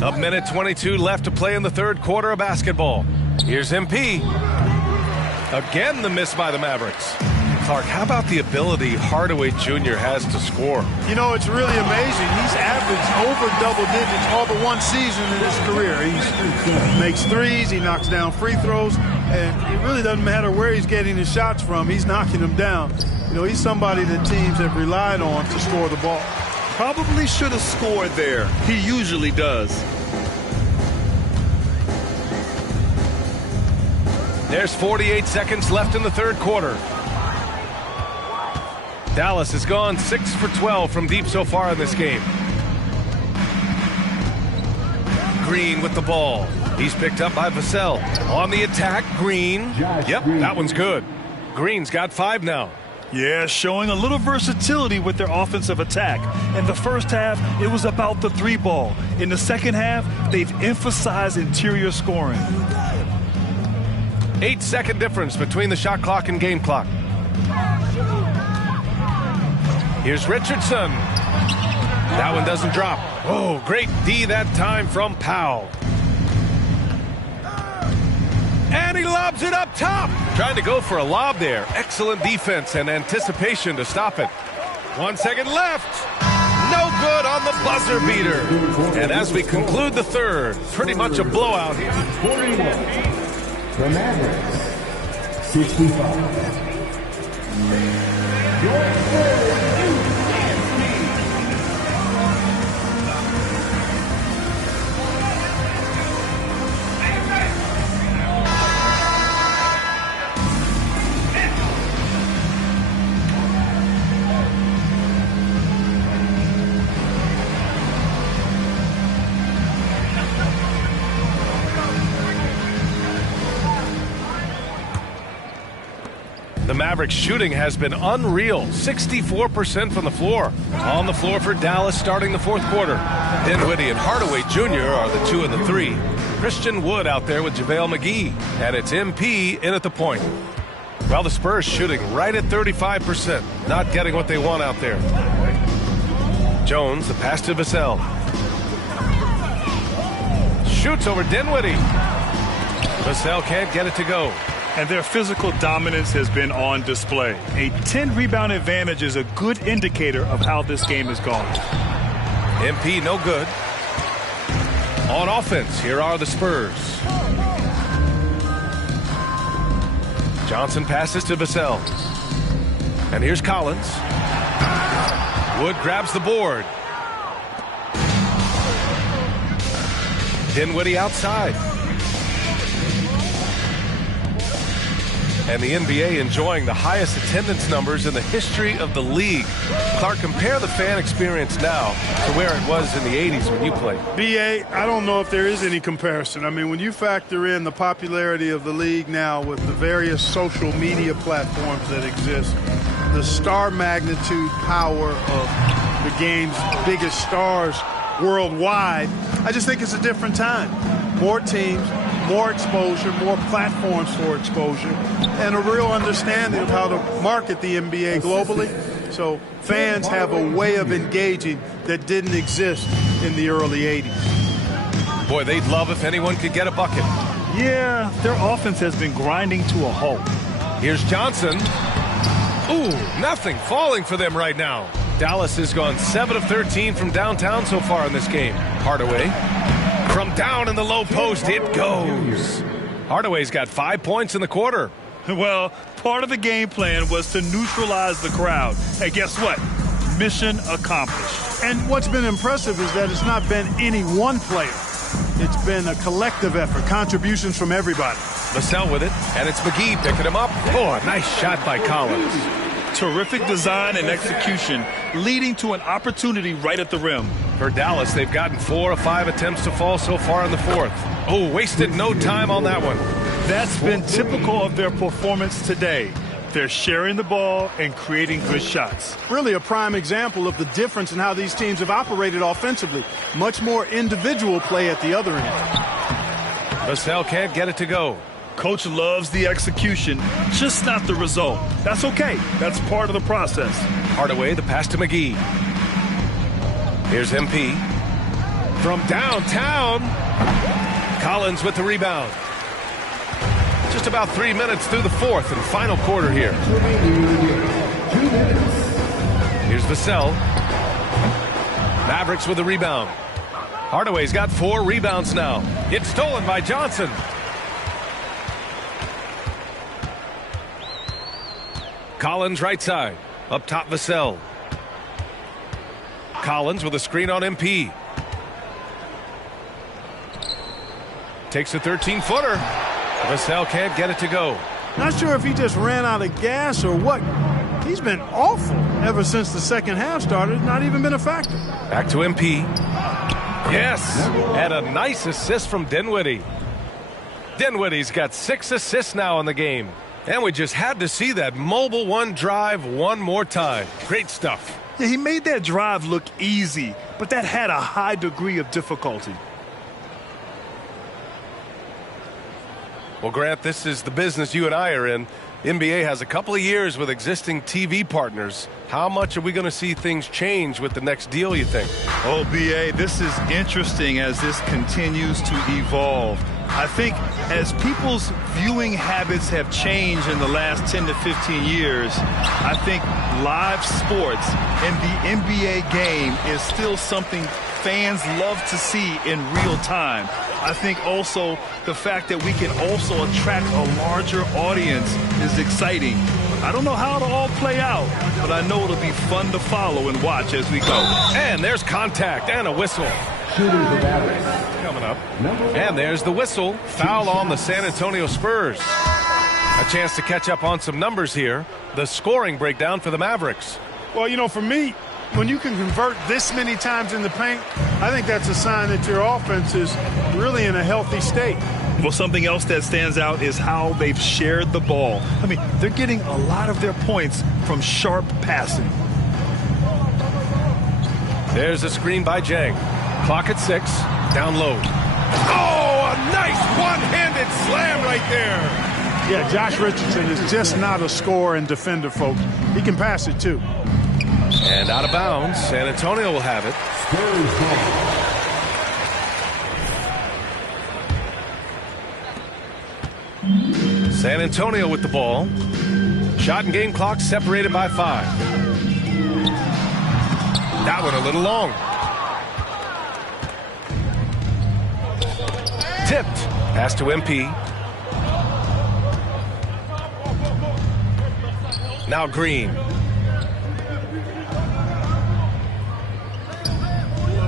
A minute 22 left to play in the third quarter of basketball. Here's MP. Again, the miss by the Mavericks. Clark, how about the ability Hardaway Jr. has to score? You know, it's really amazing. He's averaged over double digits all but one season in his career. He makes threes, he knocks down free throws, and it really doesn't matter where he's getting his shots from. He's knocking them down. You know, he's somebody that teams have relied on to score the ball. Probably should have scored there. He usually does. There's 48 seconds left in the third quarter. Dallas has gone 6 for 12 from deep so far in this game. Green with the ball. He's picked up by Vassell. On the attack, Green. Yep, that one's good. Green's got 5 now. Yeah, showing a little versatility with their offensive attack. In the first half, it was about the 3 ball. In the second half, they've emphasized interior scoring. 8-second difference between the shot clock and game clock. Here's Richardson. That one doesn't drop. Oh, great D that time from Powell. And he lobs it up top. Trying to go for a lob there. Excellent defense and anticipation to stop it. 1 second left. No good on the buzzer beater. And as we conclude the third, pretty much a blowout here. 41. The Mavericks, 65. Your third The Mavericks shooting has been unreal. 64% from the floor. On the floor for Dallas starting the fourth quarter. Dinwiddie and Hardaway Jr. are the 2 and the 3. Christian Wood out there with JaVale McGee. And it's MP in at the point. Well, the Spurs shooting right at 35%. Not getting what they want out there. Jones, the pass to Vassell. Shoots over Dinwiddie. Vassell can't get it to go. And their physical dominance has been on display. A 10-rebound advantage is a good indicator of how this game has gone. MP no good. On offense, here are the Spurs. Johnson passes to Vassell. And here's Collins. Wood grabs the board. Dinwiddie outside. And the NBA enjoying the highest attendance numbers in the history of the league. Clark, compare the fan experience now to where it was in the 80s when you played. BA, I don't know if there is any comparison. I mean, when you factor in the popularity of the league now with the various social media platforms that exist, the star magnitude power of the game's biggest stars worldwide, I just think it's a different time. More teams, more exposure, more platforms for exposure, and a real understanding of how to market the NBA globally. So fans have a way of engaging that didn't exist in the early 80s. Boy, they'd love if anyone could get a bucket. Yeah, their offense has been grinding to a halt. Here's Johnson. Ooh, nothing falling for them right now. Dallas has gone 7 of 13 from downtown so far in this game. Hardaway. From down in the low post, it goes. Hardaway's got 5 points in the quarter. Well, part of the game plan was to neutralize the crowd. And guess what? Mission accomplished. And what's been impressive is that it's not been any one player. It's been a collective effort, contributions from everybody. Vassell with it, and it's McGee picking him up. Oh, a nice shot by Collins. Terrific design and execution, leading to an opportunity right at the rim. For Dallas, they've gotten 4 of 5 attempts to fall so far in the fourth. Oh, wasted no time on that one. That's been typical of their performance today. They're sharing the ball and creating good shots. Really a prime example of the difference in how these teams have operated offensively. Much more individual play at the other end. Vassell can't get it to go. Coach loves the execution, just not the result. That's okay. That's part of the process. Hardaway, the pass to McGee. Here's MP. From downtown, Collins with the rebound. Just about 3 minutes through the fourth and final quarter here. 2 minutes. Here's Vassell. Mavericks with the rebound. Hardaway's got 4 rebounds now. It's stolen by Johnson. Collins right side. Up top Vassell. Collins with a screen on MP. Takes a 13-footer. Vassell can't get it to go. Not sure if he just ran out of gas or what. He's been awful ever since the second half started. Not even been a factor. Back to MP. Yes, and a nice assist from Dinwiddie. Dinwiddie's got 6 assists now in the game. And we just had to see that mobile one drive one more time. Great stuff. Yeah, he made that drive look easy, but that had a high degree of difficulty. Well, Grant, this is the business you and I are in. NBA has a couple of years with existing TV partners. How much are we going to see things change with the next deal, you think? Oh, B.A., this is interesting as this continues to evolve. I think as people's viewing habits have changed in the last 10 to 15 years, I think live sports and the NBA game is still something fans love to see in real time. I think also the fact that we can also attract a larger audience is exciting. I don't know how it'll all play out, but I know it'll be fun to follow and watch as we go. And there's contact and a whistle. Coming up. And there's the whistle. Foul on the San Antonio Spurs. A chance to catch up on some numbers here. The scoring breakdown for the Mavericks. Well, you know, for me, when you can convert this many times in the paint, I think that's a sign that your offense is really in a healthy state. Well, something else that stands out is how they've shared the ball. I mean, they're getting a lot of their points from sharp passing. There's a screen by Jang. Clock at 6. Down low. Oh, a nice one-handed slam right there. Yeah, Josh Richardson is just not a scorer and defender, folks. He can pass it, too. And out of bounds. San Antonio will have it. San Antonio with the ball. Shot and game clock separated by 5. That one a little long. Tipped. Pass to MP. Now Green.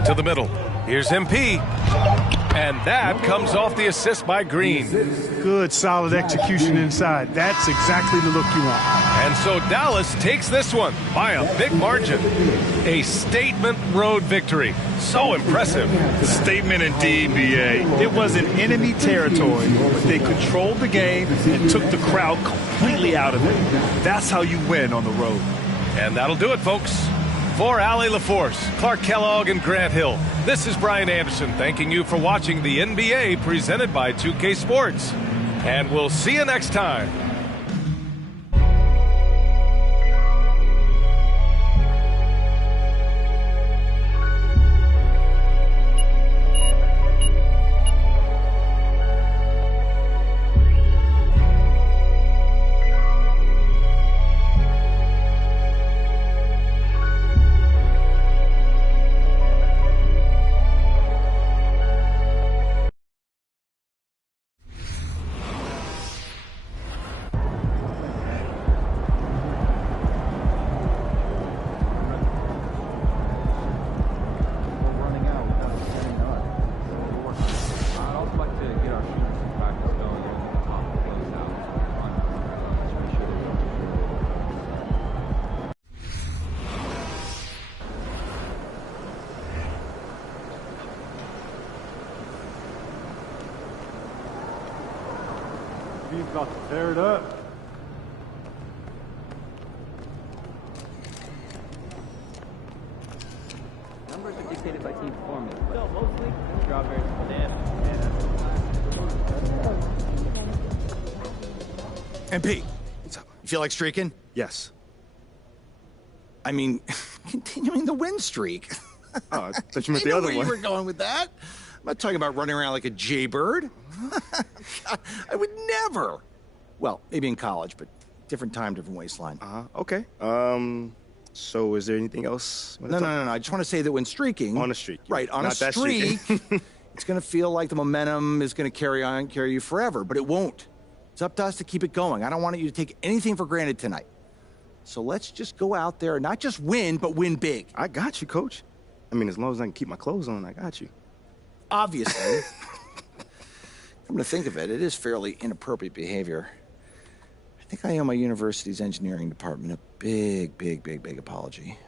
To the middle. Here's MP. And that comes off the assist by Green. Good, solid execution inside. That's exactly the look you want. And so Dallas takes this one by a big margin. A statement road victory. So impressive. Statement indeed, B.A. It was in enemy territory, but they controlled the game and took the crowd completely out of it. That's how you win on the road. And that'll do it, folks. For Allie LaForce, Clark Kellogg, and Grant Hill, this is Brian Anderson thanking you for watching the NBA presented by 2K Sports. And we'll see you next time. He's about to tear it up. Numbers are dictated by team performance, but mostly strawberries. MP, you feel like streaking? Yes. I mean, continuing the win streak. Oh, I thought you meant I the know other where one. you were going with that. I'm not talking about running around like a jaybird. I would never. Well, maybe in college, but different time, different waistline. Okay. So is there anything else? No. I just want to say that when streaking... On a streak. Right, on Not a that streak, it's going to feel like the momentum is going to carry you forever, but it won't. It's up to us to keep it going. I don't want you to take anything for granted tonight. So let's just go out there and not just win, but win big. I got you, Coach. I mean, as long as I can keep my clothes on, I got you. Obviously. Come to think of it, it is fairly inappropriate behavior. I think I owe my university's engineering department a big apology.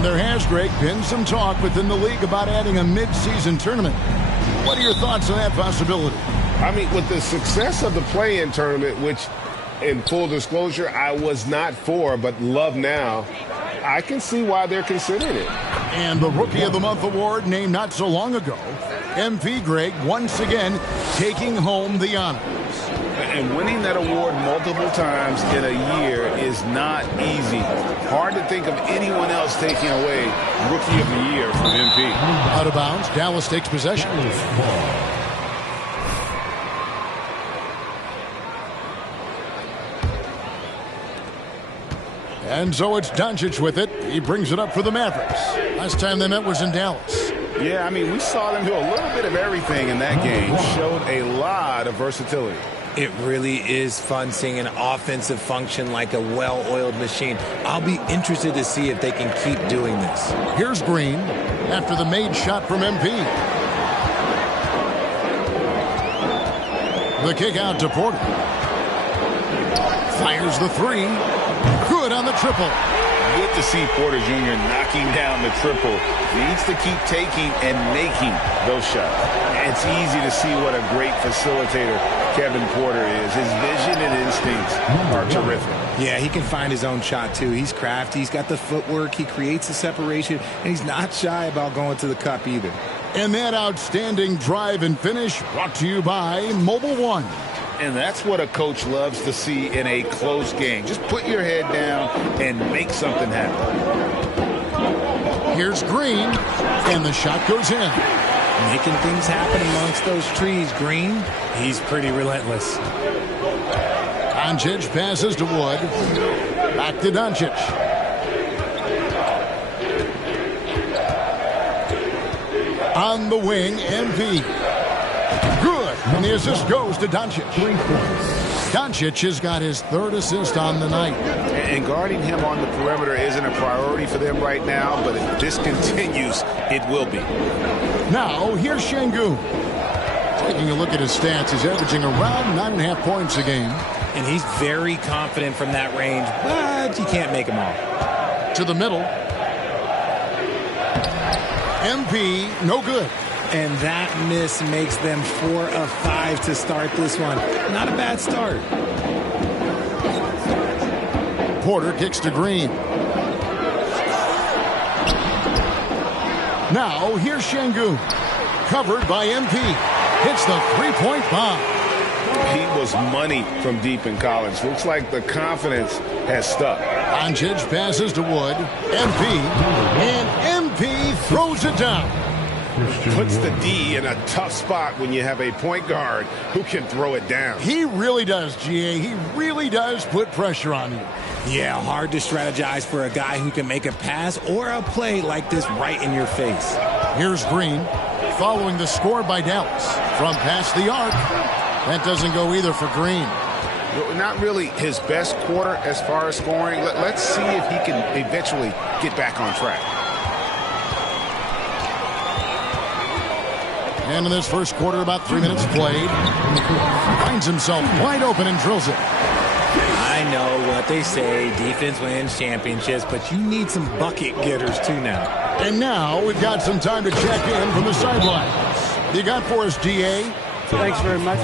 And there has, Greg, been some talk within the league about adding a mid-season tournament. What are your thoughts on that possibility? I mean, with the success of the play-in tournament, which, in full disclosure, I was not for, but love now, I can see why they're considering it. And the Rookie of the Month award named not so long ago, MP Greg once again taking home the honors. And winning that award multiple times in a year is not easy. Hard to think of anyone else taking away Rookie of the Year from MP. Out of bounds, Dallas takes possession. And so it's Doncic with it. He brings it up for the Mavericks. Last time they met was in Dallas. Yeah, I mean, we saw them do a little bit of everything in that game. Showed a lot of versatility. It really is fun seeing an offensive function like a well-oiled machine. I'll be interested to see if they can keep doing this. Here's Green after the made shot from MP. The kick out to Porter. Fires the three. Good on the triple. Good to see Porter Jr. knocking down the triple. Needs to keep taking and making those shots. It's easy to see what a great facilitator Kevin Porter is. His vision and instincts are terrific. Yeah, he can find his own shot, too. He's crafty. He's got the footwork. He creates a separation, and he's not shy about going to the cup either. And that outstanding drive and finish brought to you by Mobile One. And that's what a coach loves to see in a close game. Just put your head down and make something happen. Here's Green, and the shot goes in. Making things happen amongst those trees, Green. He's pretty relentless. Doncic passes to Wood. Back to Doncic. On the wing, MP. Good. And the assist goes to Doncic. Doncic has got his third assist on the night. And guarding him on the perimeter isn't a priority for them right now, but if this continues, it will be. Now, here's Şengün. Taking a look at his stats, he's averaging around 9.5 points a game. And he's very confident from that range, but you can't make him all. To the middle. MP, no good. And that miss makes them 4 of 5 to start this one. Not a bad start. Porter kicks to Green. Now, here's Şengün. Covered by MP. Hits the three-point bomb. He was money from deep in college. Looks like the confidence has stuck. Doncic passes to Wood. MP. And MP throws it down. Puts the D in a tough spot when you have a point guard who can throw it down. He really does, GA. He really does put pressure on you. Yeah, hard to strategize for a guy who can make a pass or a play like this right in your face. Here's Green, following the score by Dallas. From past the arc. That doesn't go either for Green. Not really his best quarter as far as scoring. Let's see if he can eventually get back on track. And in this first quarter, about 3 minutes played, finds himself wide open and drills it. I know what they say, defense wins championships, but you need some bucket getters too now. And now we've got some time to check in from the sidelines. You got for us, DA? Thanks very much.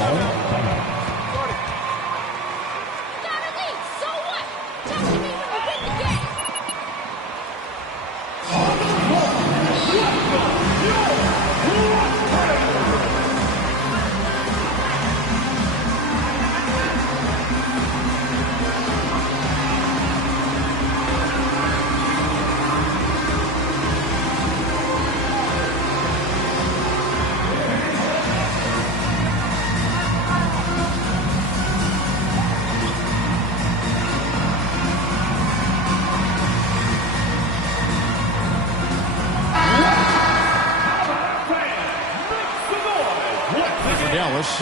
Dallas.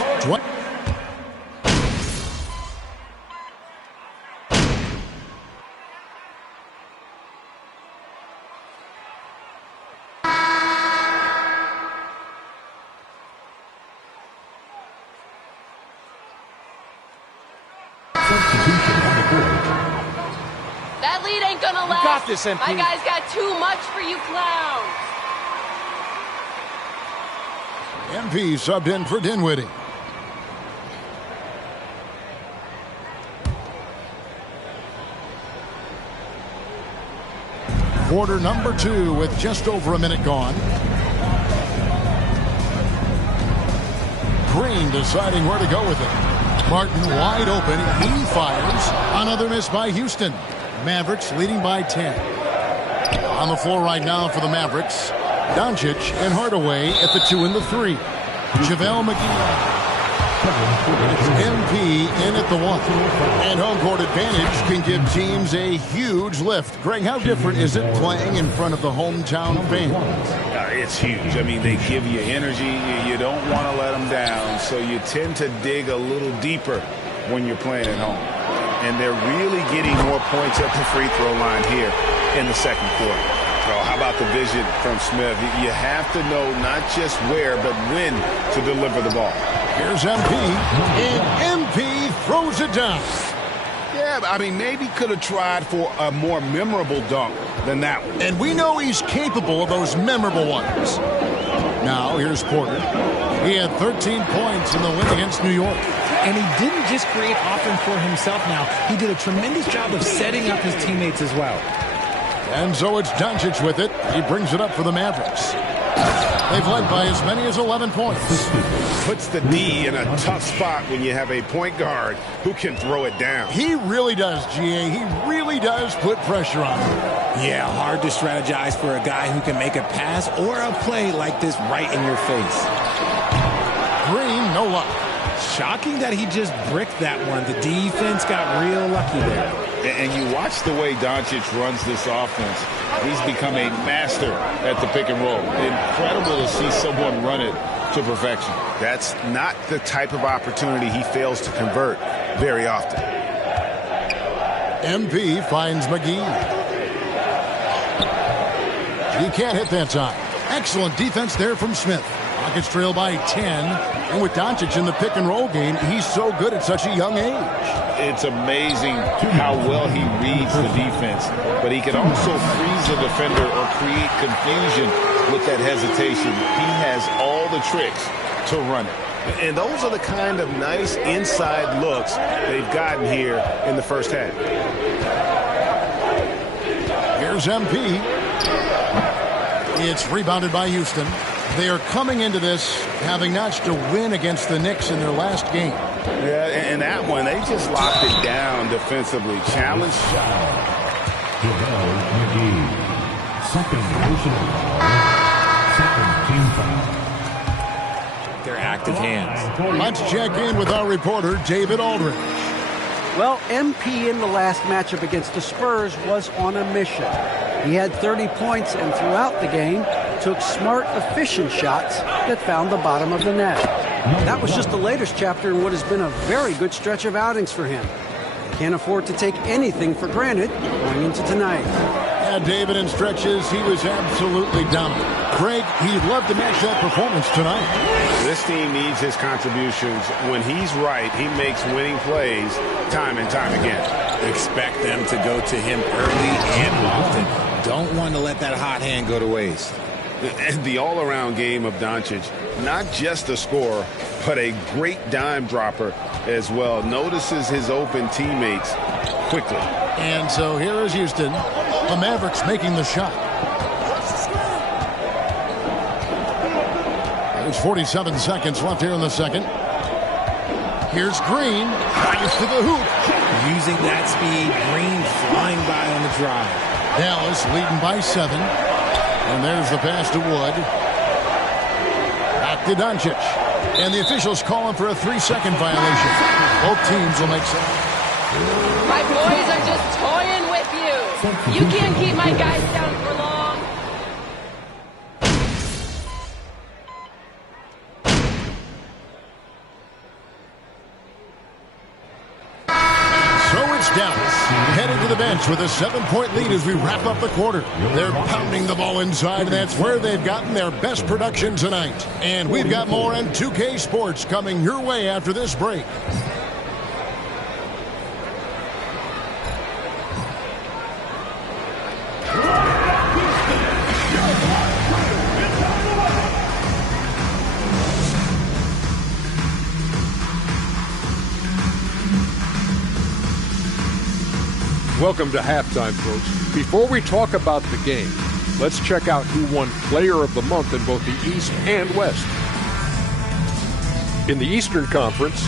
That That lead ain't gonna last. got this, MP. My guy's got too much for you clowns. MP subbed in for Dinwiddie. Quarter number 2 with just over a minute gone. Green deciding where to go with it. Martin wide open. He fires. Another miss by Houston. Mavericks leading by 10. On the floor right now for the Mavericks, Doncic and Hardaway at the 2 and the 3. JaVale McGee. It's MP in at the 1. And home court advantage can give teams a huge lift. Greg, how different is it playing in front of the hometown fans? It's huge. I mean, they give you energy. You don't want to let them down, so you tend to dig a little deeper when you're playing at home. And they're really getting more points at the free throw line here in the second quarter. Oh, how about the vision from Smith? You have to know not just where, but when to deliver the ball. Here's MP, and MP throws it down. Yeah, I mean, maybe could have tried for a more memorable dunk than that one. And we know he's capable of those memorable ones. Now, here's Porter. He had 13 points in the win against New York. And he didn't just create offense for himself now. He did a tremendous job of setting up his teammates as well. And so it's Doncic with it. He brings it up for the Mavericks. They've led by as many as 11 points. Puts the D in a tough spot when you have a point guard who can throw it down. He really does, GA. He really does put pressure on him. Yeah, hard to strategize for a guy who can make a pass or a play like this right in your face. Green, no luck. Shocking that he just bricked that one. The defense got real lucky there. And you watch the way Doncic runs this offense. He's become a master at the pick and roll. Incredible to see someone run it to perfection. That's not the type of opportunity he fails to convert very often. MP finds McGee. He can't hit that time. Excellent defense there from Smith. Rockets trail by 10. And with Doncic in the pick and roll game, he's so good at such a young age. It's amazing how well he reads the defense, but he can also freeze a defender or create confusion with that hesitation. He has all the tricks to run it. And those are the kind of nice inside looks they've gotten here in the first half. Here's MP. It's rebounded by Houston. They are coming into this having notched a win against the Knicks in their last game. Yeah, and that one, they just locked it down defensively. Challenge shot. Second personal foul. Second team foul. They're active hands. Let's check in with our reporter, David Aldridge. Well, MP in the last matchup against the Spurs was on a mission. He had 30 points and throughout the game took smart, efficient shots that found the bottom of the net. That was just the latest chapter in what has been a very good stretch of outings for him. Can't afford to take anything for granted going into tonight. Yeah, David, in stretches, he was absolutely dominant. Craig, he'd love to match that performance tonight. This team needs his contributions. When he's right, he makes winning plays time and time again. Expect them to go to him early and often. Don't want to let that hot hand go to waste. The all-around game of Doncic, not just a scorer, but a great dime dropper as well. Notices his open teammates quickly. And so here is Houston. The Mavericks making the shot. There's 47 seconds left here in the second. Here's Green. Drives to the hoop. Using that speed, Green flying by on the drive. Dallas leading by 7. And there's the pass to Wood. Back to Doncic. And the officials calling for a 3-second violation. Both teams will make some. My boys are just toying with you. You can't keep my guys down for long. Dallas headed to the bench with a 7-point lead as we wrap up the quarter. They're pounding the ball inside, and that's where they've gotten their best production tonight. And we've got more on 2K Sports coming your way after this break. Welcome to halftime, folks. Before we talk about the game, let's check out who won Player of the Month in both the East and West. In the Eastern Conference,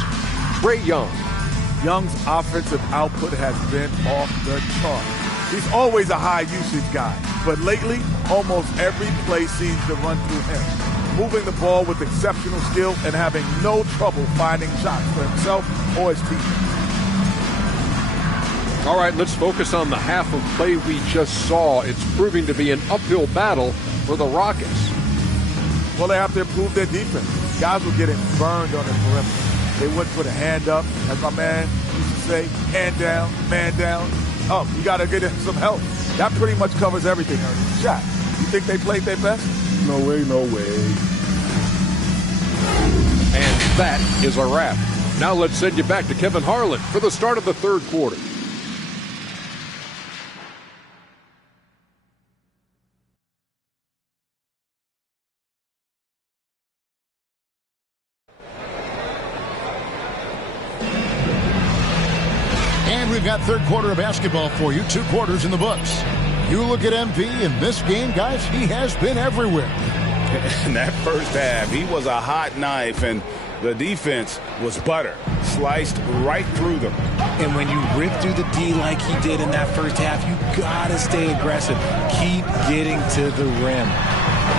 Trae Young. Young's offensive output has been off the chart. He's always a high usage guy, but lately, almost every play seems to run through him, moving the ball with exceptional skill and having no trouble finding shots for himself or his teammates. All right, let's focus on the half of play we just saw. It's proving to be an uphill battle for the Rockets. Well, they have to improve their defense. Guys were getting burned on the perimeter. They wouldn't put a hand up, as my man used to say, hand down, man down. Oh, you got to get him some help. That pretty much covers everything, Ernie. Shot. You think they played their best? No way, no way. And that is a wrap. Now let's send you back to Kevin Harlan for the start of the third quarter. And we've got third quarter of basketball for you. 2 quarters in the books. You look at MP in this game, guys, he has been everywhere. In that first half, he was a hot knife, and the defense was butter, sliced right through them. And when you rip through the D like he did in that first half, you gotta stay aggressive. Keep getting to the rim.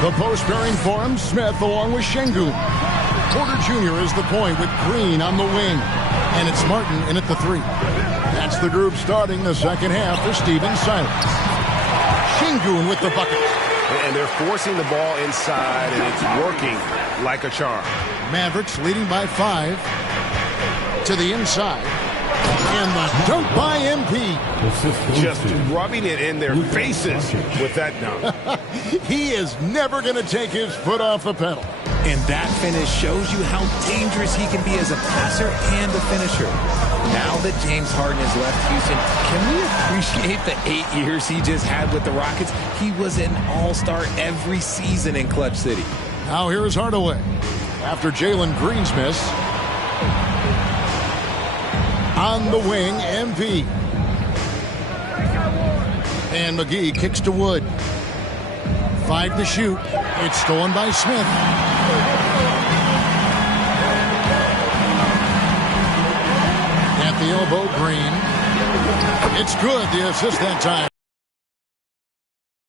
The post bearing for him, Smith along with Şengün. Porter Jr. is the point with Green on the wing. And it's Martin in at the 3. That's the group starting the second half for Stephen Silas. Şengün with the bucket. And they're forcing the ball inside, and it's working like a charm. Mavericks leading by 5 to the inside. And the dunk by MP. Just rubbing it in their faces with that dunk. He is never going to take his foot off the pedal. And that finish shows you how dangerous he can be as a passer and a finisher. Now that James Harden has left Houston, can we appreciate the 8 years he just had with the Rockets? He was an all-star every season in Clutch City. Now here's Hardaway. After Jalen Green's miss. On the wing, MP. And McGee kicks to Wood. 5 to shoot. It's stolen by Smith. At the elbow, Green. It's good, the assist that time.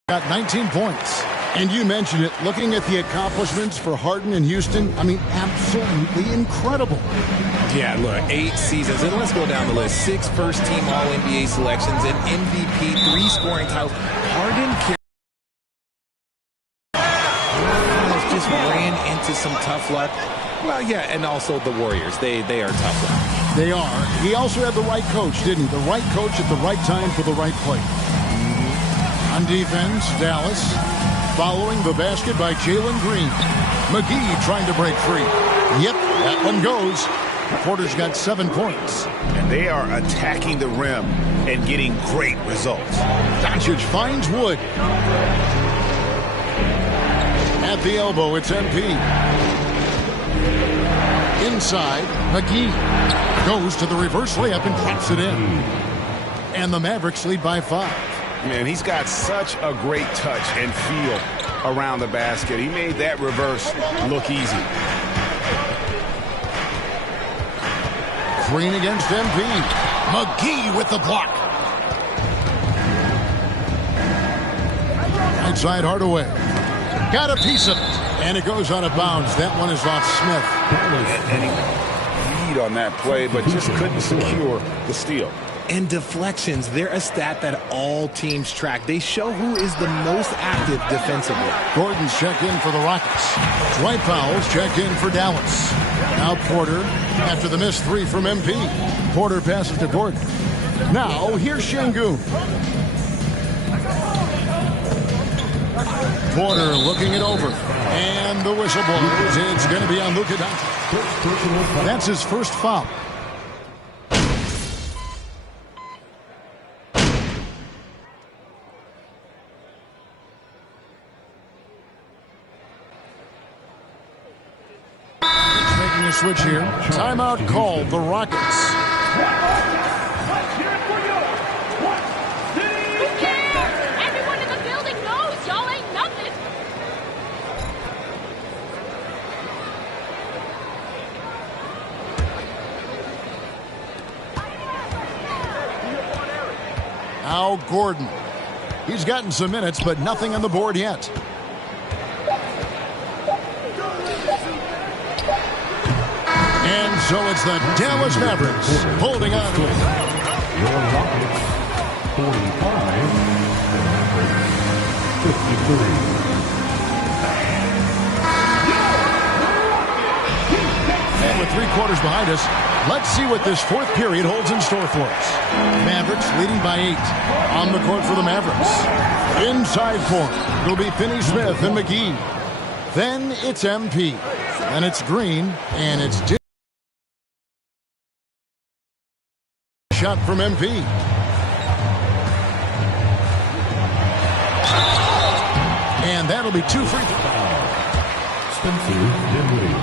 Got 19 points. And you mentioned it, looking at the accomplishments for Harden in Houston, I mean, absolutely incredible. Yeah, look, 8 seasons, and let's go down the list. 6 first-team All-NBA selections, an MVP, 3 scoring titles. Harden just ran into some tough luck. Well, yeah, and also the Warriors. They are tough luck. They are. He also had the right coach, didn't he? The right coach at the right time for the right play. On defense, Dallas. Following the basket by Jalen Green. McGee trying to break free. Yep, that one goes. Porter's got 7 points. And they are attacking the rim and getting great results. Doncic finds Wood. At the elbow, it's MP. Inside, McGee goes to the reverse layup and drops it in. And the Mavericks lead by 5. Man, he's got such a great touch and feel around the basket. He made that reverse look easy. Green against MP. McGee with the block. Right side Hardaway. Got a piece of it. And it goes out of bounds. That one is off Smith. And he lead on that play, but just couldn't secure the steal. And deflections, they're a stat that all teams track. They show who is the most active defensively. Gordon's check in for the Rockets. Dwight Powell's check in for Dallas. Now Porter, after the missed 3 from MP. Porter passes to Gordon. Now here's Şengün. Porter looking it over. And the whistle blows. It's going to be on Luka Doncic. That's his first foul. Switch here. Timeout called the Rockets. Now Gordon. He's gotten some minutes, but nothing on the board yet. And so it's the Dallas Mavericks holding on to it. Your Rockets, 45, the Mavericks, 53. And with 3 quarters behind us, let's see what this fourth period holds in store for us. Mavericks leading by 8. On the court for the Mavericks. Inside court, it'll be Finney-Smith and McGee. Then it's MP. Then it's Green, and it's shot from MP. And that'll be 2 free throws. Spencer Dinwiddie.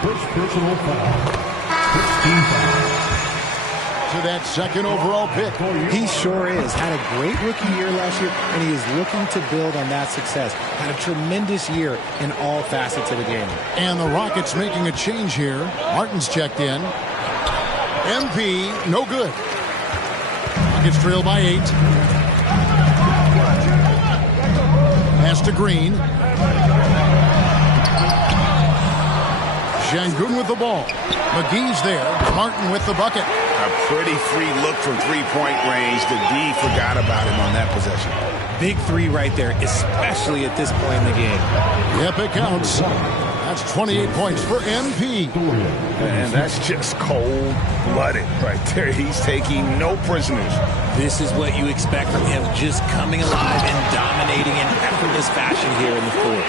First personal foul. First team foul. To that second overall pick. He sure is. Had a great rookie year last year, and he is looking to build on that success. Had a tremendous year in all facets of the game. And the Rockets making a change here. Martin's checked in. MP, no good. Rockets trail by 8. Pass to Green. Şengün with the ball. McGee's there. Martin with the bucket. A pretty free look from three-point range. The D forgot about him on that possession. Big 3 right there, especially at this point in the game. Yep, it counts. That's 28 points for MP. And that's just cold-blooded right there. He's taking no prisoners. This is what you expect from him, just coming alive and dominating in effortless fashion here in the fourth.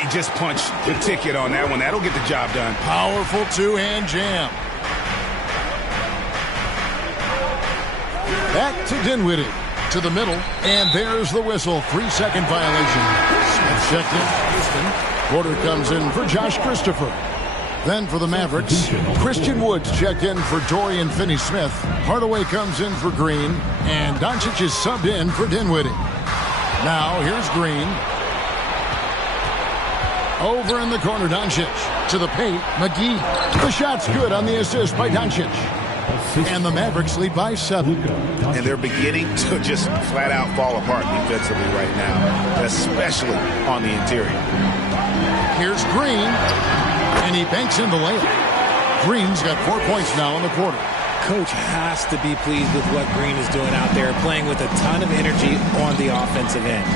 He just punched the ticket on that one. That'll get the job done. Powerful two-hand jam. Back to Dinwiddie. To the middle. And there's the whistle. 3-second violation. Smith checked in. Houston. Porter comes in for Josh Christopher. Then for the Mavericks, Christian Woods checked in for Dorian Finney-Smith. Hardaway comes in for Green. And Doncic is subbed in for Dinwiddie. Now here's Green. Over in the corner, Doncic. To the paint, McGee. The shot's good on the assist by Doncic. And the Mavericks lead by 7. And they're beginning to just flat out fall apart defensively right now, especially on the interior. Here's Green. And he banks in the layup. Green's got 4 points now in the quarter. Coach has to be pleased with what Green is doing out there, playing with a ton of energy on the offensive end.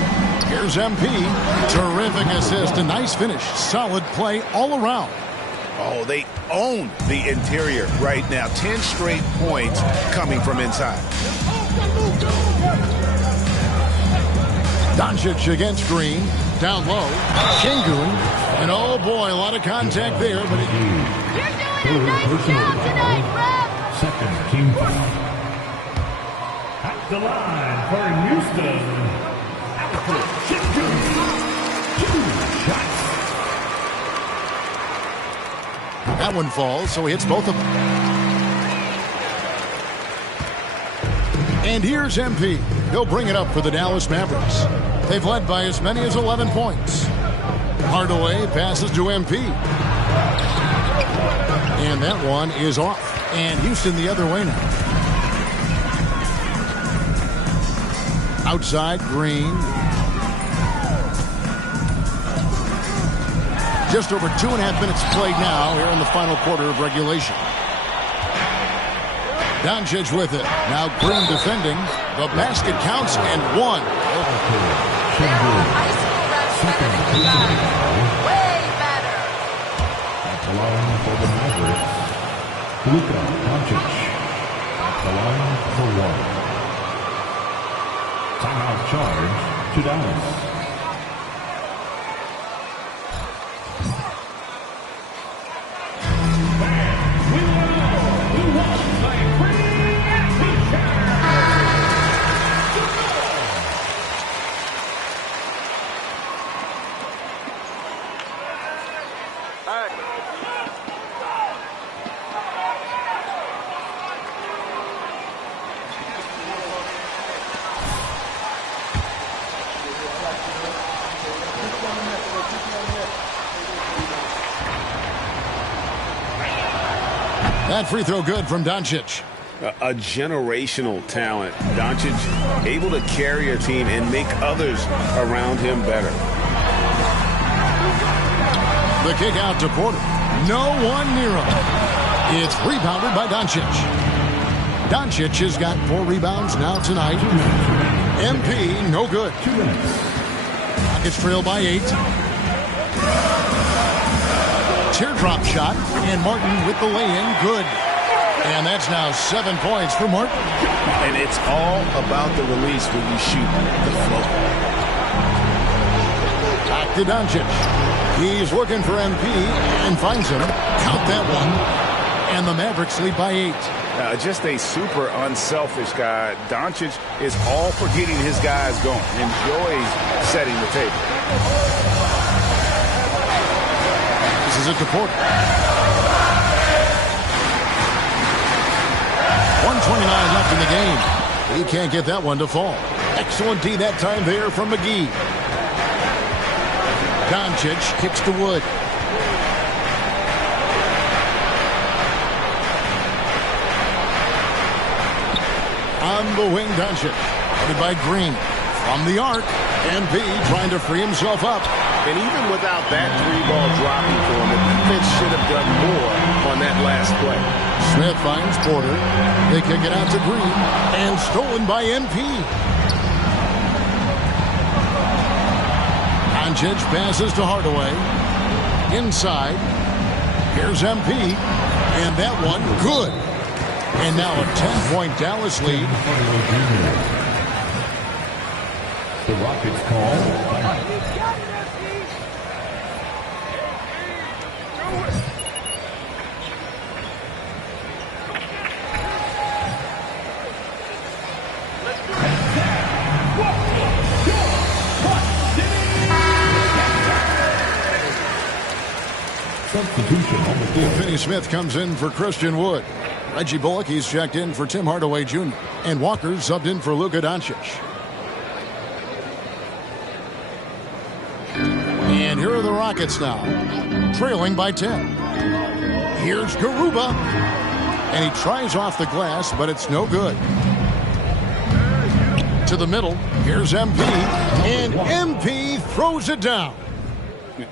Here's MP. Terrific assist. A nice finish. Solid play all around. Oh, they own the interior right now. 10 straight points coming from inside. Doncic against Green. Down low. Şengün. And oh boy, a lot of contact there. But You're doing a nice job tonight, Rob. Second team foul. At the line for Houston. Şengün. 2 shots. That one falls, so he hits both of them. And here's MP. He'll bring it up for the Dallas Mavericks. They've led by as many as 11 points. Hardaway passes to MP. And that one is off. And Houston the other way now. Outside, Green. Just over 2.5 minutes played now here in the final quarter of regulation. Doncic with it. Now Green defending. The basket counts and 1. Second team foul. Way better. At the line for the Mavericks, Luka Doncic. At the line for 1. Timeout charge to Dallas. That free throw good from Doncic. A generational talent. Doncic able to carry a team and make others around him better. The kick out to Porter. No one near him. It's rebounded by Doncic. Doncic has got 4 rebounds now tonight. MP, no good. Rockets trail by 8. Teardrop shot, and Martin with the lay-in, good. And that's now 7 points for Martin. And it's all about the release when you shoot the float. Back to Doncic. He's looking for MP and finds him. Count that one. And the Mavericks lead by 8. Just a super unselfish guy. Doncic is all for getting his guys going. Enjoys setting the table. This is it to Porter. 1:29 left in the game. He can't get that one to fall. Excellent D that time there from McGee. Doncic kicks to Wood. On the wing, Doncic. Headed by Green. From the arc. MP trying to free himself up. And even without that 3-ball dropping for him, the defense should have done more on that last play. Smith finds Porter. They kick it out to Green. And stolen by MP. Doncic passes to Hardaway. Inside. Here's MP. And that one, good. And now a 10-point Dallas lead. The Rockets call. Substitution on the floor. Finney Smith comes in for Christian Wood. Reggie Bullock, he's checked in for Tim Hardaway Jr. And Walker subbed in for Luka Doncic. And here are the Rockets now, trailing by 10. Here's Garuba. And he tries off the glass, but it's no good. To the middle, here's MP. And MP throws it down.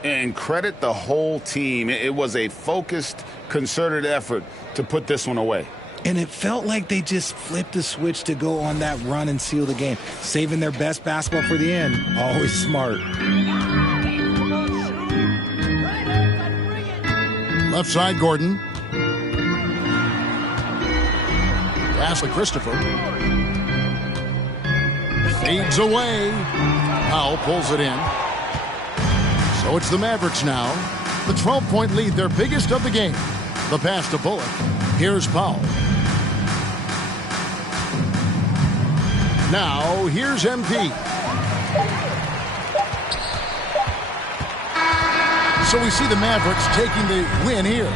And credit the whole team. It was a focused, concerted effort to put this one away. And it felt like they just flipped the switch to go on that run and seal the game. Saving their best basketball for the end. Always smart. Left side, Gordon. Pass to Christopher. Fades away. Powell pulls it in. So it's the Mavericks now. The 12-point lead, their biggest of the game. The pass to Bullock. Here's Powell. Now, here's MP. So we see the Mavericks taking the win here.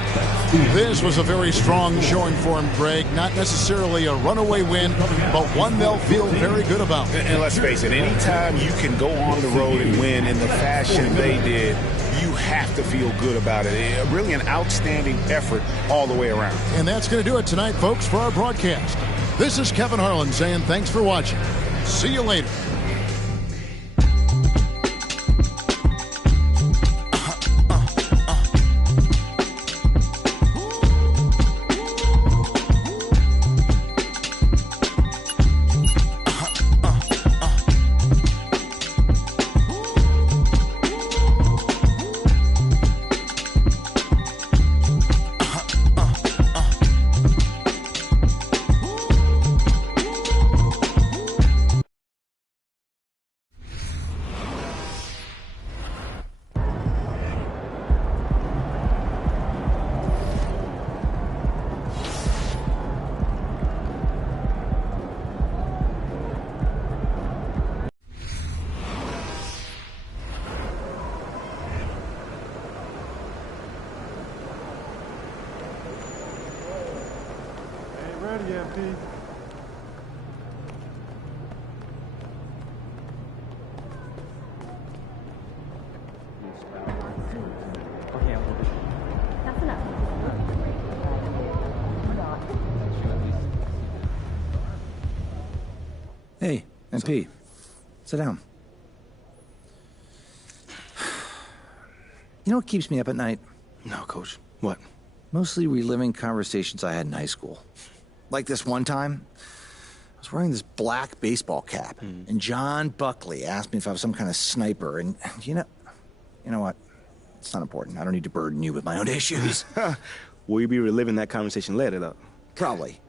This was a very strong showing for him, Greg. Not necessarily a runaway win, but one they'll feel very good about. And let's face it, anytime you can go on the road and win in the fashion they did, you have to feel good about it. Really an outstanding effort all the way around. And that's going to do it tonight, folks, for our broadcast. This is Kevin Harlan saying thanks for watching. See you later. That's enough. Hey, MP. Sit down. You know what keeps me up at night? No, Coach. What? Mostly reliving conversations I had in high school. Like this one time, I was wearing this black baseball cap, and John Buckley asked me if I was some kind of sniper, and you know what? It's not important. I don't need to burden you with my own issues. Will you be reliving that conversation later, though? Probably.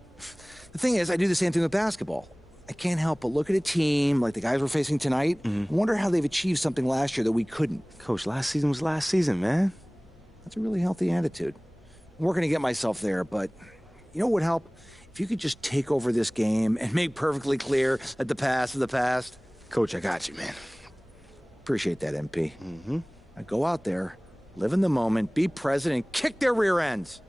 The thing is, I do the same thing with basketball. I can't help but look at a team like the guys we're facing tonight, and wonder how they've achieved something last year that we couldn't. Coach, last season was last season, man. That's a really healthy attitude. I'm working to get myself there, but you know what would help? If you could just take over this game and make perfectly clear that the past is the past. Coach, I got you, man. Appreciate that, MP. Now go out there, live in the moment, be present, and kick their rear ends.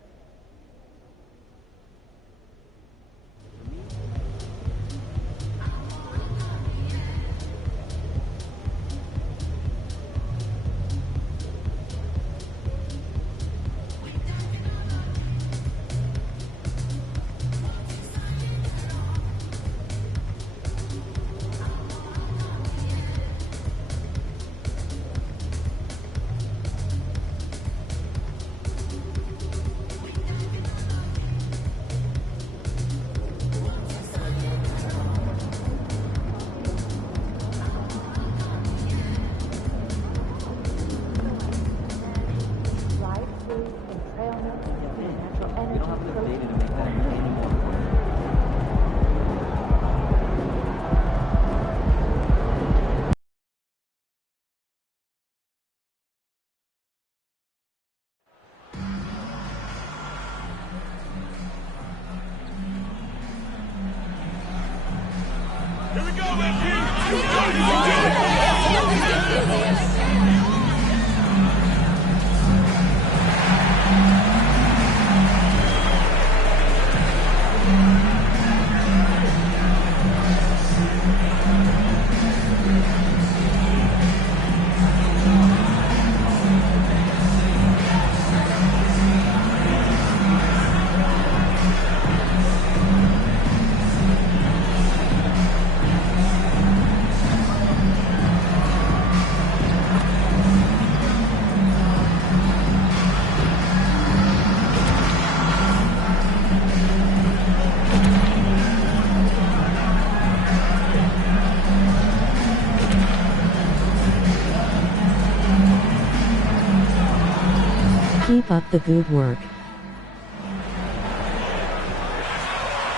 Here we go, MP! Keep up the good work.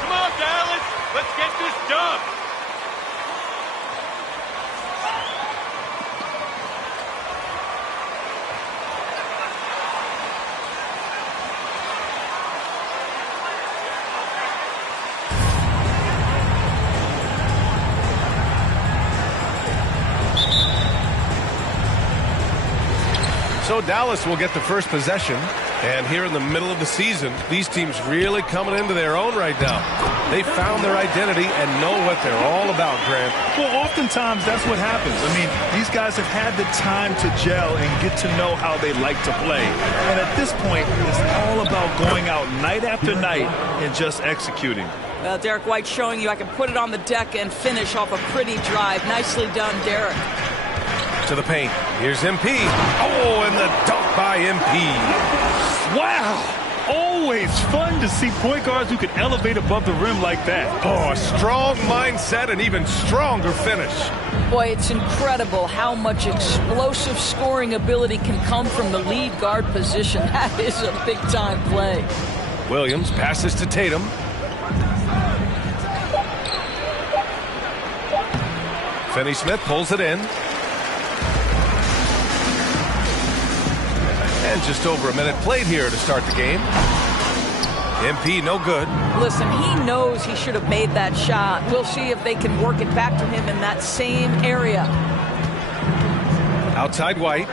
Come on, Dallas! Let's get this done! So Dallas will get the first possession. And here in the middle of the season, these teams really coming into their own right now. They found their identity and know what they're all about, Grant. Well, oftentimes that's what happens. I mean, these guys have had the time to gel and get to know how they like to play. And at this point, it's all about going out night after night and just executing. Well, Derek White showing you I can put it on the deck and finish off a pretty drive. Nicely done, Derek. To the paint. Here's MP. Oh, and the dunk by MP. Wow! Always fun to see point guards who can elevate above the rim like that. Oh, a strong mindset and even stronger finish. Boy, it's incredible how much explosive scoring ability can come from the lead guard position. That is a big-time play. Williams passes to Tatum. Finney-Smith pulls it in. And just over a minute played here to start the game. MP no good. Listen, he knows he should have made that shot. We'll see if they can work it back to him in that same area. Outside White.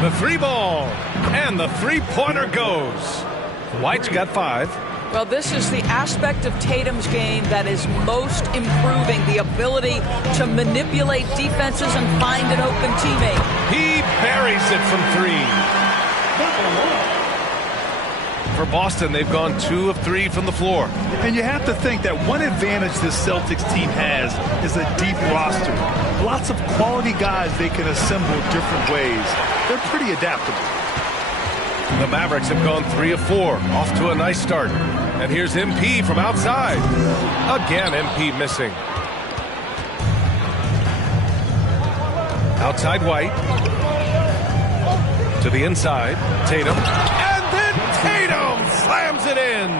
The three ball. And the three-pointer goes. White's got 5. Well, this is the aspect of Tatum's game that is most improving, the ability to manipulate defenses and find an open teammate. He buries it from 3. For Boston, they've gone 2 of 3 from the floor. And you have to think that one advantage this Celtics team has is a deep roster. Lots of quality guys they can assemble different ways. They're pretty adaptable. The Mavericks have gone 3 of 4, off to a nice start. And here's MP from outside. Again, MP missing. Outside White. To the inside, Tatum. And then Tatum slams it in.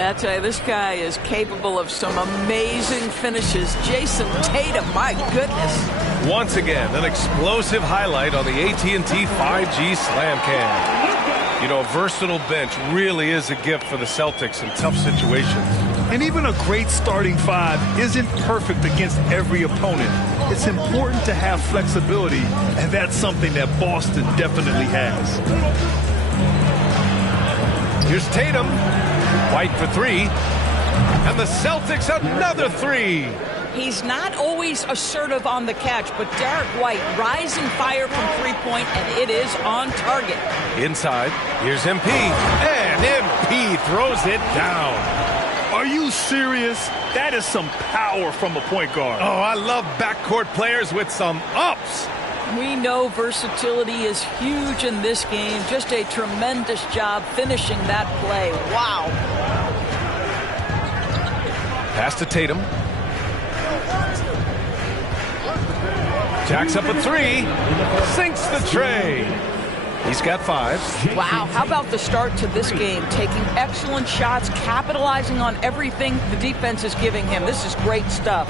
I tell you, this guy is capable of some amazing finishes. Jason Tatum, my goodness. Once again, an explosive highlight on the AT&T 5G Slam Cam. You know, a versatile bench really is a gift for the Celtics in tough situations. And even a great starting five isn't perfect against every opponent. It's important to have flexibility, and that's something that Boston definitely has. Here's Tatum. White for 3. And the Celtics another 3. He's not always assertive on the catch, but Derek White, rising fire from three-point, and it is on target. Inside, here's MP. And MP throws it down. Are you serious? That is some power from a point guard. Oh, I love backcourt players with some ups. We know versatility is huge in this game. Just a tremendous job finishing that play. Wow. Pass to Tatum. Jacks up a 3. Sinks the tray. He's got 5. Wow, how about the start to this game? Taking excellent shots, capitalizing on everything the defense is giving him. This is great stuff.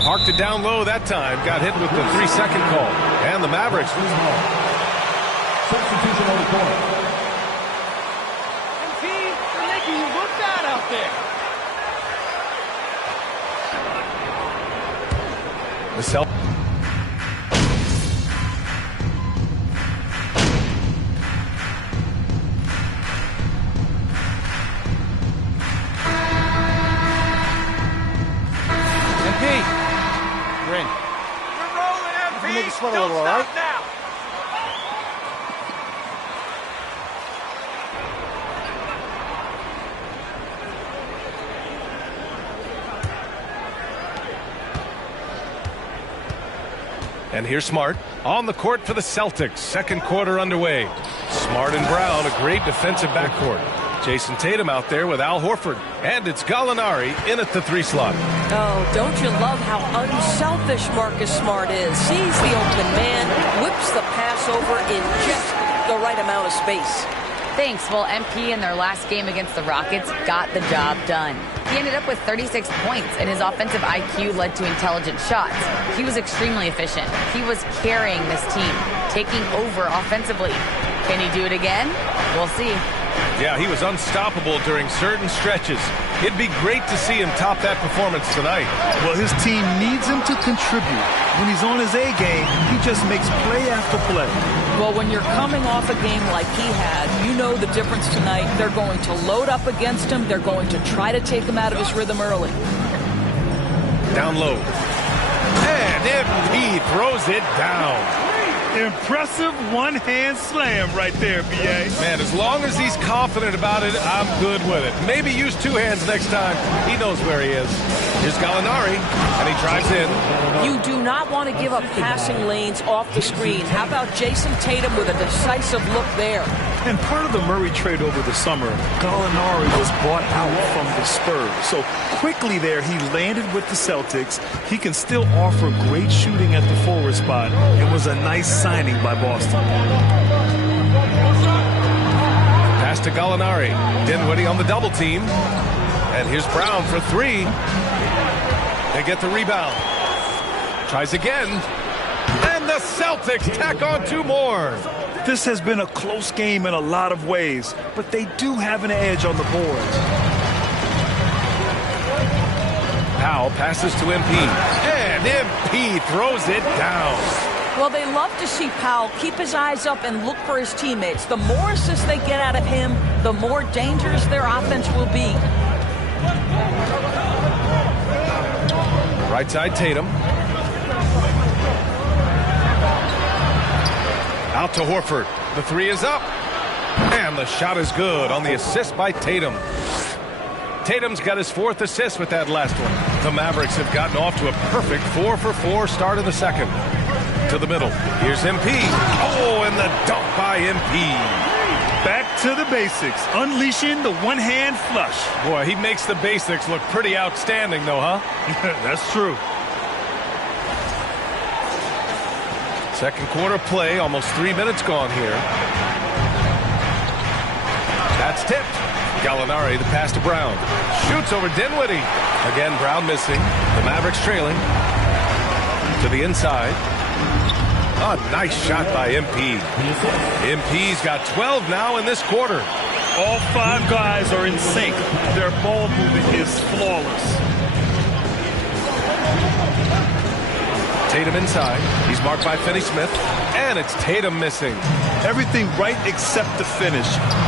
Parked it down low that time. Got hit with the 3-second call. And the Mavericks. Substitution on the court. MP, they're making you look bad out there. The Celtics. Make it sweat a little, all right? And here's Smart on the court for the Celtics. Second quarter underway. Smart and Brown, a great defensive backcourt. Jason Tatum out there with Al Horford. And it's Gallinari in at the 3 slot. Oh, don't you love how unselfish Marcus Smart is? Sees the open man, whips the pass over in just the right amount of space. Thanks. Well, MP in their last game against the Rockets got the job done. He ended up with 36 points, and his offensive IQ led to intelligent shots. He was extremely efficient. He was carrying this team, taking over offensively. Can he do it again? We'll see. Yeah, he was unstoppable during certain stretches. It'd be great to see him top that performance tonight. Well, his team needs him to contribute. When he's on his A game, he just makes play after play. Well, when you're coming off a game like he had, you know the difference tonight. They're going to load up against him. They're going to try to take him out of his rhythm early. Down low. And MP throws it down. Impressive one-hand slam right there, B.A. Man, as long as he's confident about it, I'm good with it. Maybe use 2 hands next time. He knows where he is. Here's Gallinari, and he drives in. You do not want to give up passing lanes off the screen. How about Jason Tatum with a decisive look there? And part of the Murray trade over the summer, Gallinari was bought out from the Spurs. So quickly there, he landed with the Celtics. He can still offer great shooting at the forward spot. It was a nice signing by Boston. Pass to Gallinari. Dinwiddie on the double team. And here's Brown for 3. They get the rebound. Tries again. And the Celtics tack on 2 more. This has been a close game in a lot of ways, but they do have an edge on the board. Powell passes to MP. And MP throws it down. Well, they love to see Powell keep his eyes up and look for his teammates. The more assists they get out of him, the more dangerous their offense will be. Right side, Tatum. Out to Horford. The 3 is up. And And the shot is good on the assist by Tatum. Tatum's got his 4th assist with that last one. The Mavericks have gotten off to a perfect 4-for-4 start in the second. To the middle. Here's MP. Oh, and the dunk by MP. Back to the basics. Unleashing the one-hand flush. Boy, he makes the basics look pretty outstanding, though, huh? That's true. Second quarter play, almost 3 minutes gone here. That's tipped. Gallinari, the pass to Brown. Shoots over Dinwiddie. Again, Brown missing. The Mavericks trailing. To the inside. A nice shot by MP. MP's got 12 now in this quarter. All 5 guys are in sync. Their ball movement is flawless. Tatum inside. He's marked by Finney-Smith. And it's Tatum missing. Everything right except the finish.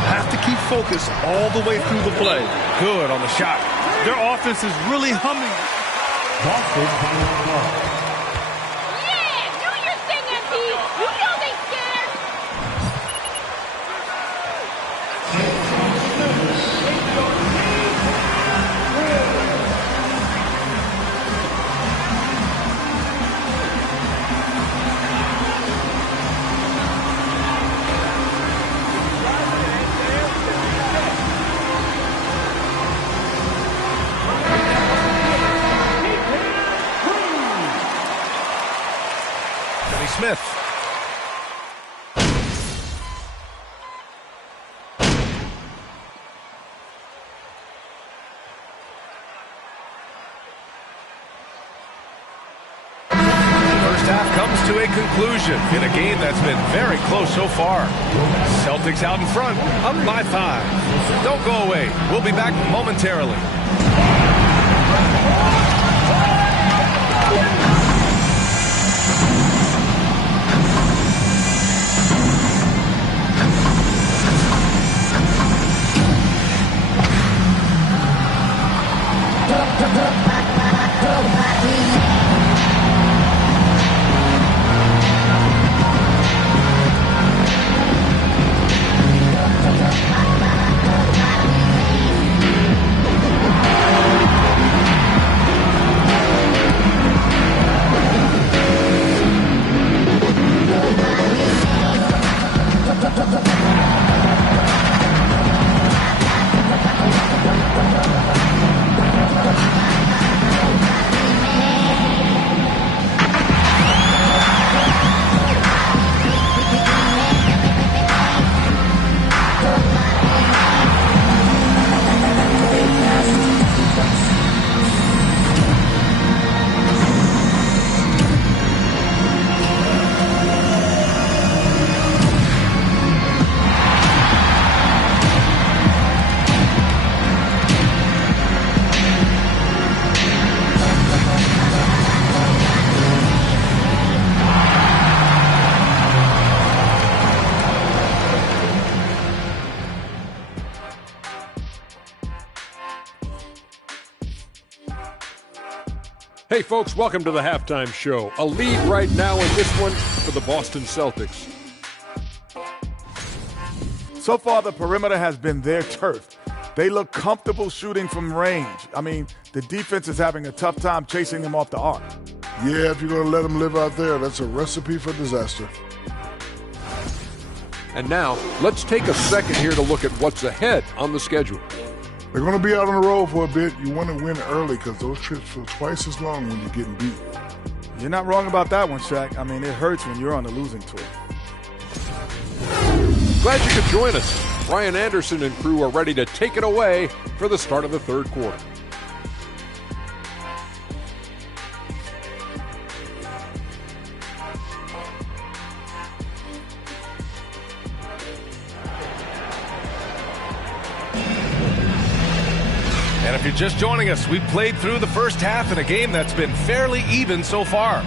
Have to keep focus all the way through the play. Good on the shot. Their offense is really humming. Boston final ball. Smith. First half comes to a conclusion in a game that's been very close so far. Celtics out in front, up by 5. Don't go away. We'll be back momentarily. Hey, folks, welcome to the halftime show. A lead right now in this one for the Boston Celtics. So far, the perimeter has been their turf. They look comfortable shooting from range. I mean, the defense is having a tough time chasing them off the arc. Yeah, if you're going to let them live out there, that's a recipe for disaster. And now, let's take a second here to look at what's ahead on the schedule. They're going to be out on the road for a bit. You want to win early because those trips feel twice as long when you're getting beat. You're not wrong about that one, Shaq. I mean, it hurts when you're on the losing tour. Glad you could join us. Brian Anderson and crew are ready to take it away for the start of the third quarter. And if you're just joining us, we've played through the first half in a game that's been fairly even so far.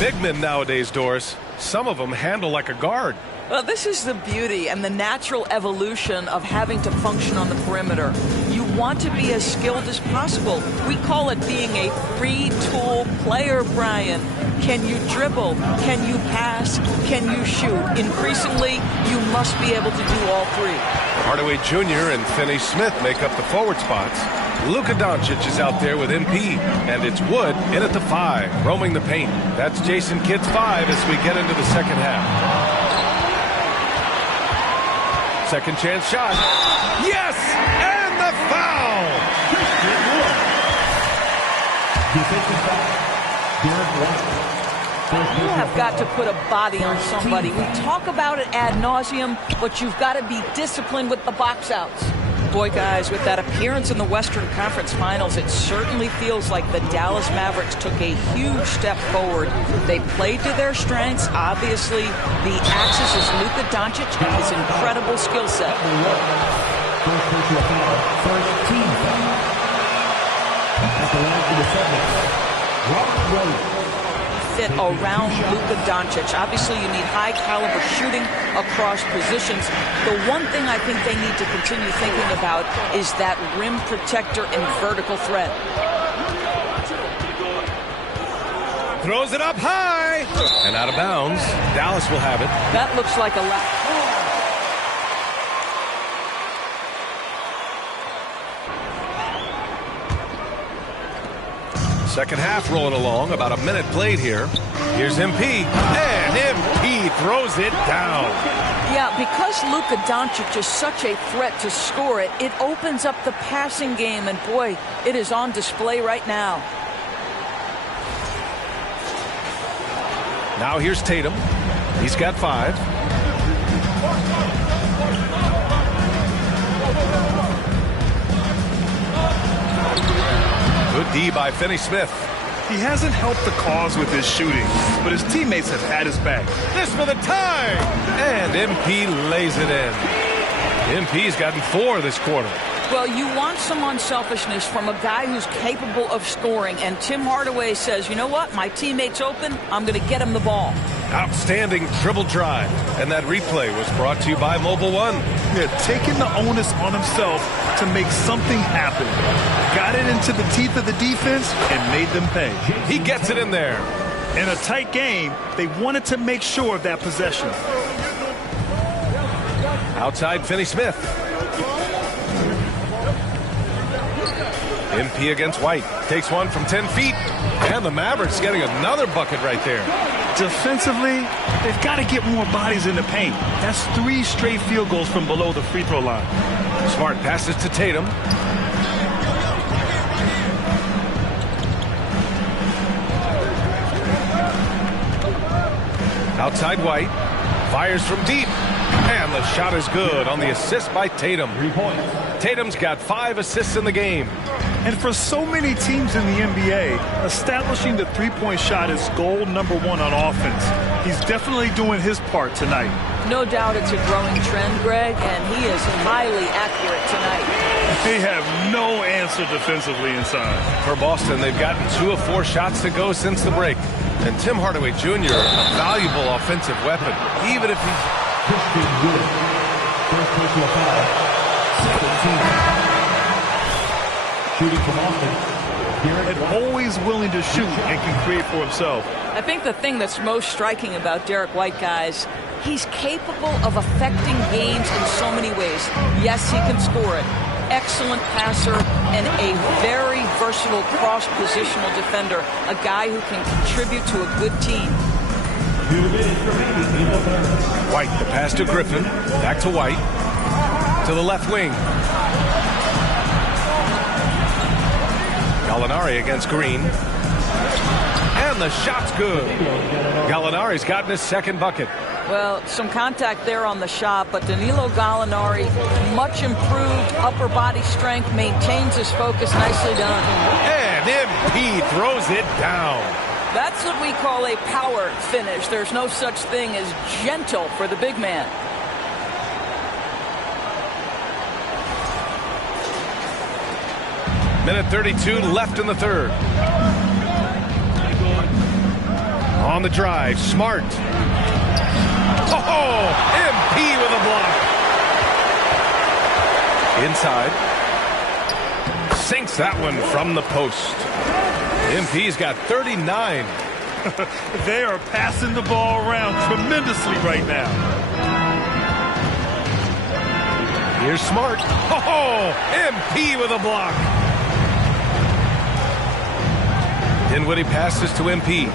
Big men nowadays, Doris, some of them handle like a guard. Well, this is the beauty and the natural evolution of having to function on the perimeter. You want to be as skilled as possible. We call it being a free tool player, Brian. Can you dribble? Can you pass? Can you shoot? Increasingly, you must be able to do all three. Hardaway Jr. and Finney Smith make up the forward spots. Luka Doncic is out there with MP, and it's Wood in at the 5, roaming the paint. That's Jason Kidd's 5 as we get into the second half. Second chance shot. Yes! And the foul! You have got to put a body on somebody. We talk about it ad nauseum, but you've got to be disciplined with the box outs. Boy, guys, with that appearance in the Western Conference Finals, it certainly feels like the Dallas Mavericks took a huge step forward. They played to their strengths. Obviously, the axis is Luka Doncic and his incredible skill set. First team foul. At the line for the Celtics, Robert Williams. Fit around Luka Doncic. Obviously, you need high-caliber shooting across positions. The one thing I think they need to continue thinking about is that rim protector and vertical threat. Throws it up high and out of bounds. Dallas will have it. That looks like a lap. Second half rolling along, about a minute played here. Here's MP, and MP throws it down. Yeah, because Luka Doncic is such a threat to score it, it opens up the passing game, and boy, it is on display right now. Now here's Tatum. He's got 5. Good D by Finney Smith. He hasn't helped the cause with his shooting, but his teammates have had his back. This for the tie! And MP lays it in. MP's gotten 4 this quarter. Well, you want some unselfishness from a guy who's capable of scoring, and Tim Hardaway says, you know what, my teammate's open, I'm going to get him the ball. Outstanding dribble drive. And that replay was brought to you by Mobile One. Yeah, taking the onus on himself to make something happen. Got it into the teeth of the defense and made them pay. He gets it in there. In a tight game, they wanted to make sure of that possession. Outside Finney Smith. MP against White. Takes one from 10 feet. And the Mavericks getting another bucket right there. Defensively, they've got to get more bodies in the paint. That's 3 straight field goals from below the free throw line. Smart passes to Tatum. Outside White. Fires from deep. And the shot is good on the assist by Tatum. 3 points. Tatum's got 5 assists in the game. And for so many teams in the NBA, establishing the three-point shot is goal number 1 on offense. He's definitely doing his part tonight. No doubt it's a growing trend, Greg, and he is highly accurate tonight. They have no answer defensively inside. For Boston, they've gotten 2 of 4 shots to go since the break. And Tim Hardaway Jr., a valuable offensive weapon, even if he's... Christian Wood. First personal foul. Second team foul. Shooting from Austin. And always willing to shoot and can create for himself. I think the thing that's most striking about Derek White, guys, he's capable of affecting games in so many ways. Yes, he can score it. Excellent passer and a very versatile cross-positional defender. A guy who can contribute to a good team. 2 minutes remaining in the third. White, the pass to Griffin. Back to White. To the left wing. Gallinari against Green. And the shot's good. Gallinari's gotten his second bucket. Well, some contact there on the shot, but Danilo Gallinari, much improved upper body strength, maintains his focus. Nicely done. And MP throws it down. That's what we call a power finish. There's no such thing as gentle for the big man. Minute 32 left in the third. On the drive, Smart. Oh, MP with a block. Inside. Sinks that one from the post. MP's got 39. They are passing the ball around tremendously right now. Here's Smart. Oh, MP with a block. Dinwiddie passes to MP.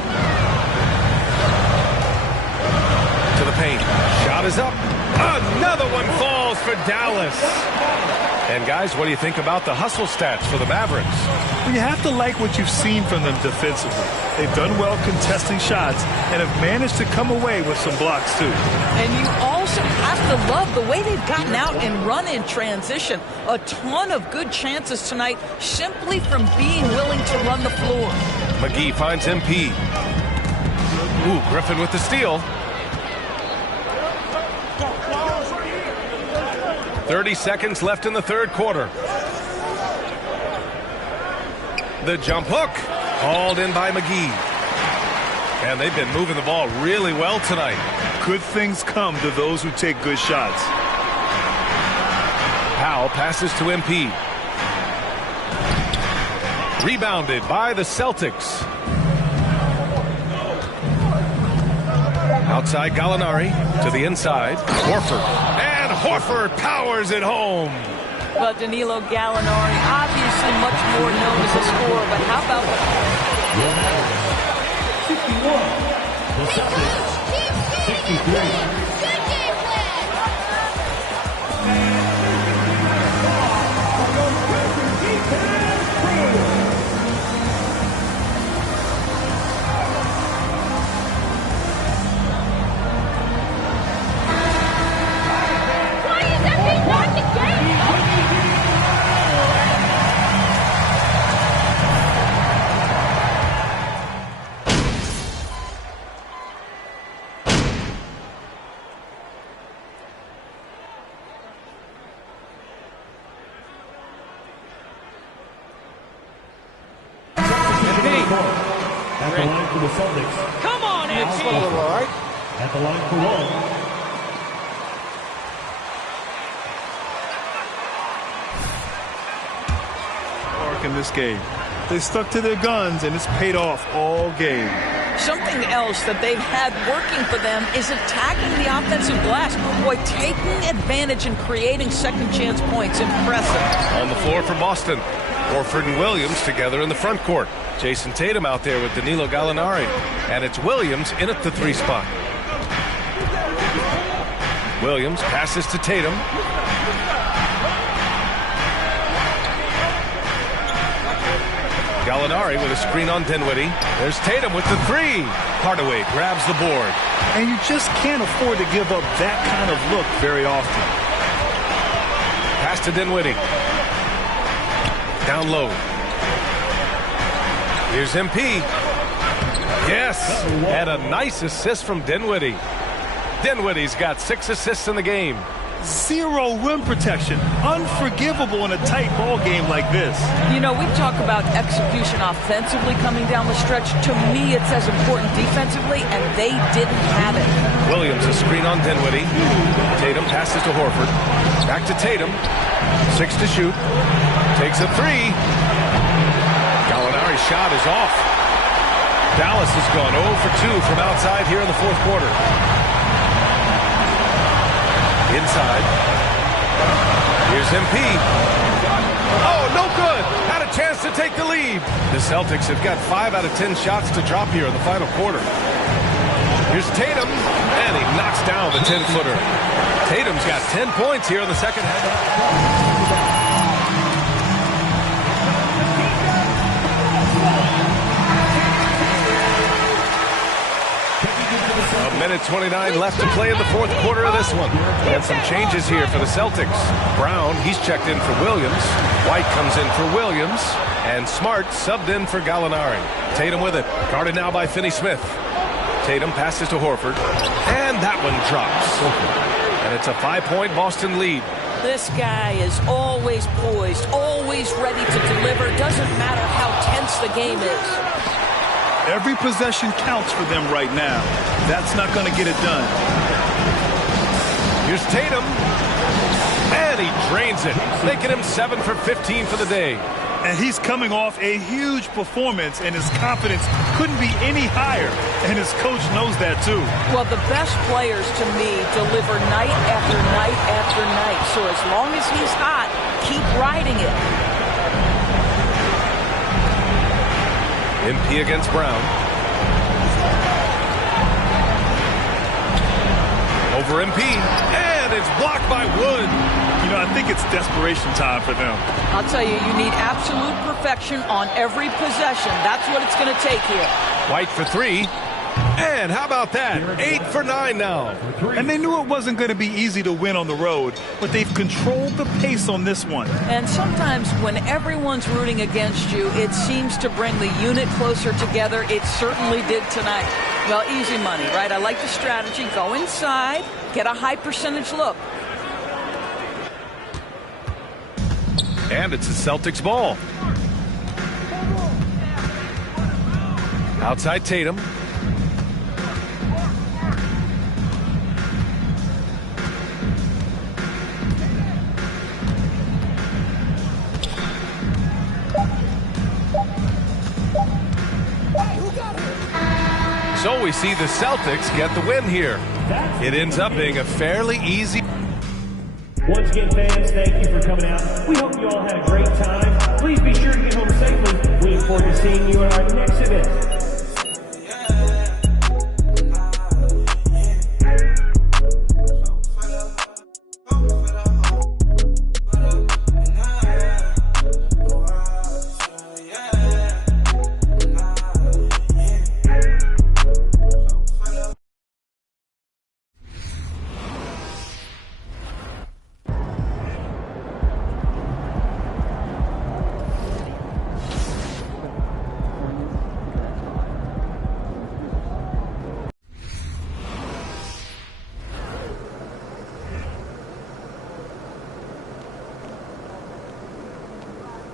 To the paint. Shot is up. Another one falls for Dallas. And guys, what do you think about the hustle stats for the Mavericks? Well, you have to like what you've seen from them defensively. They've done well contesting shots and have managed to come away with some blocks too. And you also have to love the way they've gotten out and run in transition. A ton of good chances tonight simply from being willing to run the floor. McGee finds MP. Ooh, Griffin with the steal. 30 seconds left in the third quarter. The jump hook hauled in by McGee. And they've been moving the ball really well tonight. Good things come to those who take good shots. Powell passes to MP. Rebounded by the Celtics. Outside Gallinari to the inside. Horford. And Horford powers it home. Well, Danilo Gallinari, obviously much more known as a scorer, but how about... 61. The Celtics, 63. At the line for the Celtics. Come on, MP! At the line for one. In this game, they stuck to their guns and it's paid off all game. Something else that they've had working for them is attacking the offensive glass. Boy, taking advantage and creating second chance points. Impressive. On the floor for Boston. Horford and Williams together in the front court. Jason Tatum out there with Danilo Gallinari. And it's Williams in at the 3 spot. Williams passes to Tatum. Gallinari with a screen on Dinwiddie. There's Tatum with the 3. Hardaway grabs the board. And you just can't afford to give up that kind of look very often. Pass to Dinwiddie. Down low. Here's MP. Yes, and a nice assist from Dinwiddie. Dinwiddie's got 6 assists in the game. Zero rim protection. Unforgivable in a tight ball game like this. You know, we talk about execution offensively coming down the stretch. To me, it's as important defensively, and they didn't have it. Williams, a screen on Dinwiddie. Tatum passes to Horford. Back to Tatum. 6 to shoot. Takes a 3. Gallinari's shot is off. Dallas has gone 0 for 2 from outside here in the fourth quarter. Inside. Here's MP. Oh, no good. Had a chance to take the lead. The Celtics have got 5 out of 10 shots to drop here in the final quarter. Here's Tatum, and he knocks down the 10-footer. Tatum's got 10 points here in the second half. A minute 29 left to play in the fourth quarter of this one. And some changes here for the Celtics. Brown, he's checked in for Williams. White comes in for Williams. And Smart subbed in for Gallinari. Tatum with it. Guarded now by Finney-Smith. Tatum passes to Horford. And that one drops. And it's a 5-point Boston lead. This guy is always poised, always ready to deliver. Doesn't matter how tense the game is. Every possession counts for them right now. That's not going to get it done. Here's Tatum. And he drains it, making him 7 for 15 for the day. And he's coming off a huge performance, and his confidence couldn't be any higher. And his coach knows that, too. Well, the best players, to me, deliver night after night after night. So as long as he's hot, keep riding it. MP against Brown. Over MP, and it's blocked by Wood. You know, I think it's desperation time for them. I'll tell you, you need absolute perfection on every possession. That's what it's going to take here. White for 3. And how about that? 8 for 9 now. And they knew it wasn't going to be easy to win on the road, but they've controlled the pace on this one. And sometimes when everyone's rooting against you, it seems to bring the unit closer together. It certainly did tonight. Well, easy money, right? I like the strategy. Go inside, get a high percentage look. And it's the Celtics ball. Outside Tatum. So we see the Celtics get the win here. It ends up being a fairly easy. Once again, fans, thank you for coming out. We hope you all had a great time. Please be sure to get home safely. We look forward to seeing you at our next event.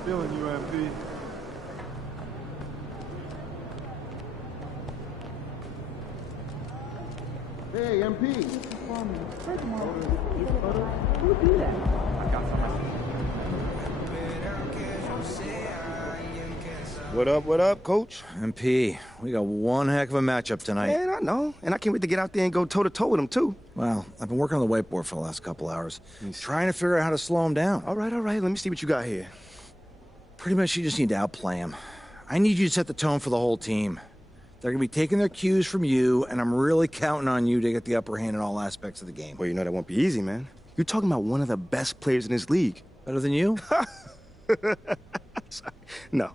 Feeling you, MP. Hey, MP. Who do that? I got What up, Coach? MP, we got one heck of a matchup tonight. Man, I know. And I can't wait to get out there and go toe-to-toe with him, too. Well, I've been working on the whiteboard for the last couple hours, trying to figure out how to slow him down. All right. Let me see what you got here. Pretty much you just need to outplay him. I need you to set the tone for the whole team. They're going to be taking their cues from you, and I'm really counting on you to get the upper hand in all aspects of the game. Well, you know that won't be easy, man. You're talking about one of the best players in this league. Better than you? No,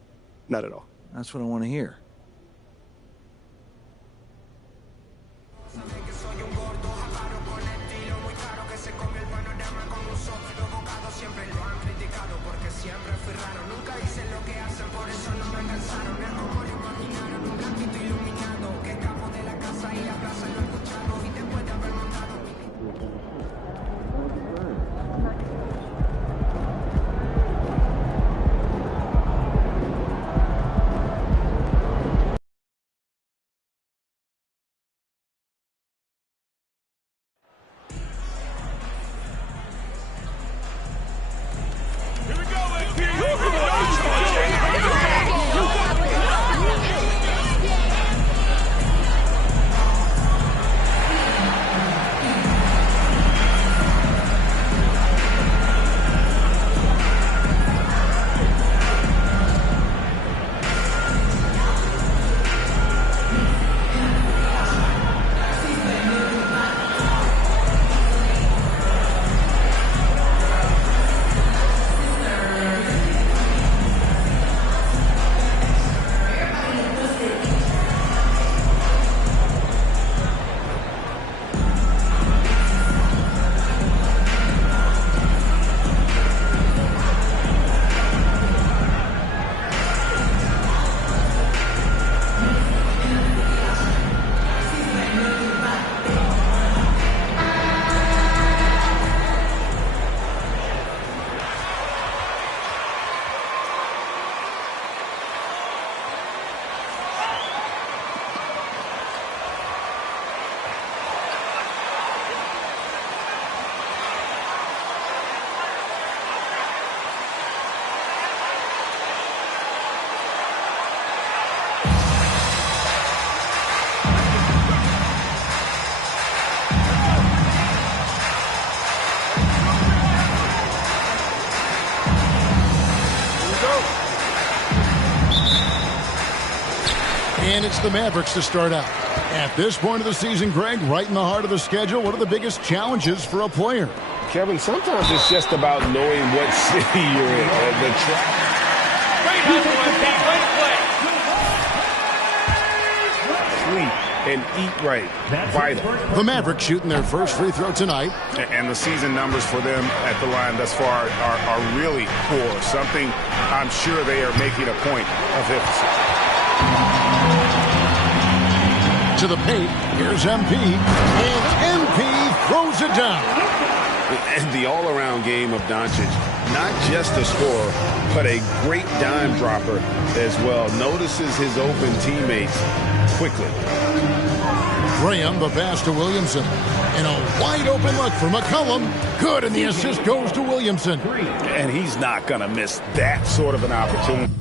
not at all. That's what I want to hear. And it's the Mavericks to start out. At this point of the season, Greg, right in the heart of the schedule, what are the biggest challenges for a player? Kevin, sometimes it's just about knowing what city you're in. The track. Great hustle, MP. Way to play. Sleep and eat right. Vital. The Mavericks shooting their first free throw tonight. And the season numbers for them at the line thus far are really poor. Something I'm sure they are making a point of emphasis. To the paint, here's MP, and MP throws it down. And the all-around game of Doncic, not just a scorer, but a great dime dropper as well. Notices his open teammates quickly. Graham, the pass to Williamson. And a wide-open look for McCollum. Good, and the assist goes to Williamson. And he's not going to miss that sort of an opportunity.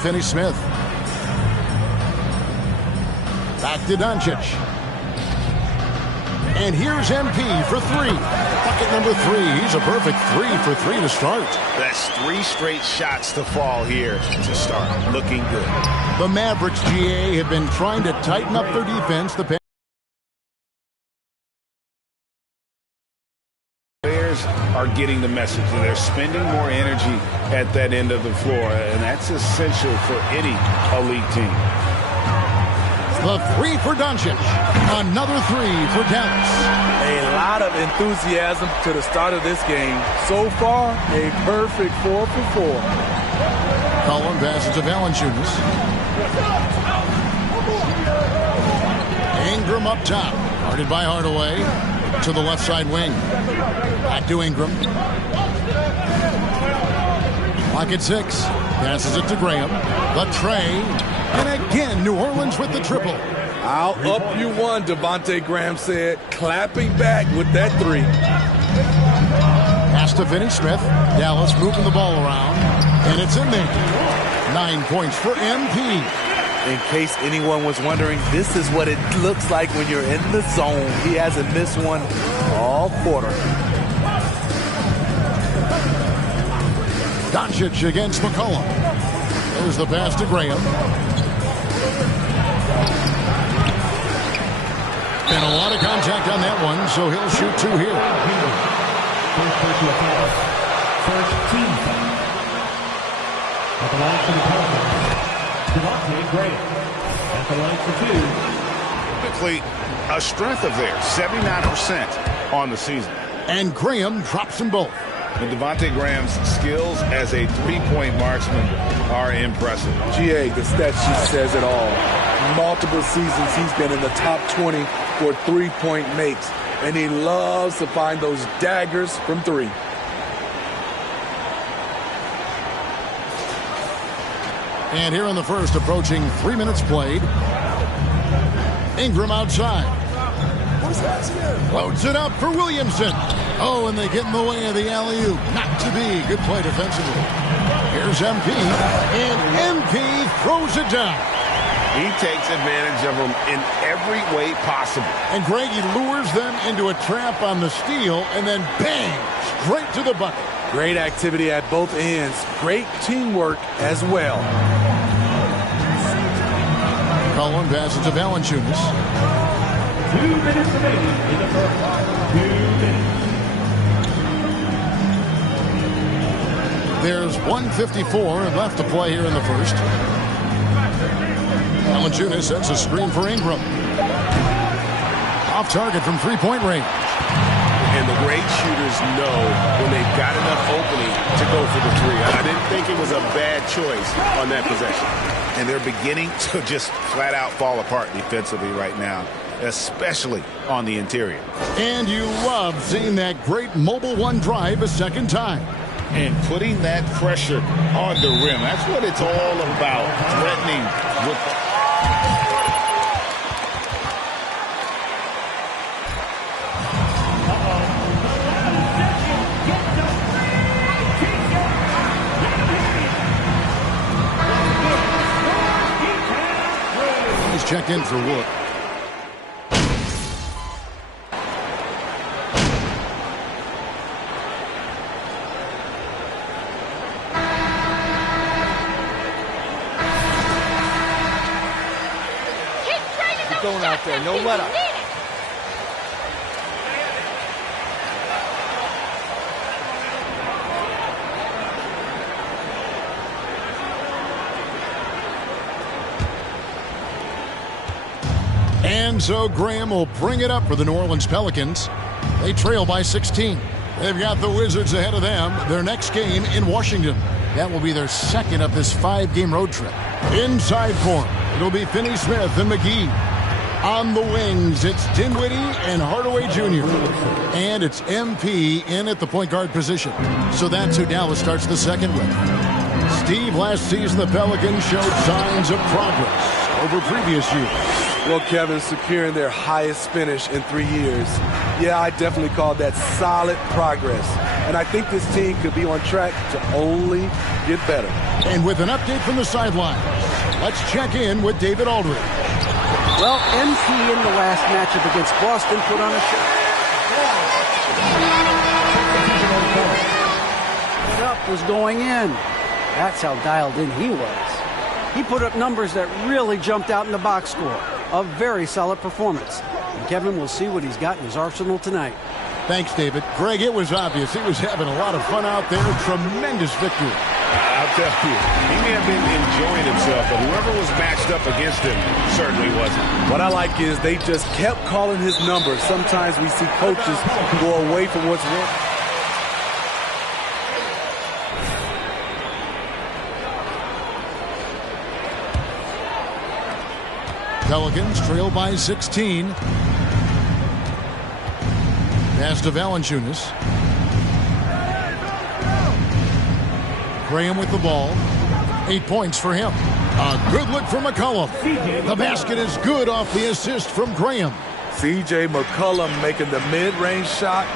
Finney Smith. Back to Doncic. And here's MP for three. Bucket number 3. He's a perfect 3 for 3 to start. That's 3 straight shots to fall here to start. Looking good. The Mavericks, GA, have been trying to tighten up their defense. The players are getting the message, and they're spending more energy at that end of the floor, and that's essential for any elite team. The 3 for Doncic. Another 3 for Dallas. A lot of enthusiasm to the start of this game. So far, a perfect 4 for 4. Collin passes to Valanciunas. Ingram up top. Guarded by Hardaway. To the left side wing. Back to Ingram. Clock at 6. Passes it to Graham. The tray. And again, New Orleans with the triple. I'll up you one, Devontae Graham said, clapping back with that 3. Pass to Finney Smith. Dallas moving the ball around. And it's in there. 9 points for MP. In case anyone was wondering, this is what it looks like when you're in the zone. He hasn't missed one all quarter. Doncic against McCollum. There's the pass to Graham. And a lot of contact on that one, so he'll shoot 2 here. First personal foul. First team foul. At the line for the Pelicans, Devontae Graham. At the line for 2. Quickly, a strength of theirs, 79% on the season. And Graham drops them both. And Devontae Graham's skills as a 3-point marksman are impressive. GA, the stat sheet says it all. Multiple seasons he's been in the top 20 for 3-point makes, and he loves to find those daggers from 3. And here in the first, approaching 3 minutes played. Ingram outside. Loads it up for Williamson. Oh, and they get in the way of the alley-oop. Not to be. Good play defensively. Here's MP. And MP throws it down. He takes advantage of them in every way possible. And Greg, he lures them into a trap on the steal, and then bang, straight to the bucket. Great activity at both ends. Great teamwork as well. Collin passes to Valanciunas. 2 minutes remaining in the first half. 2 minutes. There's 1:54 left to play here in the first. Valanciunas sends a screen for Ingram. Off target from 3-point range. And the great shooters know when they've got enough opening to go for the 3. I didn't think it was a bad choice on that possession. And they're beginning to just flat out fall apart defensively right now, especially on the interior. And you love seeing that great mobile 1 drive a second time. And putting that pressure on the rim. That's what it's all about. Threatening with... He's checked in for Wood. Going out there, no let up. And so Graham will bring it up for the New Orleans Pelicans. They trail by 16. They've got the Wizards ahead of them. Their next game in Washington. That will be their second of this 5-game road trip. Inside court, it'll be Finney Smith and McGee. On the wings, it's Dinwiddie and Hardaway Jr. And it's MP in at the point guard position. So that's who Dallas starts the second with. Steve, last season the Pelicans showed signs of progress over previous years. Well, Kevin, securing their highest finish in 3 years. Yeah, I definitely call that solid progress. And I think this team could be on track to only get better. And with an update from the sideline, let's check in with David Aldridge. Well, MP in the last matchup against Boston put on a show. Up was going in. That's how dialed in he was. He put up numbers that really jumped out in the box score. A very solid performance. And Kevin will see what he's got in his arsenal tonight. Thanks, David. Greg, it was obvious he was having a lot of fun out there. Tremendous victory. I'll tell you, he may have been enjoying himself, but whoever was matched up against him certainly wasn't. What I like is they just kept calling his numbers. Sometimes we see coaches go away from what's working. Pelicans trail by 16. Pass to Valanciunas. Graham with the ball. 8 points for him. A good look from McCollum. The basket is good off the assist from Graham. C.J. McCollum making the mid-range shot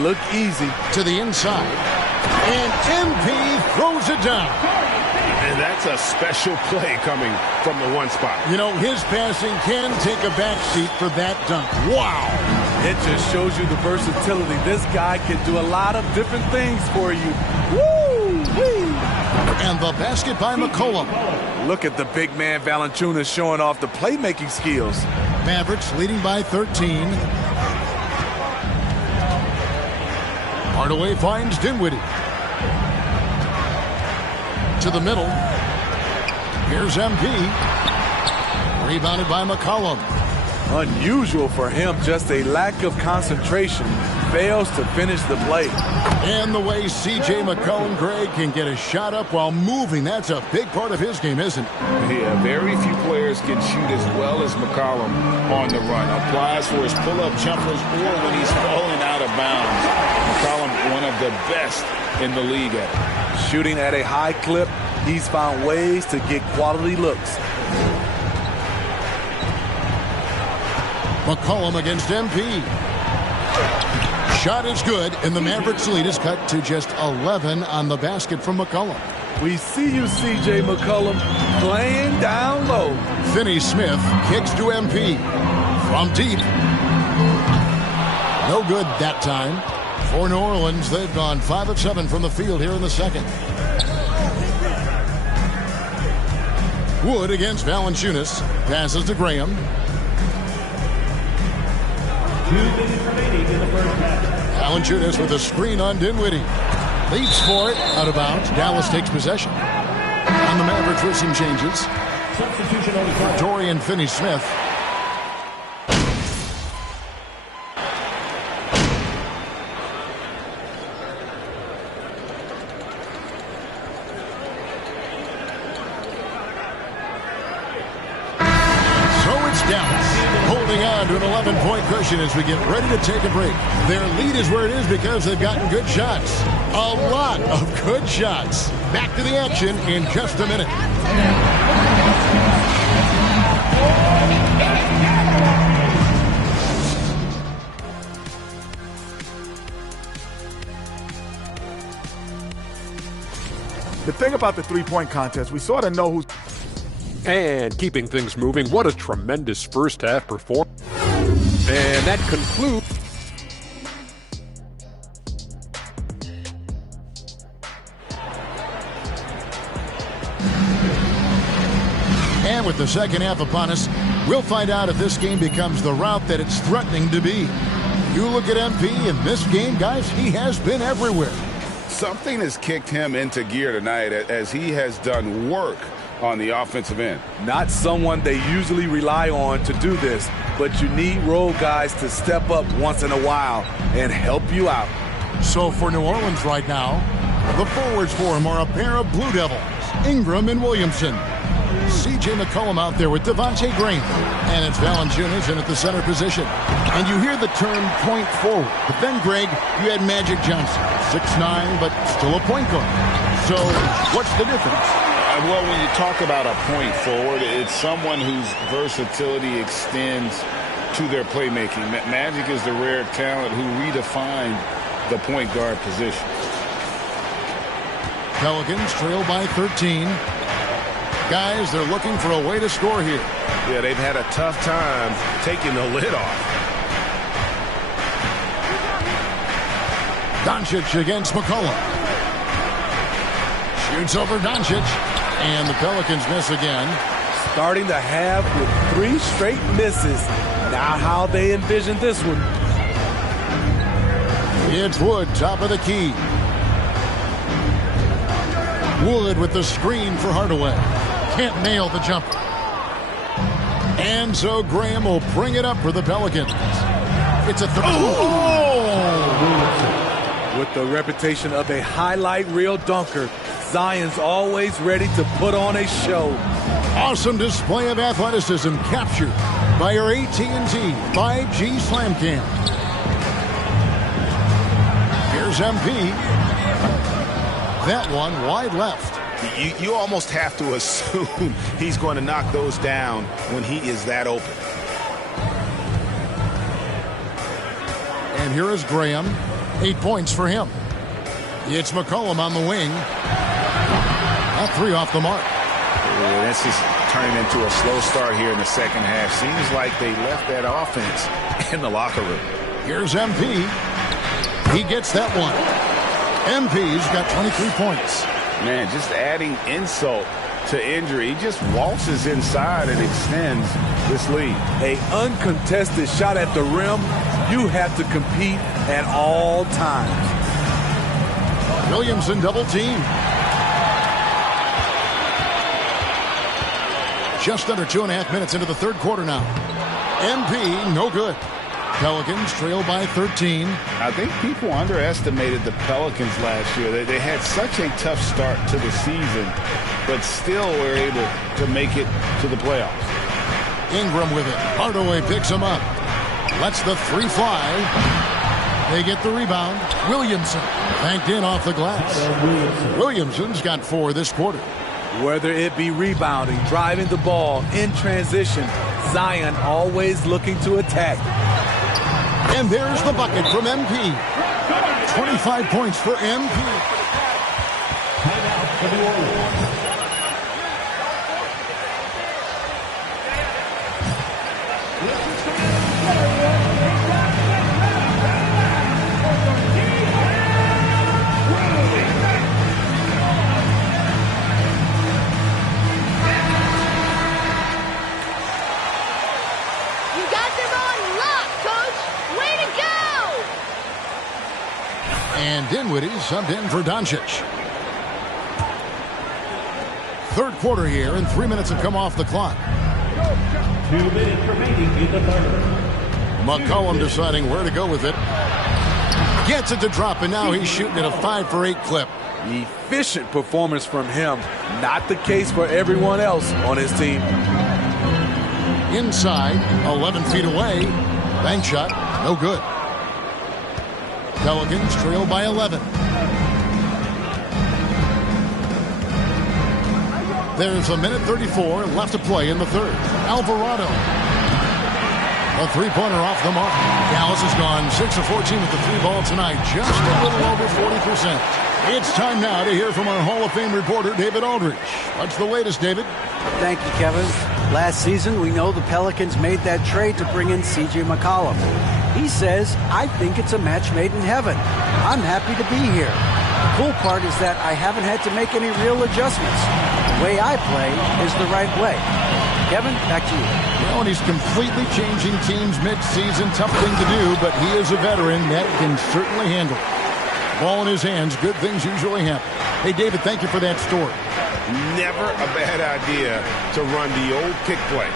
look easy. To the inside. And MP throws it down. And that's a special play coming from the one spot. You know, his passing can take a backseat for that dunk. Wow. It just shows you the versatility. This guy can do a lot of different things for you. Woo! And the basket by McCollum. Look at the big man Valanciunas showing off the playmaking skills. Mavericks leading by 13. Hardaway finds Dinwiddie. To the middle. Here's MP. Rebounded by McCollum. Unusual for him, just a lack of concentration. Fails to finish the play. And the way C.J. McCollum, Greg, can get a shot up while moving, that's a big part of his game, isn't it? Yeah, very few players can shoot as well as McCollum on the run. Applies for his pull-up jumpers or when he's falling out of bounds. McCollum, one of the best in the league at it. Shooting at a high clip, he's found ways to get quality looks. McCollum against MP. Shot is good, and the Mavericks lead is cut to just 11 on the basket from McCollum. We see you, C.J. McCollum, playing down low. Finney-Smith kicks to MP. From deep. No good that time. For New Orleans, they've gone 5 of 7 from the field here in the second. Wood against Valanciunas. Passes to Graham. 2 minutes remaining in the first half. Valanciunas with a screen on Dinwiddie. Leaps for it. Out of bounds. Dallas takes possession. On the Mavericks with some changes. Substitution on the court. Dorian Finney-Smith. To an 11-point cushion as we get ready to take a break. Their lead is where it is because they've gotten good shots. A lot of good shots. Back to the action in just a minute. The thing about the three-point contest, we sort of know who's... And keeping things moving, what a tremendous first half performance. And that concludes. And with the second half upon us, we'll find out if this game becomes the route that it's threatening to be. You look at MP in this game, guys, he has been everywhere. Something has kicked him into gear tonight as he has done work on the offensive end. Not someone they usually rely on to do this, but you need role guys to step up once in a while and help you out. So for New Orleans right now, the forwards for him are a pair of Blue Devils, Ingram and Williamson. C.J. McCollum out there with Devontae Graham. And it's Valanciunas in at the center position. And you hear the term point forward. But then, Greg, you had Magic Johnson, 6'9", but still a point guard. So what's the difference? Well, when you talk about a point forward, it's someone whose versatility extends to their playmaking. Magic is the rare talent who redefined the point guard position. Pelicans trail by 13. Guys, they're looking for a way to score here. Yeah, they've had a tough time taking the lid off. Doncic against McCollum. Shoots over Doncic. And the Pelicans miss again. Starting the half with 3 straight misses. Not how they envisioned this one. It's Wood, top of the key. Wood with the screen for Hardaway. Can't nail the jumper. And so Graham will bring it up for the Pelicans. It's a With the reputation of a highlight reel dunker, Zion's always ready to put on a show. Awesome display of athleticism captured by our AT&T 5G Slam Cam. Here's MP. That one wide left. You almost have to assume he's going to knock those down when he is that open. And here is Graham. 8 points for him. It's McCollum on the wing. That 3 off the mark. Yeah, this is turning into a slow start here in the second half. Seems like they left that offense in the locker room. Here's MP. He gets that one. MP's got 23 points. Man, just adding insult to injury. He just waltzes inside and extends this lead. A uncontested shot at the rim. You have to compete at all times. Williamson double team. Just under 2.5 minutes into the third quarter now. MP, no good. Pelicans trail by 13. I think people underestimated the Pelicans last year. They had such a tough start to the season, but still were able to make it to the playoffs. Ingram with it. Hardaway picks him up. Lets the 3 fly. They get the rebound. Williamson banked in off the glass. Williamson's got 4 this quarter. Whether it be rebounding, driving the ball, in transition, Zion always looking to attack. And there's the bucket from MP. 25 points for MP. And Dinwiddie subbed in for Doncic. Third quarter here, and 3 minutes have come off the clock. 2 minutes remaining in the third. McCollum deciding where to go with it. Gets it to drop, and now he's shooting at a 5 for 8 clip. Efficient performance from him. Not the case for everyone else on his team. Inside, 11 feet away. Bank shot, no good. Pelicans trail by 11. There's 1:34 left to play in the third. Alvarado. A 3-pointer off the mark. Dallas has gone 6 of 14 with the 3 ball tonight. Just a little over 40%. It's time now to hear from our Hall of Fame reporter, David Aldridge. What's the latest, David? Thank you, Kevin. Last season, we know the Pelicans made that trade to bring in C.J. McCollum. He says, I think it's a match made in heaven. I'm happy to be here. The cool part is that I haven't had to make any real adjustments. The way I play is the right way. Kevin, back to you. Well, and he's completely changing teams mid-season. Tough thing to do, but he is a veteran that can certainly handle it. Ball in his hands, good things usually happen. Hey, David, thank you for that story. Never a bad idea to run the old pick play.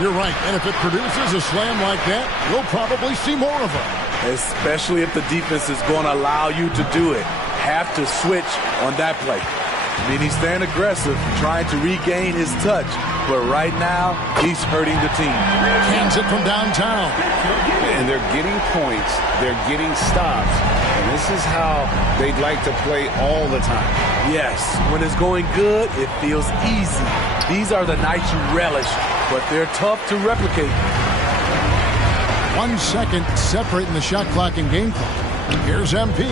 You're right. And if it produces a slam like that, we'll probably see more of them. Especially if the defense is going to allow you to do it. Have to switch on that play. I mean, he's staying aggressive, trying to regain his touch. But right now, he's hurting the team. Cans it from downtown. And they're getting points. They're getting stops. And this is how they'd like to play all the time. Yes, when it's going good, it feels easy. These are the nights you relish, but they're tough to replicate. 1 second separating the shot clock and game clock. Here's MP.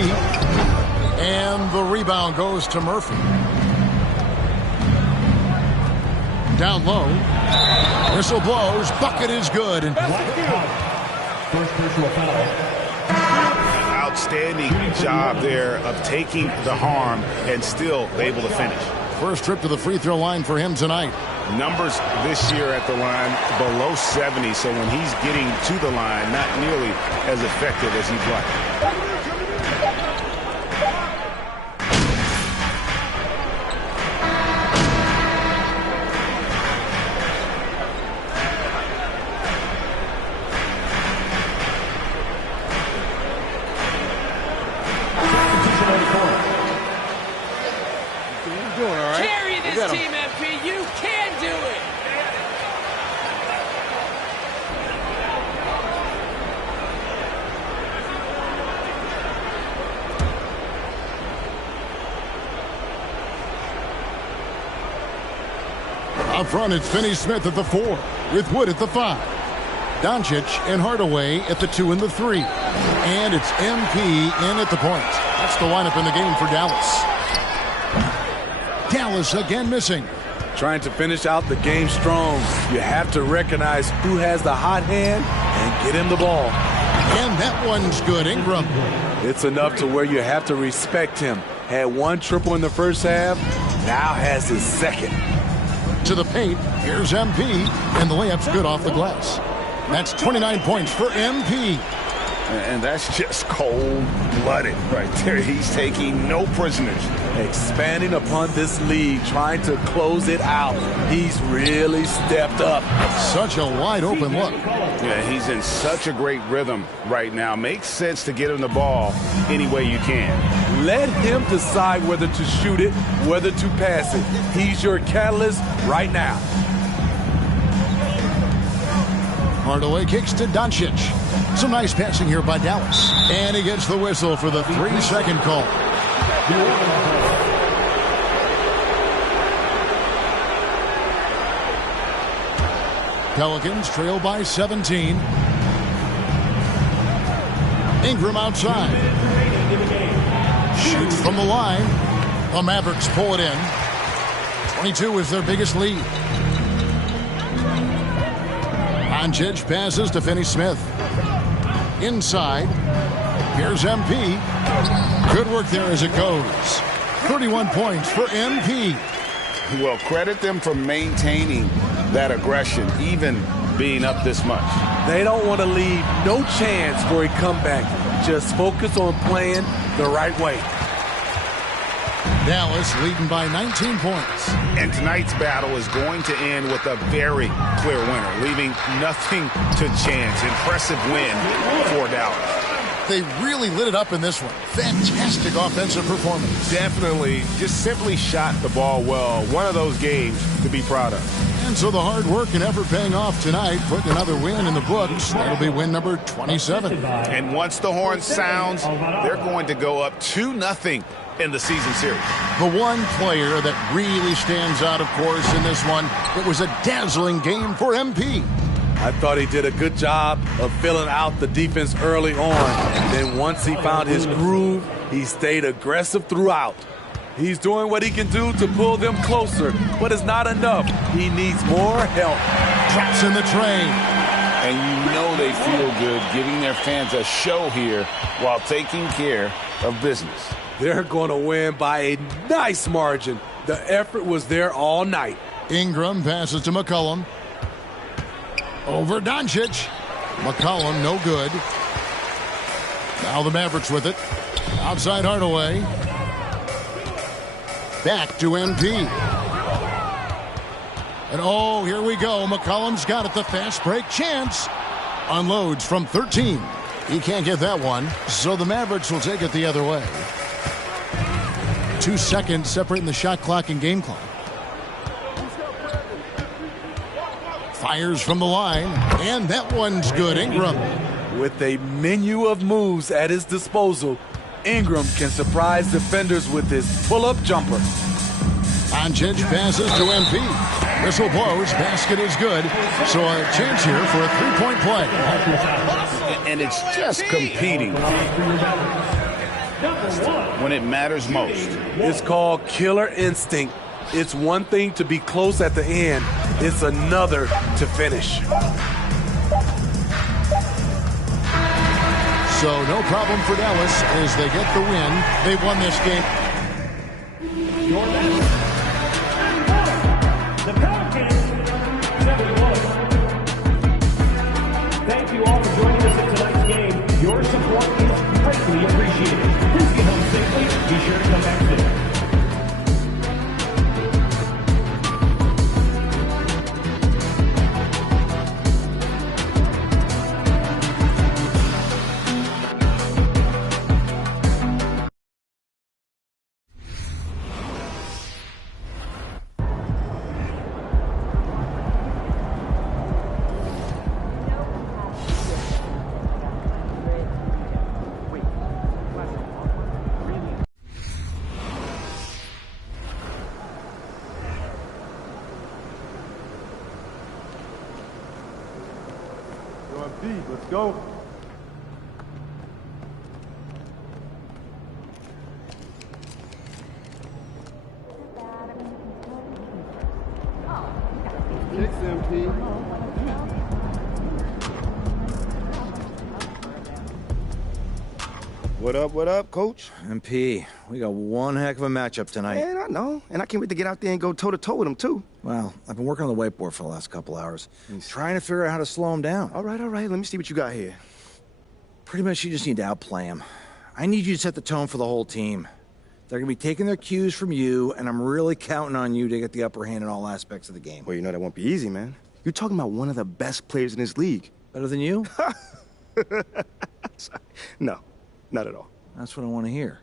And the rebound goes to Murphy. Down low. Whistle blows. Bucket is good. And First personal foul. Outstanding job there of taking the harm and still able to finish. First trip to the free throw line for him tonight. Numbers this year at the line below 70, so when he's getting to the line, not nearly as effective as he'd like. Carry this team, MP. You can do it. Up front, it's Finney Smith at the 4, with Wood at the 5. Doncic and Hardaway at the 2 and the 3. And it's MP in at the point. That's the lineup in the game for Dallas. Dallas again missing. Trying to finish out the game strong. You have to recognize who has the hot hand and get him the ball. And that one's good, Ingram. It's enough to where you have to respect him. Had 1 triple in the first half, now has his second. To the paint, here's MP, and the layup's good off the glass. That's 29 points for MP. And that's just cold-blooded right there. He's taking no prisoners. Expanding upon this lead, trying to close it out. He's really stepped up. Such a wide-open look. Yeah, he's in such a great rhythm right now. Makes sense to get him the ball any way you can. Let him decide whether to shoot it, whether to pass it. He's your catalyst right now. Hardaway kicks to Doncic. Some nice passing here by Dallas. And he gets the whistle for the 3-second call. Pelicans trail by 17. Ingram outside. Shoots from the line. The Mavericks pull it in. 22 is their biggest lead. Doncic passes to Finney Smith. Inside. Here's MP. Good work there as it goes. 31 points for MP. Well, credit them for maintaining that aggression, even being up this much. They don't want to leave no chance for a comeback. Just focus on playing the right way. Dallas leading by 19 points. And tonight's battle is going to end with a very clear winner, leaving nothing to chance. Impressive win for Dallas. They really lit it up in this one. Fantastic offensive performance. Definitely, just simply shot the ball well. One of those games to be proud of. And so the hard work and effort paying off tonight, putting another win in the books. That'll be win number 27. And once the horn sounds, they're going to go up 2-0 in the season series. The one player that really stands out, of course, in this one, it was a dazzling game for MP. I thought he did a good job of filling out the defense early on. And then once he found his groove, he stayed aggressive throughout. He's doing what he can do to pull them closer, but it's not enough. He needs more help. Drops in the train. And you know they feel good giving their fans a show here while taking care of business. They're going to win by a nice margin. The effort was there all night. Ingram passes to McCollum. Over Doncic. McCollum, no good. Now the Mavericks with it. Outside Hardaway. Back to MP. And oh, here we go. McCollum's got it. The fast break chance. Unloads from 13. He can't get that one. So the Mavericks will take it the other way. 2 seconds separating the shot clock and game clock. Fires from the line, and that one's good. Ingram. With a menu of moves at his disposal, Ingram can surprise defenders with his pull-up jumper. Doncic passes to MP. Whistle blows, basket is good. So a chance here for a three-point play. And it's just competing when it matters most. It's called killer instinct. It's one thing to be close at the end. It's another to finish. So no problem for Dallas as they get the win. They've won this game. The Pelicans, 7-1. Thank you all for joining us in tonight's game. Your support is greatly appreciated. Please get home safely. Be sure to come back soon. Let's go. Kicks MP. What up, Coach? MP, we got one heck of a matchup tonight. Man, I know. And I can't wait to get out there and go toe-to-toe with him, too. Well, I've been working on the whiteboard for the last couple hours, trying to figure out how to slow him down. All right. Let me see what you got here. Pretty much you just need to outplay him. I need you to set the tone for the whole team. They're going to be taking their cues from you, and I'm really counting on you to get the upper hand in all aspects of the game. Well, you know that won't be easy, man. You're talking about one of the best players in this league. Better than you? No, not at all. That's what I want to hear.